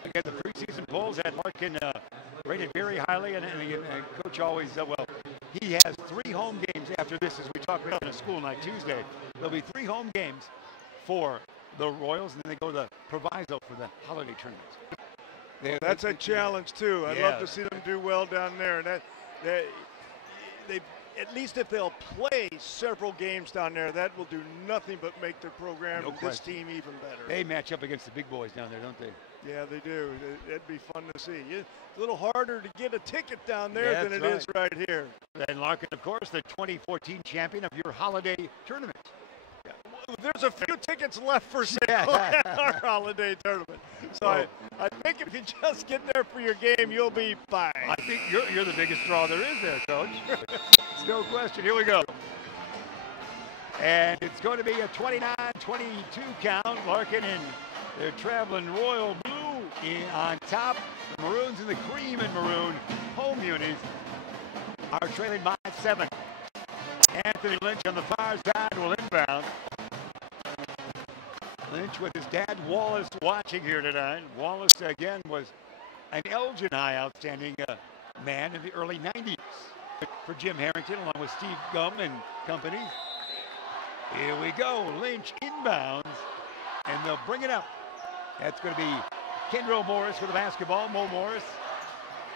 Again, the preseason polls had Larkin rated very highly, and Coach always, he has 3 home games after this, as we talked about on a school night Tuesday. There'll be 3 home games for the Royals, and then they go to the Proviso for the holiday tournaments. That's a challenge too. I'd love to see them do well down there. And they at least if they'll play several games down there, that will do nothing but make their program and this team even better. They match up against the big boys down there, don't they? Yeah, they do. It'd be fun to see. It's a little harder to get a ticket down there than it is right here. And Larkin, of course, the 2014 champion of your holiday tournament. There's a few tickets left for sale at our holiday tournament. So I think if you just get there for your game, you'll be fine. I think you're the biggest draw there is there, Coach. No question. Here we go. And it's going to be a 29-22 count. Larkin and their traveling royal blue on top. The Maroons in the cream and maroon home unis are trailing by 7. Anthony Lynch on the far side will inbound. Lynch with his dad Wallace watching here tonight. Wallace again was an Elgin High outstanding man in the early 90s for Jim Harrington along with Steve Gum and company. Here we go. Lynch inbounds and they'll bring it up. That's going to be Kendro Morris with the basketball. Mo Morris.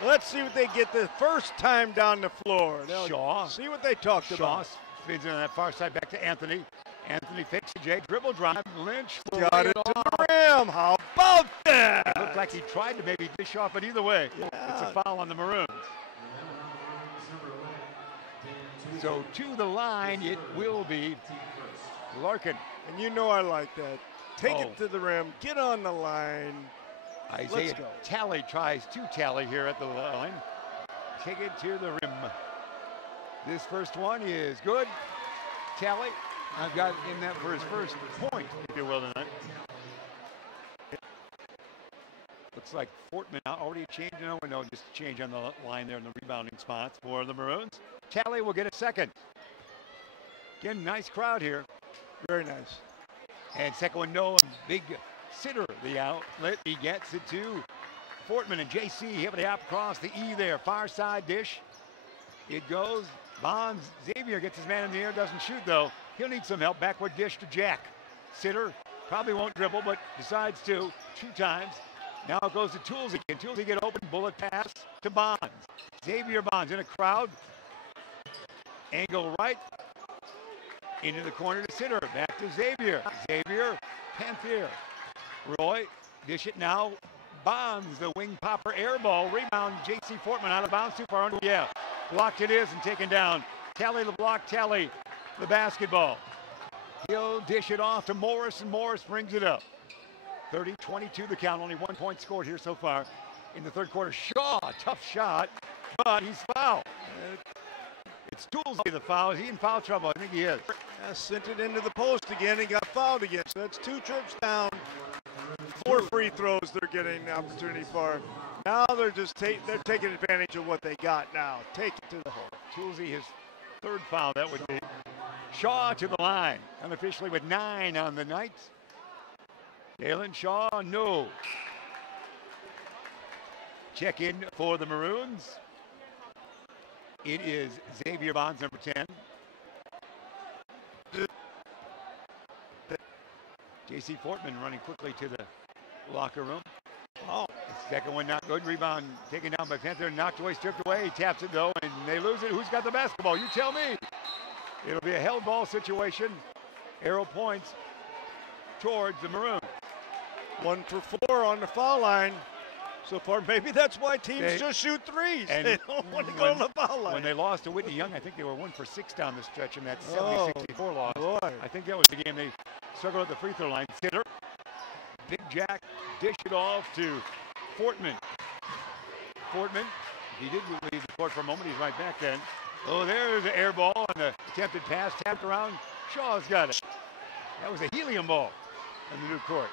Let's see what they get the first time down the floor. Shaw. See what they talked about. Shaw spins in on that far side back to Anthony. Anthony fakes a J, dribble drive. Lynch got it to the rim. How about that? It looked like he tried to maybe dish off, but either way, it's a foul on the Maroons. So to the line, it will be Larkin. And you know I like that. Take it to the rim, get on the line. Isaiah Talley tries to tally here at the line. Take it to the rim. This first one is good. Talley, I've got in that for his first point, if you will, tonight. Looks like Fortman already changed. No, just a change on the line there in the rebounding spots for the Maroons. Talley will get a second. Again, nice crowd here. Very nice. And second one, no, and big sitter, the outlet. He gets it to Fortman and JC. Hit the hop across the E there. Far side dish. It goes. Bonds. Xavier gets his man in the air. Doesn't shoot, though. He'll need some help. Backward dish to Jack. Sitter probably won't dribble, but decides to 2 times. Now it goes to Toolsy. Can Toolsy get open? Bullet pass to Bonds. Xavier Bonds in a crowd. Angle right. Into the corner to Sitter. Back to Xavier. Xavier, Panther. Roy, dish it now. Bonds, the wing popper air ball. Rebound, J.C. Fortman out of bounds. Too far under. Yeah, blocked it is and taken down. Talley the block, Talley the basketball. He'll dish it off to Morris, and Morris brings it up. 30-22 the count. Only 1 point scored here so far in the third quarter. Shaw, tough shot, but he's fouled. It's Toolsy the foul. Is he in foul trouble? I think he is. Sent it into the post again and got fouled again. So that's 2 trips down. 4 free throws they're getting the opportunity for. Now they're just they're taking advantage of what they got now. Take it to the hole. Toolsy, his 3rd foul, that would be. Shaw to the line, unofficially with 9 on the night. Jalen Shaw, no. Check in for the Maroons. It is Xavier Bonds, number 10. J.C. Fortman running quickly to the locker room. Oh, second one not good. Rebound taken down by Panther, knocked away, stripped away. He taps it though, and they lose it. Who's got the basketball? You tell me. It'll be a held ball situation. Arrow points towards the Maroons. 1 for 4 on the foul line. So far, maybe that's why teams just shoot threes. They don't want to go on the foul line. When they lost to Whitney Young, I think they were 1 for 6 down the stretch in that 70-64 loss. Boy. I think that was the game they struggled at the free throw line. Sitter, Big Jack, dish it off to Fortman. Fortman, he did leave the court for a moment. He's right back then. Oh, there's the air ball and the attempted pass tapped around. Shaw's got it. That was a helium ball in the new court.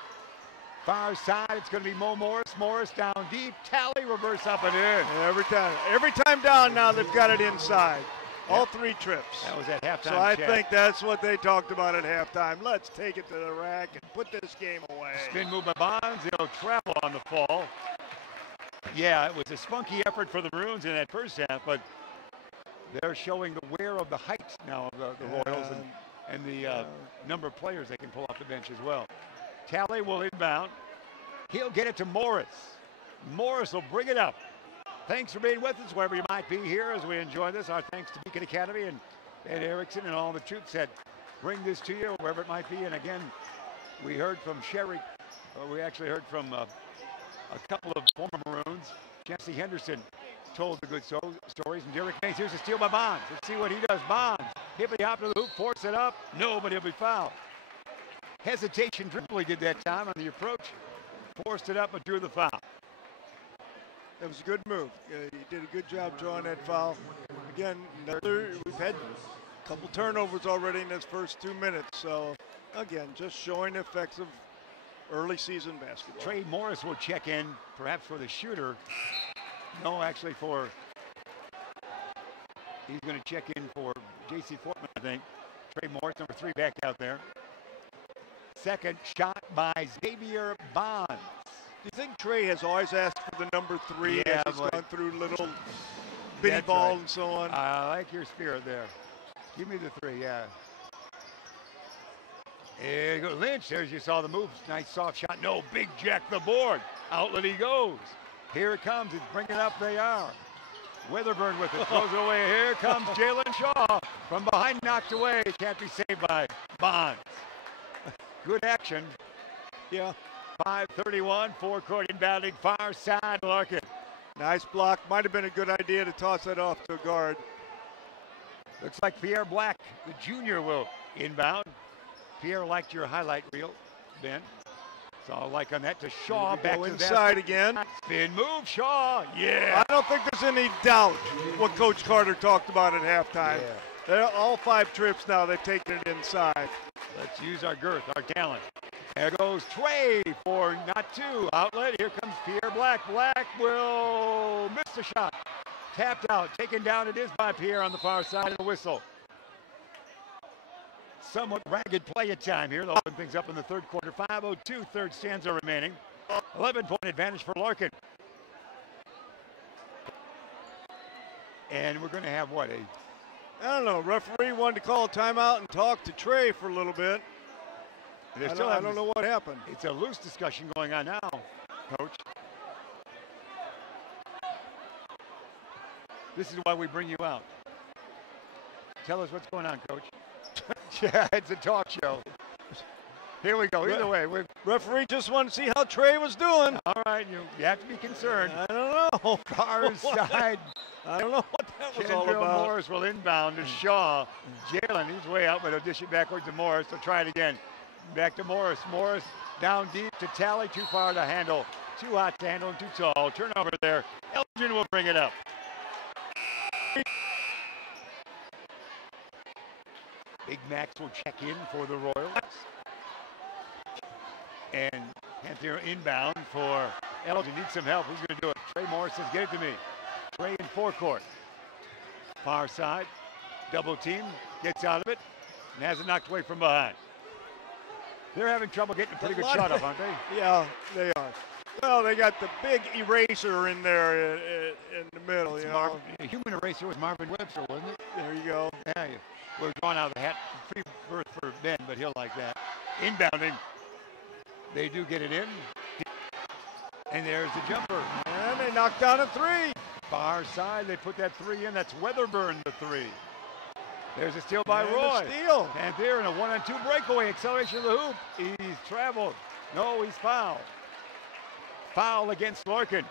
Far side, it's going to be Mo Morris. Morris down deep. Talley reverse up and in. Every time down now, they've got it inside. All 3 trips. That was at halftime. So I think that's what they talked about at halftime. Let's take it to the rack and put this game away. Spin move by Bonds. It'll travel on the fall. Yeah, it was a spunky effort for the Maroons in that first half, but they're showing the wear of the height now of the Royals and the number of players they can pull off the bench as well. Talley will inbound. He'll get it to Morris. Morris will bring it up. Thanks for being with us wherever you might be here as we enjoy this. Our thanks to Beacon Academy and Ed Erickson and all the troops that bring this to you wherever it might be. And again, we heard from Sherry. We actually heard from a couple of former Maroons. Jesse Henderson told the good stories. And Derek Mays, here's a steal by Bonds. Let's see what he does. Bonds, hippity hop to the hoop, force it up. No, but he'll be fouled. Hesitation dribble he did that time on the approach. Forced it up and drew the foul. It was a good move. He did a good job drawing that foul. Again, we've had a couple turnovers already in his first 2 minutes. So, again, just showing the effects of early season basketball. Trey Morris will check in, perhaps for the shooter. No, actually for, he's going to check in for J.C. Fortman, I think. Trey Morris, number 3, back out there. Second shot by Xavier Bonds. Do you think Trey has always asked for the number 3 yeah, as he's gone through little bitty ball right. And so on? I like your spirit there. Give me the 3, yeah. There you go, Lynch. There's you saw the move. Nice soft shot. No, Big Jack the board. Outlet he goes. Here it comes. It's bringing up. They are. Weatherburn with it. Throws it away. Here comes Jalen Shaw. From behind, knocked away. Can't be saved by Bonds. Good action. Yeah. 5:31, forecourt inbounding, far side, Larkin. Nice block. Might have been a good idea to toss that off to a guard. Looks like Pierre Black, the junior, will inbound. Pierre liked your highlight reel, Ben. So I'll like on that to Shaw. Back go to inside again. Spin move, Shaw. Yeah. I don't think there's any doubt what Coach Carter talked about at halftime. Yeah. They're all 5 trips now, they've taken it inside. Let's use our girth, our talent. There goes Trey for not 2. Outlet. Here comes Pierre Black. Black will miss the shot. Tapped out. Taken down it is by Pierre on the far side of the whistle. Somewhat ragged play at time here. They'll open things up in the third quarter. 5:02, third stanza remaining. 11-point advantage for Larkin. And we're going to have what? I don't know. Referee wanted to call a timeout and talk to Trey for a little bit. I don't know what happened. It's a loose discussion going on now, Coach. This is why we bring you out. Tell us what's going on, Coach. Yeah, it's a talk show. Here we go. Either way, referee just wanted to see how Trey was doing. All right, you have to be concerned. I don't know. Far side. I don't know what that was all Chesbrough about. Morris will inbound to Shaw. Jalen, he's way out, but he'll dish it backwards to Morris. He'll try it again. Back to Morris. Morris down deep to Tally. Too far to handle. Too hot to handle and too tall. Turnover there. Elgin will bring it up. Big Max will check in for the Royals. And Panther inbound for Elgin. Needs some help. Who's going to do it? Trey Morris says, get it to me. Trey in forecourt. Far side. Double team. Gets out of it. And has it knocked away from behind. They're having trouble getting a pretty good shot up, aren't they? Yeah, they are. Well, they got the big eraser in there in the middle. You know? A human eraser was Marvin Webster, wasn't it? There you go. Yeah, we're drawn out of the hat. Free berth for Ben, but he'll like that. Inbounding. They do get it in. And there's the jumper. And they knocked down a 3. Far side, they put that 3 in. That's Weatherburn, the 3. There's a steal by Roy. Steal. And there in a 1-on-2 breakaway. Acceleration of the hoop. He's traveled. No, he's fouled. Foul against Larkin.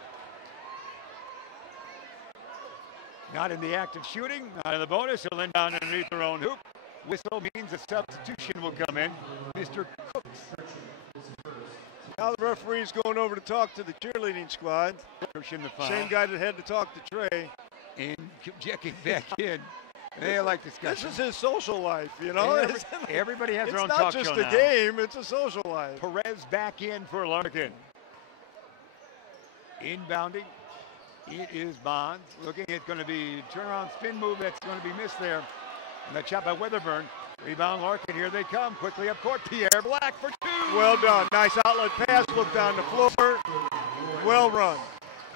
Not in the act of shooting. Not in the bonus. He'll inbound underneath their own hoop. Whistle means a substitution will come in. Mr. Cooks. Now the referee's going over to talk to the cheerleading squad. Same guy that had to talk to Trey. And checking back in. They like discussion. This is his social life, you know. Everybody has their own It's talk show not just now. a game, it's a social life. Perez back in for Larkin. Inbounding. It is Bonds. Looking at going to be turnaround spin move that's going to be missed there. And that shot by Weatherburn. Rebound Larkin. Here they come. Quickly up court. Pierre Black for 2. Well done. Nice outlet pass. Look down the floor. Well run.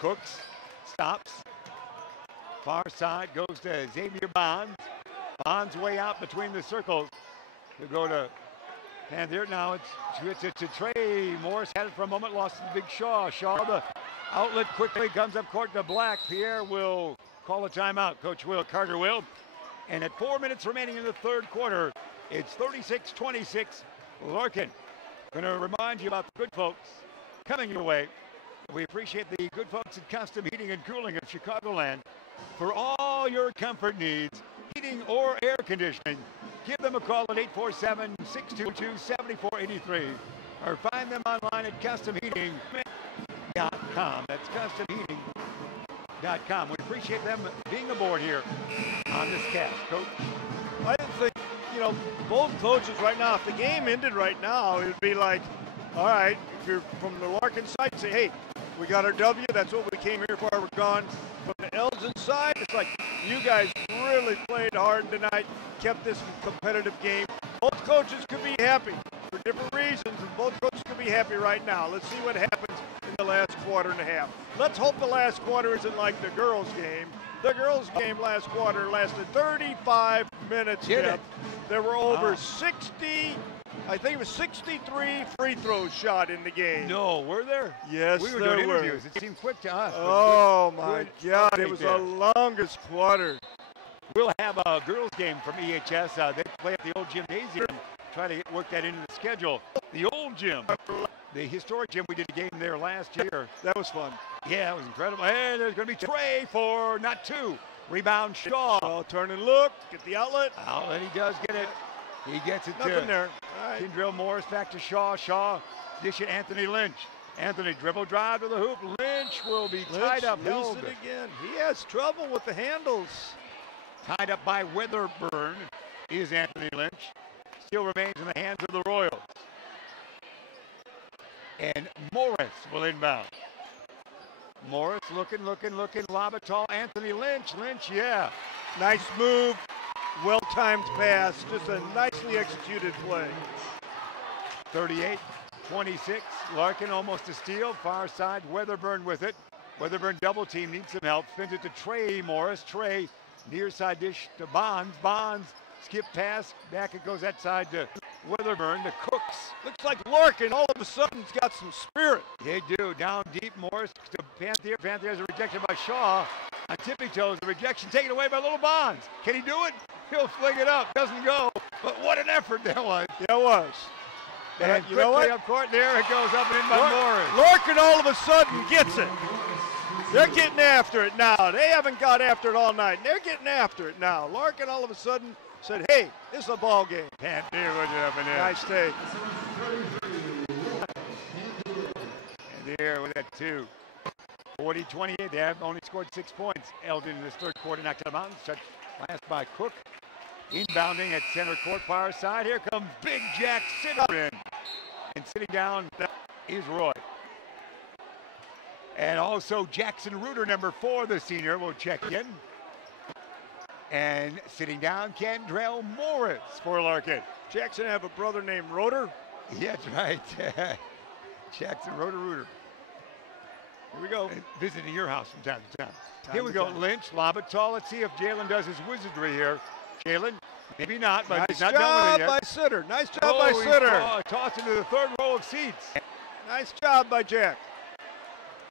Cooks stops. Far side goes to Xavier Bonds. Bonds way out between the circles. He'll go to, and there now it's to Trey. Morris had it for a moment, lost to the big Shaw. Shaw, the outlet quickly comes up court to Black. Pierre will call a timeout. Coach will, Carter will. And at 4 minutes remaining in the third quarter, it's 36-26. Larkin. Going to remind you about the good folks coming your way. We appreciate the good folks at Custom Heating and Cooling of Chicagoland. For all your comfort needs, heating or air conditioning, give them a call at 847-622-7483 or find them online at customheating.com. That's customheating.com. We appreciate them being aboard here on this cast, Coach. I think, you know, both coaches right now, if the game ended right now, it would be like, all right, if you're from the Larkin side, say, hey, we got our W, that's what we came here for, we're gone. From the Elgin side, it's like, you guys really played hard tonight, kept this competitive game. Both coaches could be happy for different reasons, and both coaches could be happy right now. Let's see what happens in the last quarter and a half. Let's hope the last quarter isn't like the girls' game. The girls' game last quarter lasted 35 minutes. There were over 60, I think it was 63 free throws shot in the game. No, were there? Yes, we were there doing were. interviews. It seemed quick to us. Oh, my God. It was the longest quarter. We'll have a girls' game from EHS. They play at the old gymnasium. Try to work that into the schedule. The old gym. The historic gym. We did a game there last year. That was fun. Yeah, it was incredible. And there's going to be Trey for not 2. Rebound, Shaw. Shaw, turn and look, get the outlet. Outlet, he does get it. He gets it Nothing too. there. All right. Kendrell Morris back to Shaw. Shaw, dish it, Anthony Lynch. Anthony dribble drive to the hoop. Lynch will be tied up. Lose it again. He has trouble with the handles. Tied up by Weatherburn is Anthony Lynch. Still remains in the hands of the Royals. And Morris will inbound. Morris looking. Lob it tall. Anthony Lynch. Lynch, yeah. Nice move. Well-timed pass. Just a nicely executed play. 38-26. Larkin almost a steal. Far side. Weatherburn with it. Weatherburn double team. Needs some help. Spins it to Trey Morris. Trey near side dish to Bonds. Bonds skip pass. Back it goes that side to Weatherburn to Cooks. Looks like Larkin all of a sudden has got some spirit. They do. Down deep. Morris to Panther. Panther has a rejection by Shaw. On tippy toes. The rejection taken away by Little Bonds. Can he do it? He'll fling it up. Doesn't go. But what an effort that was. Yeah, it was. And you know what? Up court, there it goes up and in by Morris. Larkin all of a sudden gets it. They're getting after it now. They haven't got after it all night. They're getting after it now. Larkin all of a sudden said, hey, this is a ball game. Panther was it up and in. Nice take. And there with that 2. 40-28. They have only scored 6 points. Elgin in this third quarter knocked out of the mountains. Touch pass by Cook. Inbounding at center court, far side. Here comes Big Jack Sitter in. And sitting down is Roy. And also Jackson Reuter, number 4, the senior, will check in. And sitting down, Kendrell Morris for Larkin. Jackson have a brother named Roeder. Yeah, that's right. Jackson Reuter. Here we go. Visiting your house from time to time. Here we go. Lynch, lob it tall. Let's see if Jalen does his wizardry here. Jalen, maybe not, but he's not done with it yet. Nice job by Sitter. Nice job by Sitter. Tossed into the third row of seats. Nice job by Jack.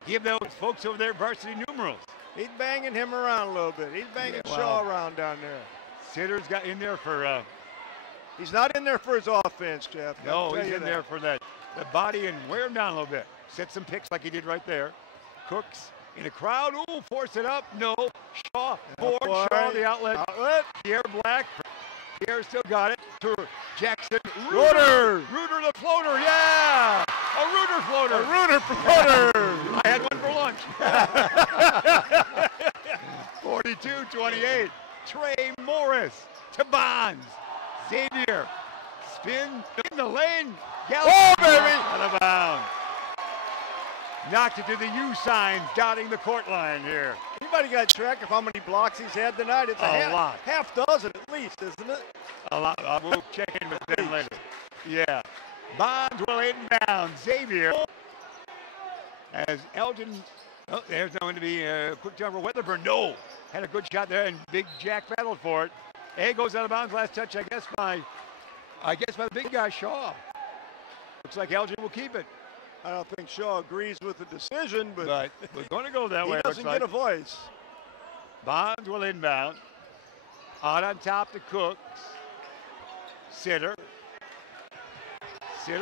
Give those folks over there varsity numerals. He's banging him around a little bit. He's banging Shaw around down there. Sitter's got in there for... he's not in there for his offense, Jeff. No, he's in there for the body and wear him down a little bit. Set some picks like he did right there. Cooks in the crowd. Ooh, force it up. No. Shaw. Ford. Shaw, the outlet. Pierre Black. Pierre still got it. To Jackson. Reuter. Reuter the floater. Yeah. A Reuter floater. A Reuter floater. I had one for lunch. 42-28. Trey Morris to Bonds. Xavier. Spin in the lane. Oh, baby. Out of bounds. Knocked it to the U sign, dotting the court line here. Anybody got track of how many blocks he's had tonight? It's a lot. Half dozen at least, isn't it? A lot. We'll check in with them later. Yeah. Bonds will inbound. Xavier. As Elgin. Oh, there's going to be a quick jumper. Weatherburn. No. Had a good shot there, and Big Jack battled for it. A goes out of bounds. Last touch, I guess, by the big guy, Shaw. Looks like Elgin will keep it. I don't think Shaw agrees with the decision, but we're going to go that way. He doesn't get a voice. Bonds will inbound. Out on top to Cooks. Sitter.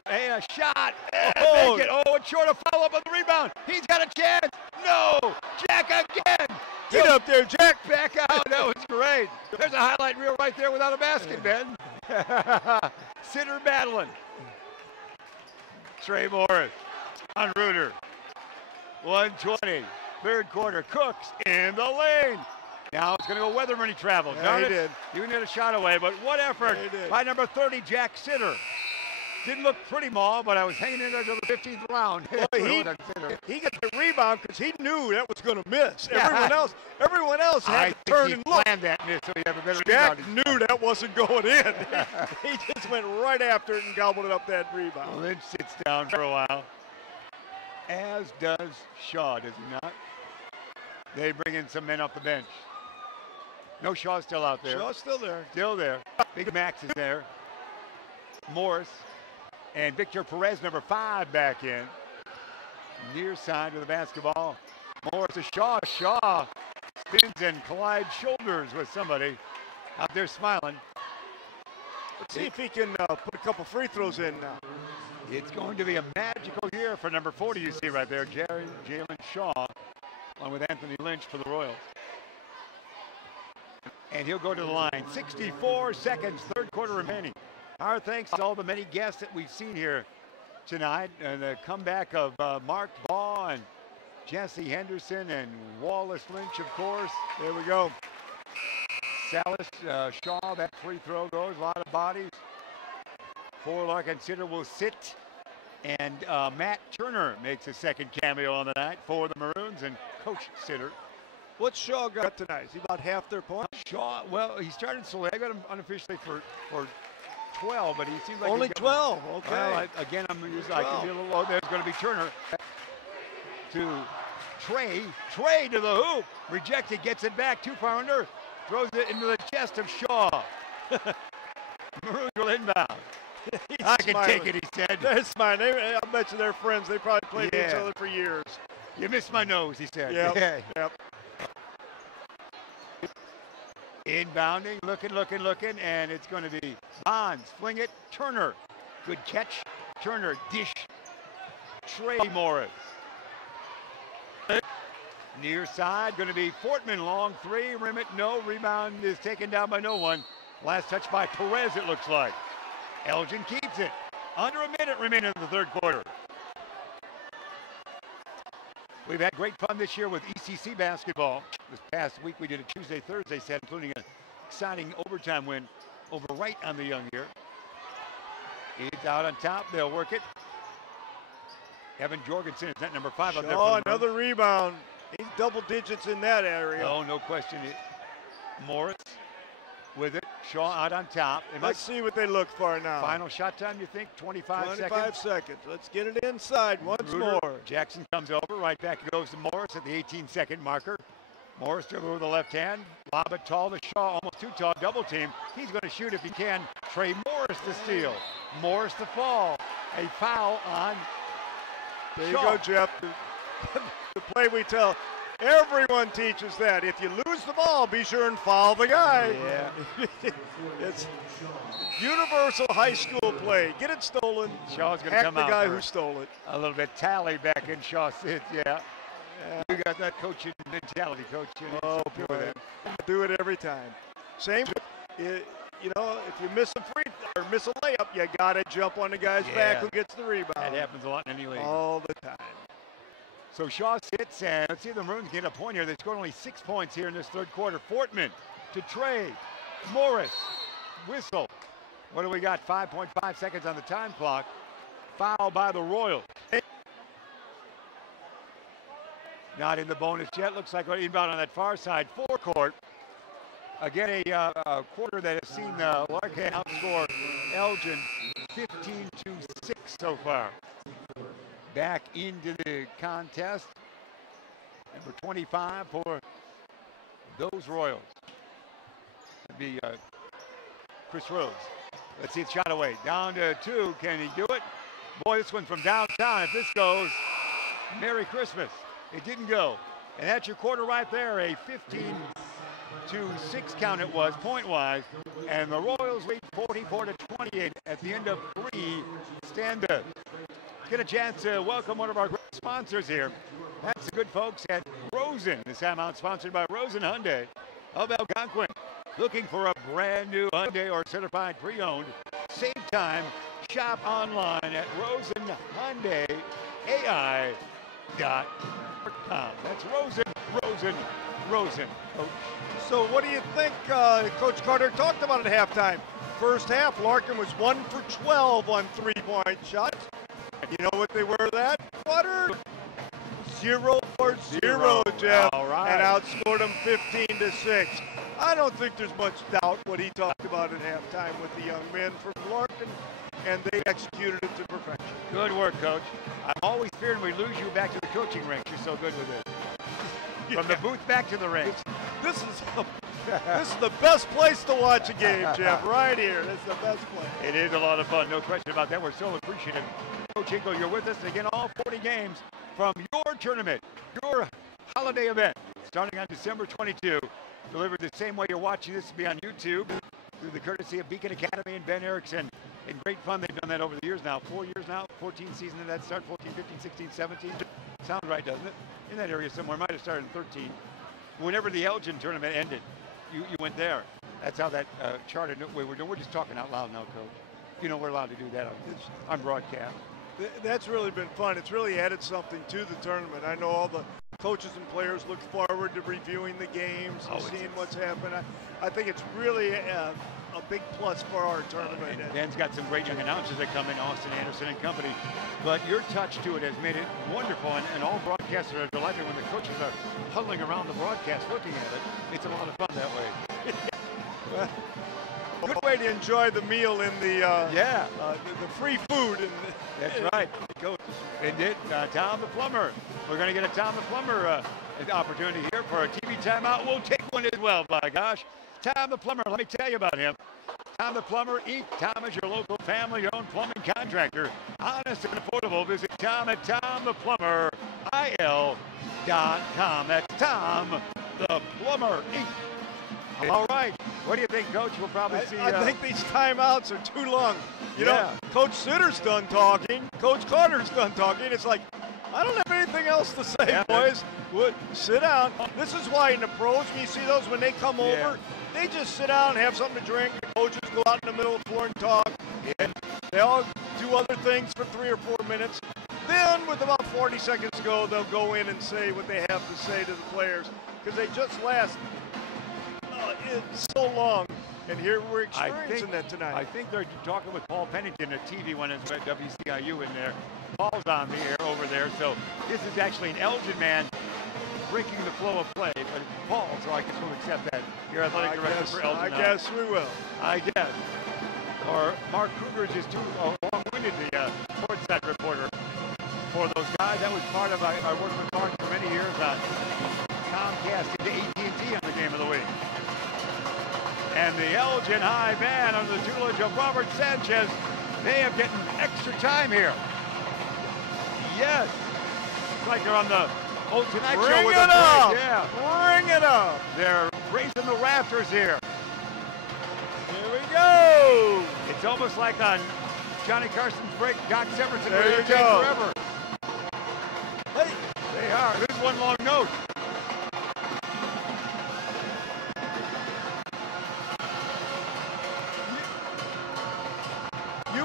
Hey, a shot. Oh, make it. Oh, it's short of follow-up on the rebound. He's got a chance. No. Jack again. Get up there, Jack. Back out. That was great. There's a highlight reel right there without a basket, Ben. Sitter battling. Trey Morris on Reuter. 120. Third quarter. Cooks in the lane. Now it's going to go Weatherman. He traveled. Yeah, he did. You can hit a shot away, but what effort by number 30, Jack Sitter. Didn't look pretty, Maul, but I was hanging in there until the 15th round. Well, he got the rebound because he knew that was going to miss. Everyone else had to turn and look. Planned that miss, so he had a better Jack rebound. knew that wasn't going in. He just went right after it and gobbled it up that rebound. Lynch sits down for a while, as does Shaw, does he not? They bring in some men off the bench. No, Shaw's still out there. Shaw's still there. Still there. Big Max is there. Morris. And Victor Perez, number 5, back in. Near side of the basketball. Morris to Shaw. Shaw spins and collides shoulders with somebody out there smiling. Let's see if he can put a couple free throws in now. It's going to be a magical year for number 40 you see right there, Jalen Shaw, along with Anthony Lynch for the Royals. and he'll go to the line. 64 seconds, third quarter remaining. Our thanks to all the many guests that we've seen here tonight, and the comeback of Mark Baugh and Jesse Henderson and Wallace Lynch, of course. There we go. Salas, Shaw, that free throw goes, a lot of bodies. For Larkin Sitter will sit, and Matt Turner makes a second cameo on the night for the Maroons, and Coach Sitter. What's Shaw got tonight? Is he about half their points? Shaw, well, he started slowly. I got him unofficially for 12, but he seems like only 12. Okay. Well, again, I can be a little low. There's going to be Turner to Trey. Trey to the hoop. Rejected, gets it back too far under. Throws it into the chest of Shaw. Maroons will inbound. I can take it, he said. They're smiling. I bet you they're friends. They probably played each other for years. You missed my nose, he said. Yep. Yep. Inbounding, looking, and it's going to be Bonds. Fling it. Turner. Good catch. Turner. Dish. Trey Morris. Near side, going to be Fortman. Long three. Rim it. No. Rebound is taken down by no one. Last touch by Perez, it looks like. Elgin keeps it. Under a minute remaining in the third quarter. We've had great fun this year with ECC basketball. This past week we did a Tuesday, Thursday set, including an exciting overtime win over Wright on the young here. It's out on top. They'll work it. Evan Jorgensen is at number 5 up there. Oh, another rebound. He's double digits in that area. Oh, no question. Morris with it. Shaw out on top. Let's see what they look for now. Final shot time, you think? 25 seconds? 25 seconds. Let's get it inside once more. Jackson comes over. Right back goes to Morris at the 18-second marker. Morris dribble with the left hand. Lob it tall to Shaw. Almost too tall. Double team. He's going to shoot if he can. Trey Morris to steal. Morris to fall. A foul on There Shaw. you go, Jeff. The play we tell. Everyone teaches that. If you lose the ball, be sure and foul the guy. Yeah. It's universal high school play. Get it stolen. Shaw's going to come out. the guy who stole it. A little bit tally back in Shaw sits, yeah. You got that coaching mentality, Coach. Oh, boy. Do it every time. Same, you know, if you miss a free or miss a layup, you got to jump on the guy's back who gets the rebound. That happens a lot in any league. All the time. So Shaw sits, and let's see if the Maroons get a point here. They scored only 6 points here in this third quarter. Fortman to Trey. Morris. Whistle. What do we got? 5.5 seconds on the time clock. Foul by the Royals. Not in the bonus yet. Looks like we're inbound on that far side. Forecourt. Again, a quarter that has seen Larkin outscore Elgin 15-6 so far. Back into the contest. Number 25 for those Royals. That'd be Chris Rose. Let's see it shot away. Down to 2. Can he do it? Boy, this one from downtown. If this goes, Merry Christmas. It didn't go. And that's your quarter right there. A 15-6 count it was, point-wise. And the Royals lead 44-28 at the end of 3 stand-ups. Get a chance to welcome one of our great sponsors here. That's the good folks at Rosen. This time out sponsored by Rosen Hyundai of Algonquin. Looking for a brand new Hyundai or certified pre-owned? Save time. Shop online at RosenHyundaiAI.com. That's Rosen. Coach. So what do you think Coach Carter talked about at halftime? First half, Larkin was 1 for 12 on three-point shots. You know what they were that quarter? 0 for 0, Jeff. All right. And outscored them 15-6. I don't think there's much doubt what he talked about at halftime with the young men from Larkin, and they executed it to perfection. Good work, Coach. I'm always fearing we lose you back to the coaching ranks. You're so good with this. From the booth back to the ranks. This is the best place to watch a game, Jeff, right here. This is the best place. It is a lot of fun, no question about that. We're so appreciative. Coach Hinkle, you're with us again, all 40 games from your tournament, your holiday event, starting on December 22. Delivered the same way you're watching this to be on YouTube through the courtesy of Beacon Academy and Ben Erickson. And great fun. They've done that over the years now. 4 years now, 14 seasons of that start, 14, 15, 16, 17. Sounds right, doesn't it? In that area somewhere. Might have started in 13. Whenever the Elgin tournament ended. you went there. That's how that charted. We're just talking out loud now, Coach. You know, we're allowed to do that on broadcast. That's really been fun. It's really added something to the tournament. I know all the coaches and players look forward to reviewing the games and seeing what's happened. I think it's really a big plus for our tournament. And Ben's got some great young announcers that come in, Austin Anderson and company. But your touch to it has made it wonderful, and all broadcasters are delighted when the coaches are huddling around the broadcast looking at it. It's a lot of fun that way. Good way to enjoy the meal in the the free food. That's right, Coach. And Tom the Plumber. We're going to get a Tom the Plumber opportunity here for a TV timeout. We'll take one as well, by gosh. Tom the Plumber, let me tell you about him. Tom the Plumber, Inc. Tom is your local family-owned plumbing contractor. Honest and affordable. Visit Tom at TomThePlumberIL.com. That's Tom the Plumber, Inc. All right. What do you think, Coach? We'll probably see. I think these timeouts are too long. You know, Coach Sitter's done talking. Coach Carter's done talking. It's like, I don't have anything else to say, boys. Sit down. This is why in the pros, when you see those, when they come over, they just sit down and have something to drink. The coaches go out in the middle of the floor and talk. And they all do other things for 3 or 4 minutes. Then, with about 40 seconds to go, they'll go in and say what they have to say to the players. Because they just last so long, and here we're experiencing that tonight. I think they're talking with Paul Pennington, a TV one, at WCIU in there. Paul's on the air over there, so this is actually an Elgin man breaking the flow of play, but it's Paul, so I guess we'll accept that. Your athletic director for Elgin. I guess we will. I guess. Or Mark Kruger is just too long-winded, the courtside reporter for those guys. That was part of, I worked with Mark for many years on Comcast into AT&T on the Game of the Week. And the Elgin High Band under the tutelage of Robert Sanchez, they have getting extra time here. Yes. It's like they're on the old Tonight Show with the break. Yeah. Bring it up. They're raising the rafters here. Here we go. It's almost like on Johnny Carson's break, Doc Severinsen. There you go. Forever. Hey, they are. This is one long note.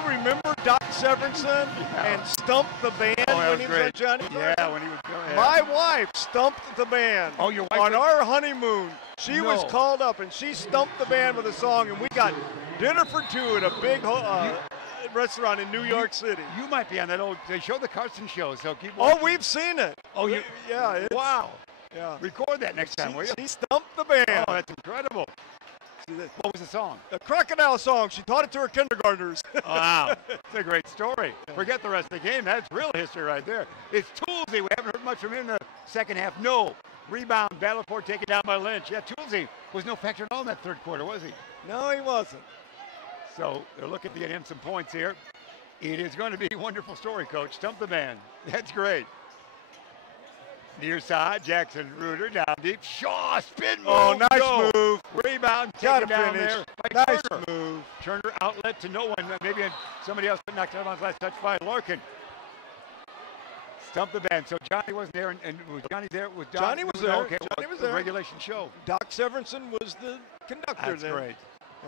Remember Doc Severinsen and Stump the Band when he was at Johnny? Yeah, when he was. My wife stumped the band. Oh, your wife? On our honeymoon, she was called up and she stumped the band with a song, and we got dinner for two at a big restaurant in New York City. You might be on that old. They show the Carson show, so keep Oh, watching. we've seen it. Oh, you? Yeah. Wow. Yeah. Record that next time, will you? She stumped the band. Oh, that's incredible. What was the song? A crocodile song. She taught it to her kindergartners. Wow. It's a great story. Forget the rest of the game. That's real history right there. It's Toolsy. We haven't heard much from him in the second half. No. Rebound. Battleford taken down by Lynch. Yeah, Toolsy was no factor at all in that third quarter, was he? No, he wasn't. So they're looking to get him some points here. It is going to be a wonderful story, Coach. Stump the band. That's great. Near side, Jackson Reuter down deep. Shaw, spin move. Oh, nice move. Rebound, Gotta taken down finish. there by Nice Turner. move. Turner outlet to no one. Maybe somebody else knocked it out on his last touch by Larkin. Stump the band. So Johnny wasn't there, and was Johnny there? Johnny was there. Okay, Johnny was the there. regulation show. Doc Severinsen was the conductor That's there. great.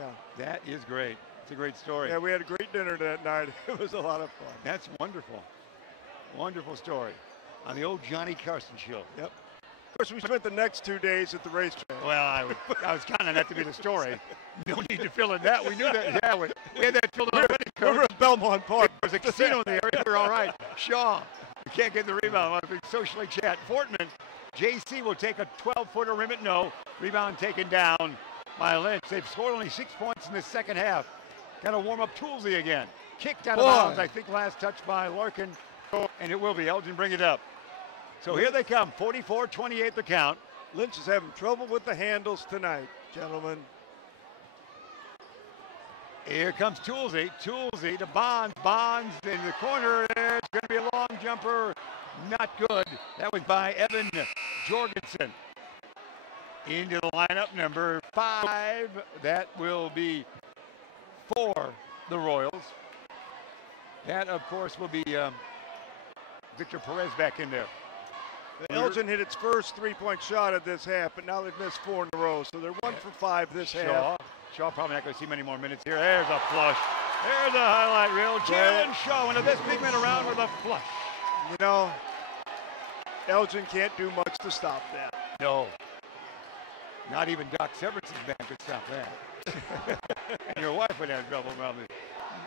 Yeah. That is great. It's a great story. Yeah, we had a great dinner that night. It was a lot of fun. That's wonderful. Wonderful story. On the old Johnny Carson show. Yep. Of course, we spent the next 2 days at the racetrack. Well, I was counting on that to be the story. No need to fill in that. We knew that. Yeah, we had that filled in already. We were at Belmont Park. There was a casino in the area. We were all right. Shaw, we can't get the rebound. Want to socially chat. Fortman, JC will take a 12-footer rim at no. Rebound taken down by Lynch. They've scored only 6 points in the second half. Got to warm up Toolsy again. Kicked out of bounds, I think, last touch by Larkin. And it will be. Elgin bring it up. So here they come, 44-28 the count. Lynch is having trouble with the handles tonight, gentlemen. Here comes Toolsy. Toolsy to Bonds. Bonds in the corner. It's going to be a long jumper. Not good. That was by Evan Jorgensen. Into the lineup, number 5. That will be for the Royals. That, of course, will be Victor Perez back in there. Elgin hit its first three-point shot at this half, but now they've missed 4 in a row, so they're 1 for 5 this half. Shaw probably not going to see many more minutes here. There's a flush. There's a highlight reel. Jalen Shaw, one of the best big men around with a flush. You know, Elgin can't do much to stop that. No. Not even Doc Severins's man could stop that. And your wife would have trouble probably.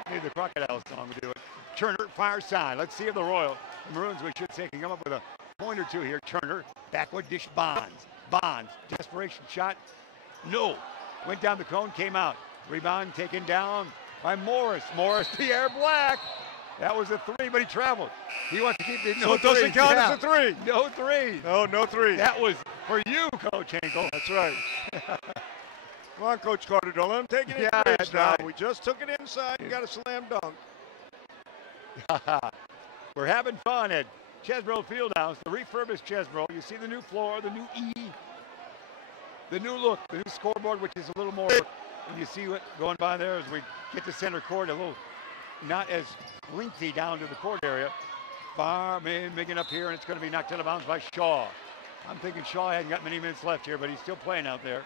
Maybe the Crocodile song would do it. Turner, far side. Let's see if the Maroons, we should say, can come up with a point or two here. Turner, backward dish Bonds. Bonds, desperation shot. No. Went down the cone, came out. Rebound taken down by Morris. Morris, Pierre Black. That was a 3, but he traveled. He wants to keep the So it doesn't count as a 3. No 3. No, no 3. That was for you, Coach Hinkle. That's right. Come on, Coach Carter, don't let him take it in that's now. right. We just took it inside and got a slam dunk. We're having fun at Chesbrough Field House, the refurbished Chesbrough. You see the new floor, the new the new look, the new scoreboard, which is a little more, and you see what going by there as we get to center court, a little not as lengthy down to the court area. Far making up here, and it's going to be knocked out of bounds by Shaw. I'm thinking Shaw hasn't got many minutes left here, but he's still playing out there.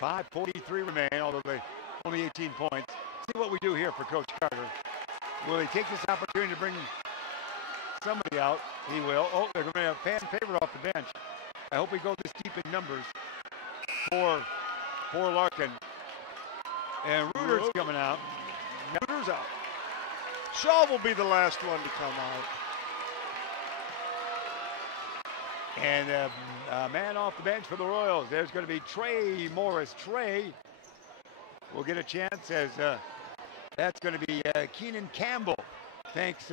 5:43 remain, although they only 18 points. See what we do here for Coach Carter. Will he take this opportunity to bring somebody out? He will. Oh, they're going to have fan favorite off the bench. I hope we go this deep in numbers for Larkin. And Reuter's coming out. Reuter's out. Shaw will be the last one to come out. And a man off the bench for the Royals. There's going to be Trey Morris. Trey will get a chance as that's going to be Keenan Campbell. Thanks,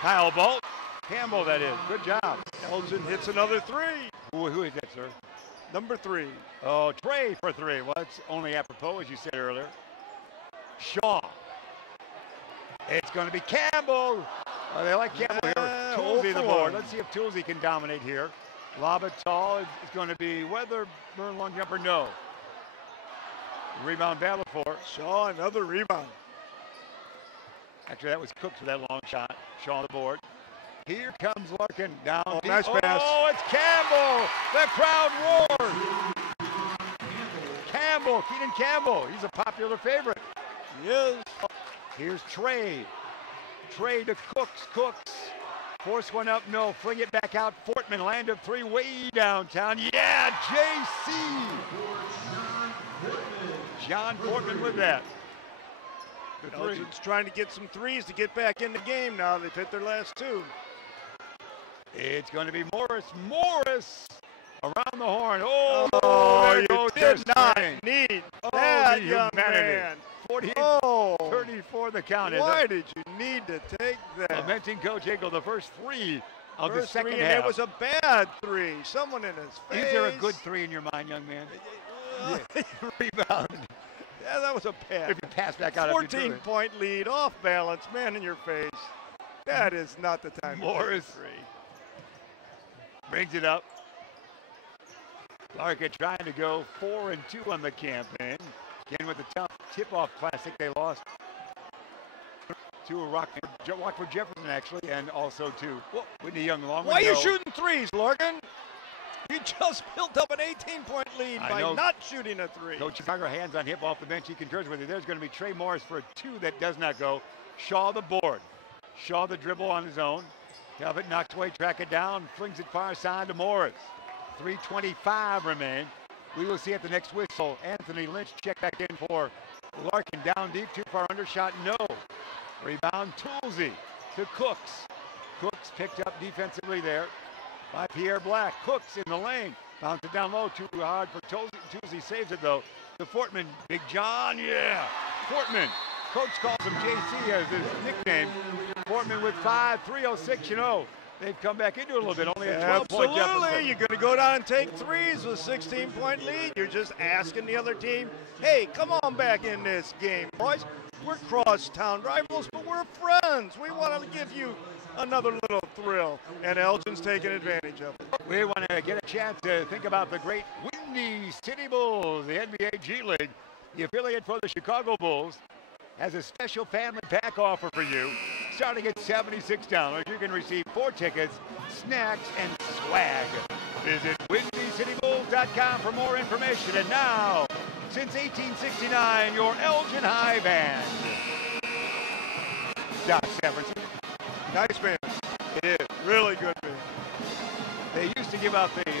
Kyle Bolt. Campbell, that is. Good job. Elgin hits another 3. Who is that, sir? Number 3. Oh, Trey for 3. Well, it's only apropos, as you said earlier. Shaw. It's going to be Campbell. They like Campbell here. Toolsy the board. Let's see if Toolsy can dominate here. Lob it tall. It's going to be Weatherburn long jumper. No. Rebound battle for Shaw, another rebound. Actually, that was Cooks with that long shot. Shaw on the board. Here comes Larkin down. Oh, nice pass. Oh, it's Campbell. The crowd roars. Campbell, Keenan Campbell. He's a popular favorite. He is. Here's Trey. Trey to Cooks. Cooks. Force one up. No. Fling it back out. Fortman, land of 3 way downtown. Yeah, JC. John Fortman with that. Elgin's trying to get some 3s to get back in the game now. They've hit their last 2. It's going to be Morris. Morris around the horn. Oh, you did not need that, young man. 34 the count. Why did you need to take that? Lamenting Coach Hinkle, the first 3 of the second and half. It was a bad 3. Someone in his face. Is there a good 3 in your mind, young man? Rebound. Yeah, that was a pass. If you pass back out, 14-point lead, off balance, man in your face. That is not the time. Morris to 3. Brings it up. Larkin trying to go 4-2 on the campaign. Again with the tough tip-off classic, they lost to Rockford Jefferson actually, and also to Whitney Young. Why are you shooting 3s, Larkin? You just built up an 18-point lead by not shooting a 3. Coach Chicago, hands on hip off the bench. He concurs with you. There's going to be Trey Morris for a 2 that does not go. Shaw the board. Shaw the dribble on his own. Calvert knocks away, track it down, flings it far side to Morris. 3:25 remain. We will see at the next whistle. Anthony Lynch check back in for Larkin. Down deep, too far undershot, no. Rebound, Toolsy to Cooks. Cooks picked up defensively there by Pierre Black. Cooks in the lane. Bounce it down low, too hard for Toolsy. Saves it though. To Fortman. Big John, yeah. Fortman. Coach calls him JC as his nickname. Fortman with 5, 3:06, you know. They've come back into it a little bit, only a 12-point deficit. Absolutely, you're going to go down and take 3s with a 16-point lead. You're just asking the other team, hey, come on back in this game, boys. We're crosstown rivals, but we're friends. We want to give you another little thrill, and Elgin's taking advantage of it. We want to get a chance to think about the great Windy City Bulls, the NBA G League. The affiliate for the Chicago Bulls has a special family pack offer for you. starting at $76. You can receive 4 tickets, snacks, and swag. Visit WindyCityBulls.com for more information. And now, since 1869, your Elgin High Band. Doc Severinsen. Nice band. It is. Really good band. They used to give out the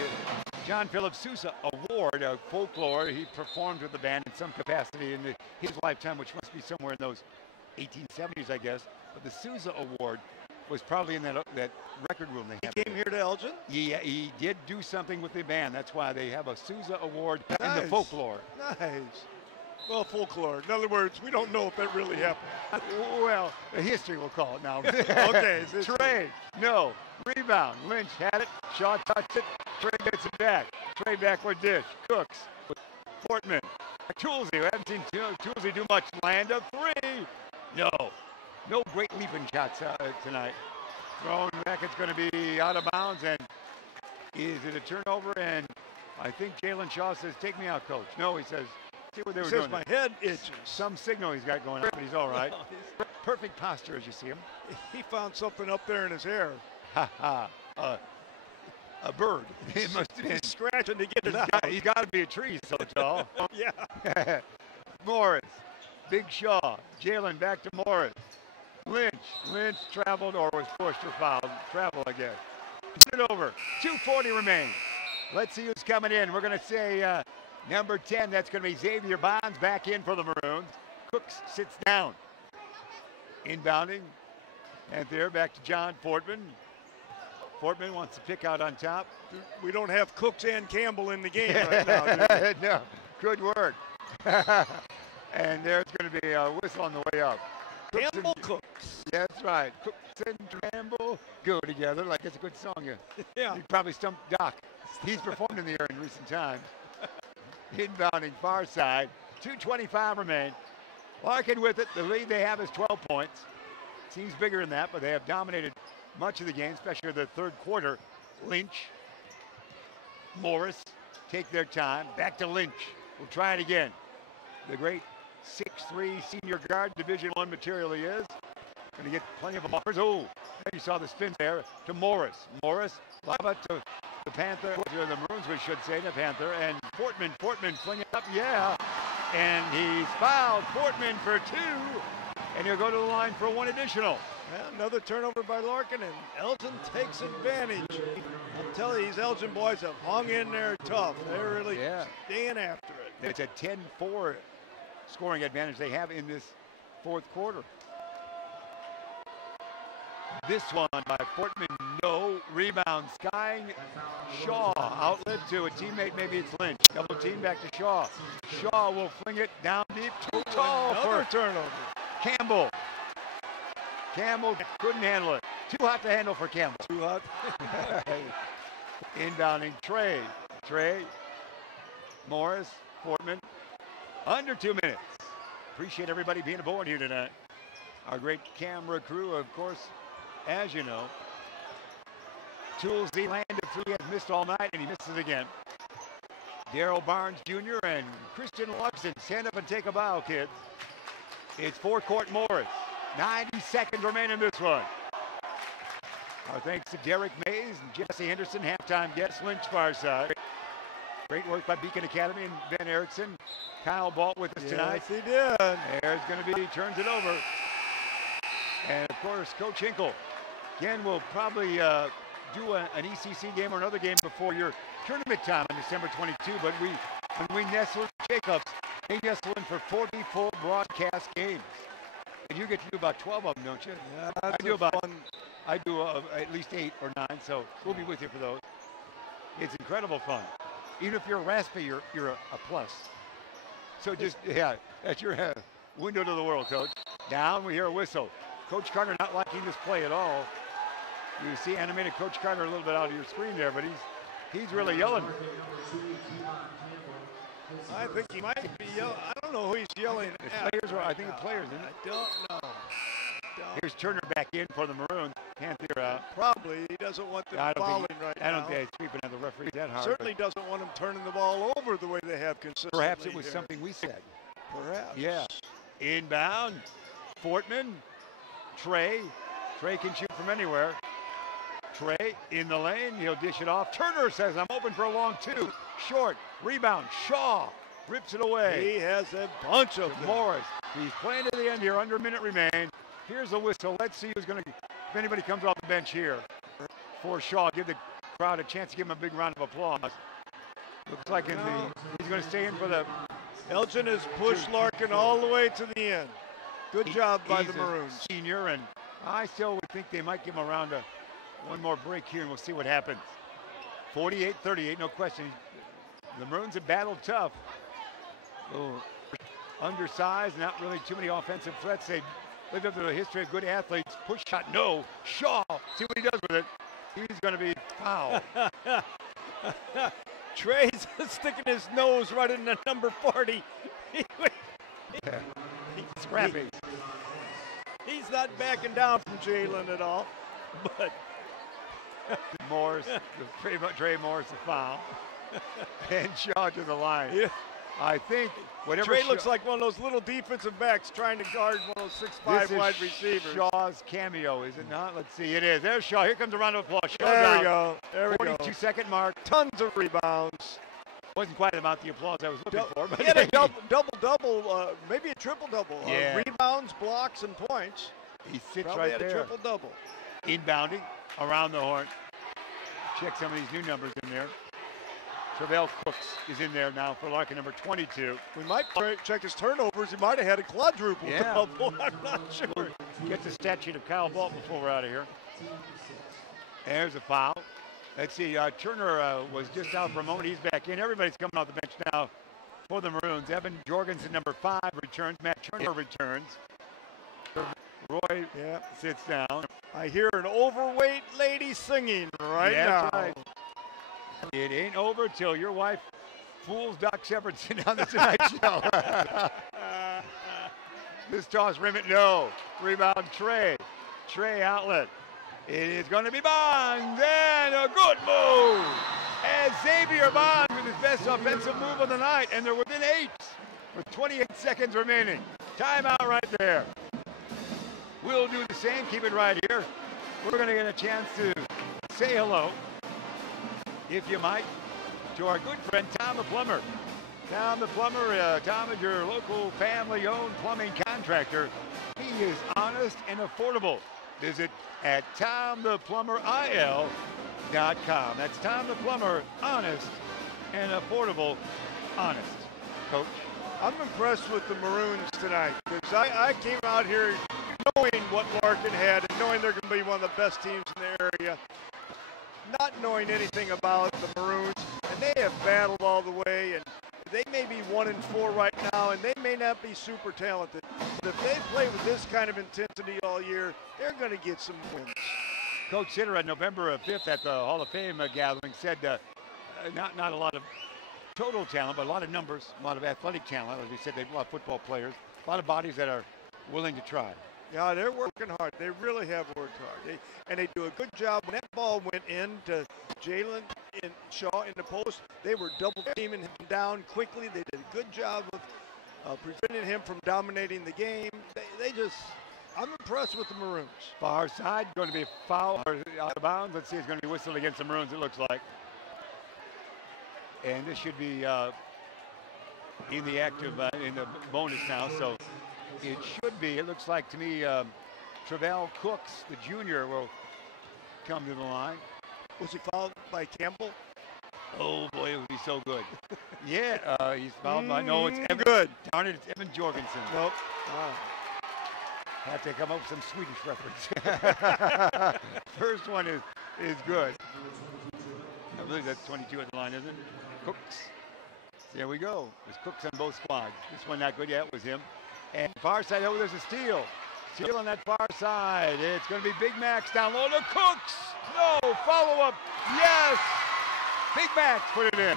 John Philip Sousa Award of folklore. He performed with the band in some capacity in his lifetime, which must be somewhere in those 1870s, I guess. But the Sousa Award was probably in that record room they have. He came here to Elgin? Yeah, he did do something with the band. That's why they have a Sousa Award in the folklore. Nice. Well, folklore. In other words, we don't know if that really happened. Well, history will call it now. Okay. Trey, no. Rebound. Lynch had it. Shaw touched it. Trey gets it back. Trey backward dish. Cooks. Portman. Toolsy. We haven't seen Toolsy do much. Land of 3. No. No great leaping shots tonight. Thrown back. It's going to be out of bounds. And is it a turnover? And I think Jalen Shaw says, take me out, coach. No, he says, see what they were doing. My head itches. Some signal he's got going on, but he's all right. Perfect posture as you see him. He found something up there in his hair. Ha ha. A bird. It must have been. He's scratching to get it out. He's got to be a tree so tall. Yeah. Morris. Big Shaw. Jalen back to Morris. Lynch traveled or was pushed or fouled. Travel, I guess. It over. 2:40 remain. Let's see who's coming in. We're going to say number 10. That's going to be Xavier Bonds back in for the Maroons. Cooks sits down. Inbounding. And there back to John Portman. Portman wants to pick out on top. We don't have Cooks and Campbell in the game right now, do we? No. Good work. And there's going to be a whistle on the way up. Campbell Cooks. Yeah, that's right. Cooks and Campbell go together like it's a good song. Yeah. You probably stumped Doc. He's performed in the air in recent times. Inbounding far side. 2:25 remain. Larkin with it. The lead they have is 12 points. Seems bigger than that, but they have dominated much of the game, especially the third quarter. Lynch. Morris take their time. Back to Lynch. We'll try it again. The great 6'3" senior guard, Division I material he is. Going to get plenty of offers. Oh, you saw the spin there to Morris. Morris, lava to the Panther, to the Maroons, we should say, the Panther. And Portman fling it up, yeah. And he's fouled. Portman for 2. And he'll go to the line for 1 additional. Well, another turnover by Larkin, and Elgin takes advantage. I'll tell you, these Elgin boys have hung in there tough. They're really staying after it. It's a 10-4 scoring advantage they have in this fourth quarter. This one by Portman, no rebound. Skying Shaw, outlet to a teammate, maybe it's Lynch. Double team back to Shaw. Shaw will fling it down deep, too tall for a turnover. Campbell. Campbell couldn't handle it. Too hot to handle for Campbell. Too hot. Inbounding Trey. Morris, Portman. Under 2 minutes. Appreciate everybody being aboard here tonight. Our great camera crew, of course, as you know. Toolsy landed 3, has missed all night, and he misses again. Darryl Barnes Jr. and Christian Luxon. Stand up and take a bow, kids. It's forecourt Morris. 90 seconds remain in this one. Our thanks to Derek Mays and Jesse Henderson, halftime guest, Lynch far side. Great work by Beacon Academy and Ben Erickson. Kyle Balt with us tonight. Yes, he did. There's going to be, turns it over. And of course, Coach Hinkle. Again, we'll probably do an ECC game or another game before your tournament time on December 22. But when we nestle Jacobs, they nestle in for 40 full broadcast games. And you get to do about 12 of them, don't you? Yeah, I do at least 8 or 9, so we'll be with you for those. It's incredible fun. Even if you're raspy, you're a plus. So just, that's your window to the world, Coach. Down, we hear a whistle. Coach Carter not liking this play at all. You see animated Coach Carter a little bit out of your screen there, but he's really yelling. I think he might be yelling. I don't know who he's yelling at. I think the players, isn't it? I don't know. Here's Turner back in for the Maroons. Panther out. Probably. He doesn't want them fouling right now. I don't think he's sweeping at the referee that hard. Certainly doesn't want them turning the ball over the way they have consistently. Perhaps it was something we said. Perhaps. Yeah. Inbound. Portman. Trey. Trey can shoot from anywhere. Trey in the lane. He'll dish it off. Turner says, I'm open for a long two. Short. Rebound. Shaw rips it away. He has a bunch of them. Morris. He's playing to the end here. Under a minute remain. Here's the whistle. Let's see who's going to, if anybody comes off the bench here for Shaw. Give the crowd a chance to give him a big round of applause. Looks like he's going to stay in for the... Elgin has pushed Larkin all the way to the end. Good job by the Maroons. Senior, and I still would think they might give him around one more break here, and we'll see what happens. 48-38, no question. The Maroons have battled tough. Undersized, not really too many offensive threats. They lived up to the history of good athletes. Push shot, no. Shaw, see what he does with it. He's going to be fouled. Trey's sticking his nose right in the number 40. He's scrappy. He's not backing down from Jalen at all. But Morris, Trey Morris, the foul. And Shaw to the line. Yeah. I think whatever Trey looks like one of those little defensive backs trying to guard one of those 6'5" wide receivers. Shaw's cameo, is it not? Let's see, it is. There's Shaw. Here comes a round of applause. Shaw's there out. we go. There we go. 42-second mark. Tons of rebounds. Wasn't quite about the applause I was looking for. But he had a double-double, maybe a triple-double. Yeah. Rebounds, blocks, and points. He sits Probably right there. had a triple-double. Inbounding around the horn. Check some of these new numbers in there. Travell Cooks is in there now for Larkin, number 22. We might check his turnovers. He might have had a quadruple double. I'm not sure. Get the stat sheet of Kyle Balt before we're out of here. There's a foul. Let's see, Turner was just out for a moment. He's back in. Everybody's coming off the bench now for the Maroons. Evan Jorgensen, number 5, returns. Matt Turner returns. Roy sits down. I hear an overweight lady singing right now. Right. It ain't over till your wife fools Doc Shepardson on the Tonight Show. This toss, Rimmett, no. Rebound, Trey. Trey outlet. It is going to be Bonds, and a good move. As Xavier Bonds with his best offensive move of the night, and they're within 8 with 28 seconds remaining. Timeout right there. We'll do the same. Keep it right here. We're going to get a chance to say hello, if you might, to our good friend Tom the Plumber. Tom the Plumber, Tom is your local family-owned plumbing contractor. He is honest and affordable. Visit at TomThePlumberIL.com. That's Tom the Plumber, honest and affordable, honest. Coach? I'm impressed with the Maroons tonight because I came out here knowing what Larkin had and knowing they're going to be one of the best teams in the area. Not knowing anything about the Maroons, and they have battled all the way, and they may be 1-4 right now, and they may not be super talented. But if they play with this kind of intensity all year, they're going to get some wins. Coach Sitter on November 5th at the Hall of Fame gathering said not a lot of total talent, but a lot of numbers, a lot of athletic talent. As we said, they have a lot of football players, a lot of bodies that are willing to try. Yeah, they're working hard. They really have worked hard. And they do a good job. When that ball went into Jalen and Shaw in the post, they were double teaming him down quickly. They did a good job of preventing him from dominating the game. I'm impressed with the Maroons. Far side, going to be a foul out of bounds. Let's see, it's going to be whistled against the Maroons, it looks like. And this should be in the active, in the bonus now. So it should be, it looks like to me, Travell Cooks, the junior, will come to the line. Was he fouled by Campbell? Oh boy, it would be so good. Yeah, he's fouled by, no, it's Evan. Good. Darn it, it's Evan Jorgensen. Nope. Have to come up with some Swedish reference. First one is good. I believe that's 22 at the line, isn't it? Cooks. There we go. There's Cooks on both squads. This one not good yet, was him. And far side, oh, there's a steal. Steal on that far side. It's going to be Big Max down low to Cooks. No, follow-up. Yes! Big Max put it in.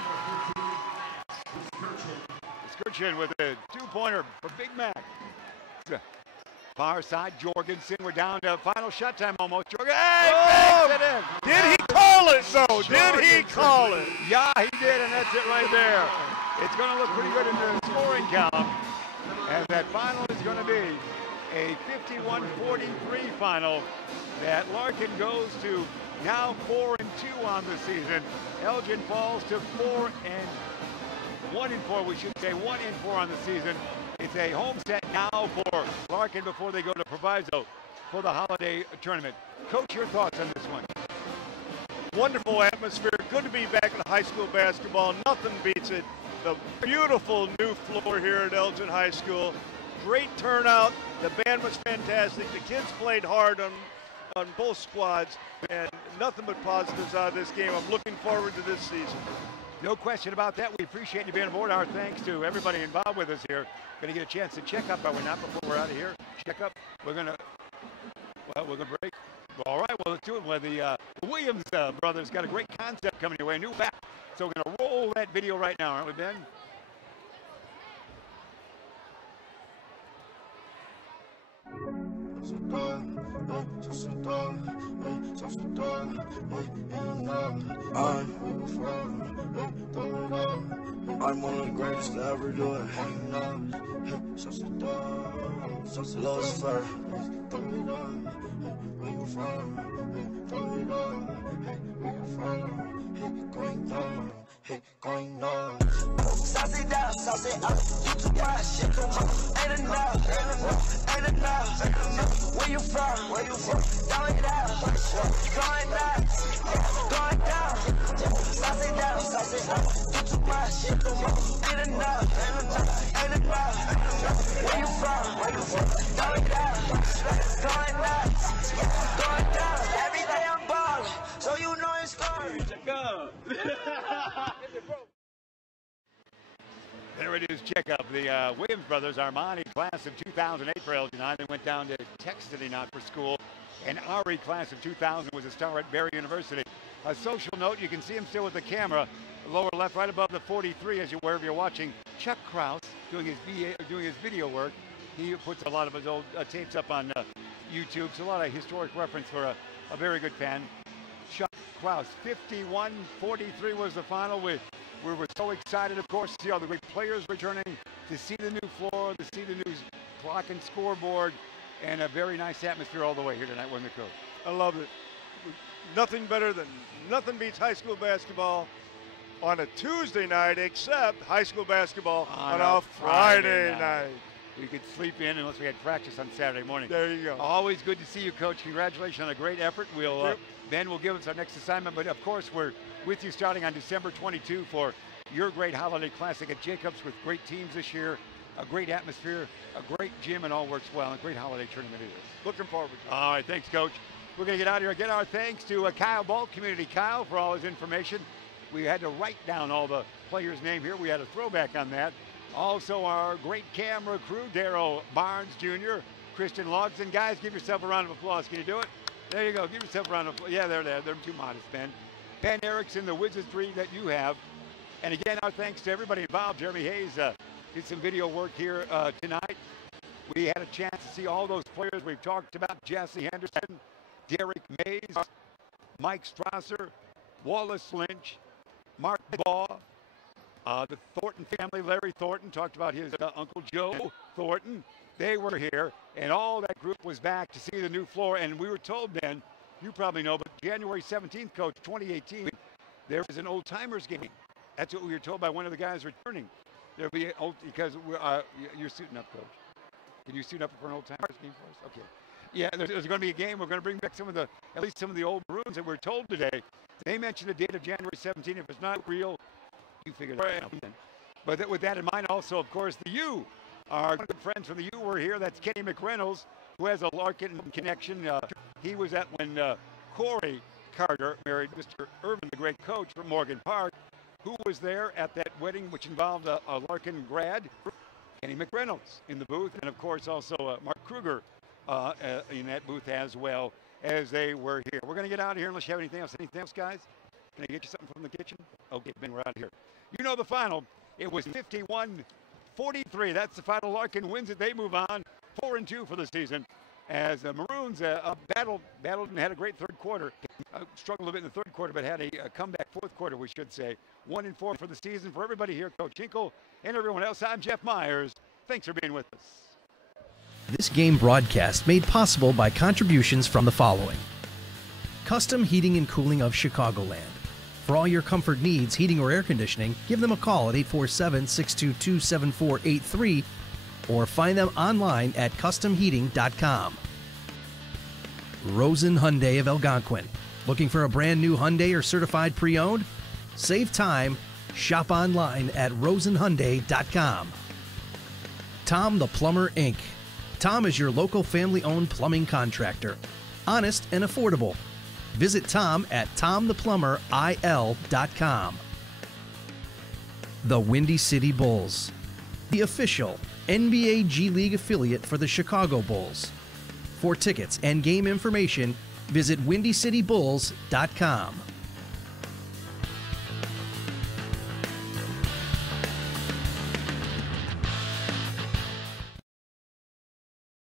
Skirchin with a two-pointer for Big Max. Far side, Jorgensen. We're down to final shot time almost. Jorgensen, makes it in. Did he call it, though? Did he call it? Yeah, he did, and that's it right there. It's going to look pretty good in the scoring column. And that final is going to be a 51-43 final that Larkin goes to now 4-2 on the season. Elgin falls to 1-4, we should say 1-4 on the season. It's a home set now for Larkin before they go to Proviso for the holiday tournament. Coach, your thoughts on this one? Wonderful atmosphere. Good to be back in high school basketball. Nothing beats it. The beautiful new floor here at Elgin High School. Great turnout. The band was fantastic. The kids played hard on both squads, and nothing but positives out of this game. I'm looking forward to this season. No question about that. We appreciate you being aboard. Our thanks to everybody involved with us here. Going to get a chance to check up, are we not, before we're out of here? Check up. We're going to break. All right, well, let's do it. Well, the Williams brothers got a great concept coming your way, new back. So we're going to roll that video right now, aren't we, Ben? I'm one of the greatest to ever do it. Lost fire. Where you from? Going on. Sauce it down, sauce it up. You too much, shit too much. Ain't enough. Where you from? Down it out. Going nuts. Going down. Sauce it down, sauce it up. You too much, shit too much. Ain't enough. Where you from? Down it out. Going nuts. Going down. Every day I'm ballin', so you know it's going. Go. There it is, check up. The Williams brothers, Armani, class of 2008 for Elgin High. They went down to Texas, did they not, for school. And Ari, class of 2000, was a star at Barry University. A social note, you can see him still with the camera, lower left, right above the 43, wherever you're watching. Chuck Krause doing his video work. He puts a lot of his old tapes up on YouTube, so a lot of historic reference for a very good fan. Chuck Krause, 51-43 was the final. We were so excited, of course, to see all the great players returning, to see the new floor, to see the new clock and scoreboard, and a very nice atmosphere all the way here tonight, wasn't it, Coach? I love it. Nothing beats high school basketball on a Tuesday night, except high school basketball on a Friday night. We could sleep in unless we had practice on Saturday morning. There you go. Always good to see you, Coach. Congratulations on a great effort. Ben will give us our next assignment, but of course we're with you starting on December 22 for your great holiday classic at Jacobs with great teams this year, a great atmosphere, a great gym, and all works well. A great holiday tournament it is. Looking forward to it. All right, thanks, Coach. We're going to get out of here. Again, our thanks to Kyle Ball, Community Kyle, for all his information. We had to write down all the players' name here. We had a throwback on that. Also, our great camera crew, Darryl Barnes Jr., Christian Logson. Guys, give yourself a round of applause. Can you do it? There you go. Give yourself a round of applause. Yeah, they're too modest, Ben. Ben Erickson, the wizardry that you have. And again, our thanks to everybody involved. Jeremy Hayes did some video work here tonight. We had a chance to see all those players we've talked about. Jesse Henderson, Derek Mays, Mike Strasser, Wallace Lynch, Mark Baugh, the Thornton family, Larry Thornton, talked about his Uncle Joe Thornton. They were here, and all that group was back to see the new floor. And we were told, Ben, you probably know, but January 17th, Coach, 2018, there is an old-timers game. That's what we were told by one of the guys returning. There'll be because you're suiting up, Coach. Can you suit up for an old-timers game for us? Okay. Yeah, there's going to be a game. We're going to bring back at least some of the old Maroons that we're told today. They mentioned the date of January 17th. If it's not real, you figure that out. But with that in mind, also, of course, the U. Our good friends from the U were here. That's Kenny McReynolds, who has a Larkin connection. He was at when Corey Carter married Mr. Irvin, the great coach from Morgan Park, who was there at that wedding, which involved a Larkin grad, Kenny McReynolds in the booth, and of course also Mark Kruger in that booth as well as they were here. We're going to get out of here unless you have anything else. Anything else, guys? Can I get you something from the kitchen? Okay, Ben, we're out of here. You know the final. It was 51-43. That's the final. Larkin wins it. They move on 4-2 for the season. As the Maroons battled and had a great third quarter. Struggled a bit in the third quarter, but had a comeback fourth quarter, we should say. 1-4 for the season. For everybody here, Coach Hinkle and everyone else, I'm Jeff Myers. Thanks for being with us. This game broadcast made possible by contributions from the following. Custom Heating and Cooling of Chicagoland. For all your comfort needs, heating or air conditioning, give them a call at 847-622-7483 or find them online at customheating.com. Rosen Hyundai of Algonquin. Looking for a brand new Hyundai or certified pre-owned? Save time. Shop online at rosenhyundai.com. Tom the Plumber, Inc. Tom is your local family-owned plumbing contractor. Honest and affordable. Visit Tom at tomtheplumberil.com. The Windy City Bulls, the official NBA G League affiliate for the Chicago Bulls. For tickets and game information, visit windycitybulls.com.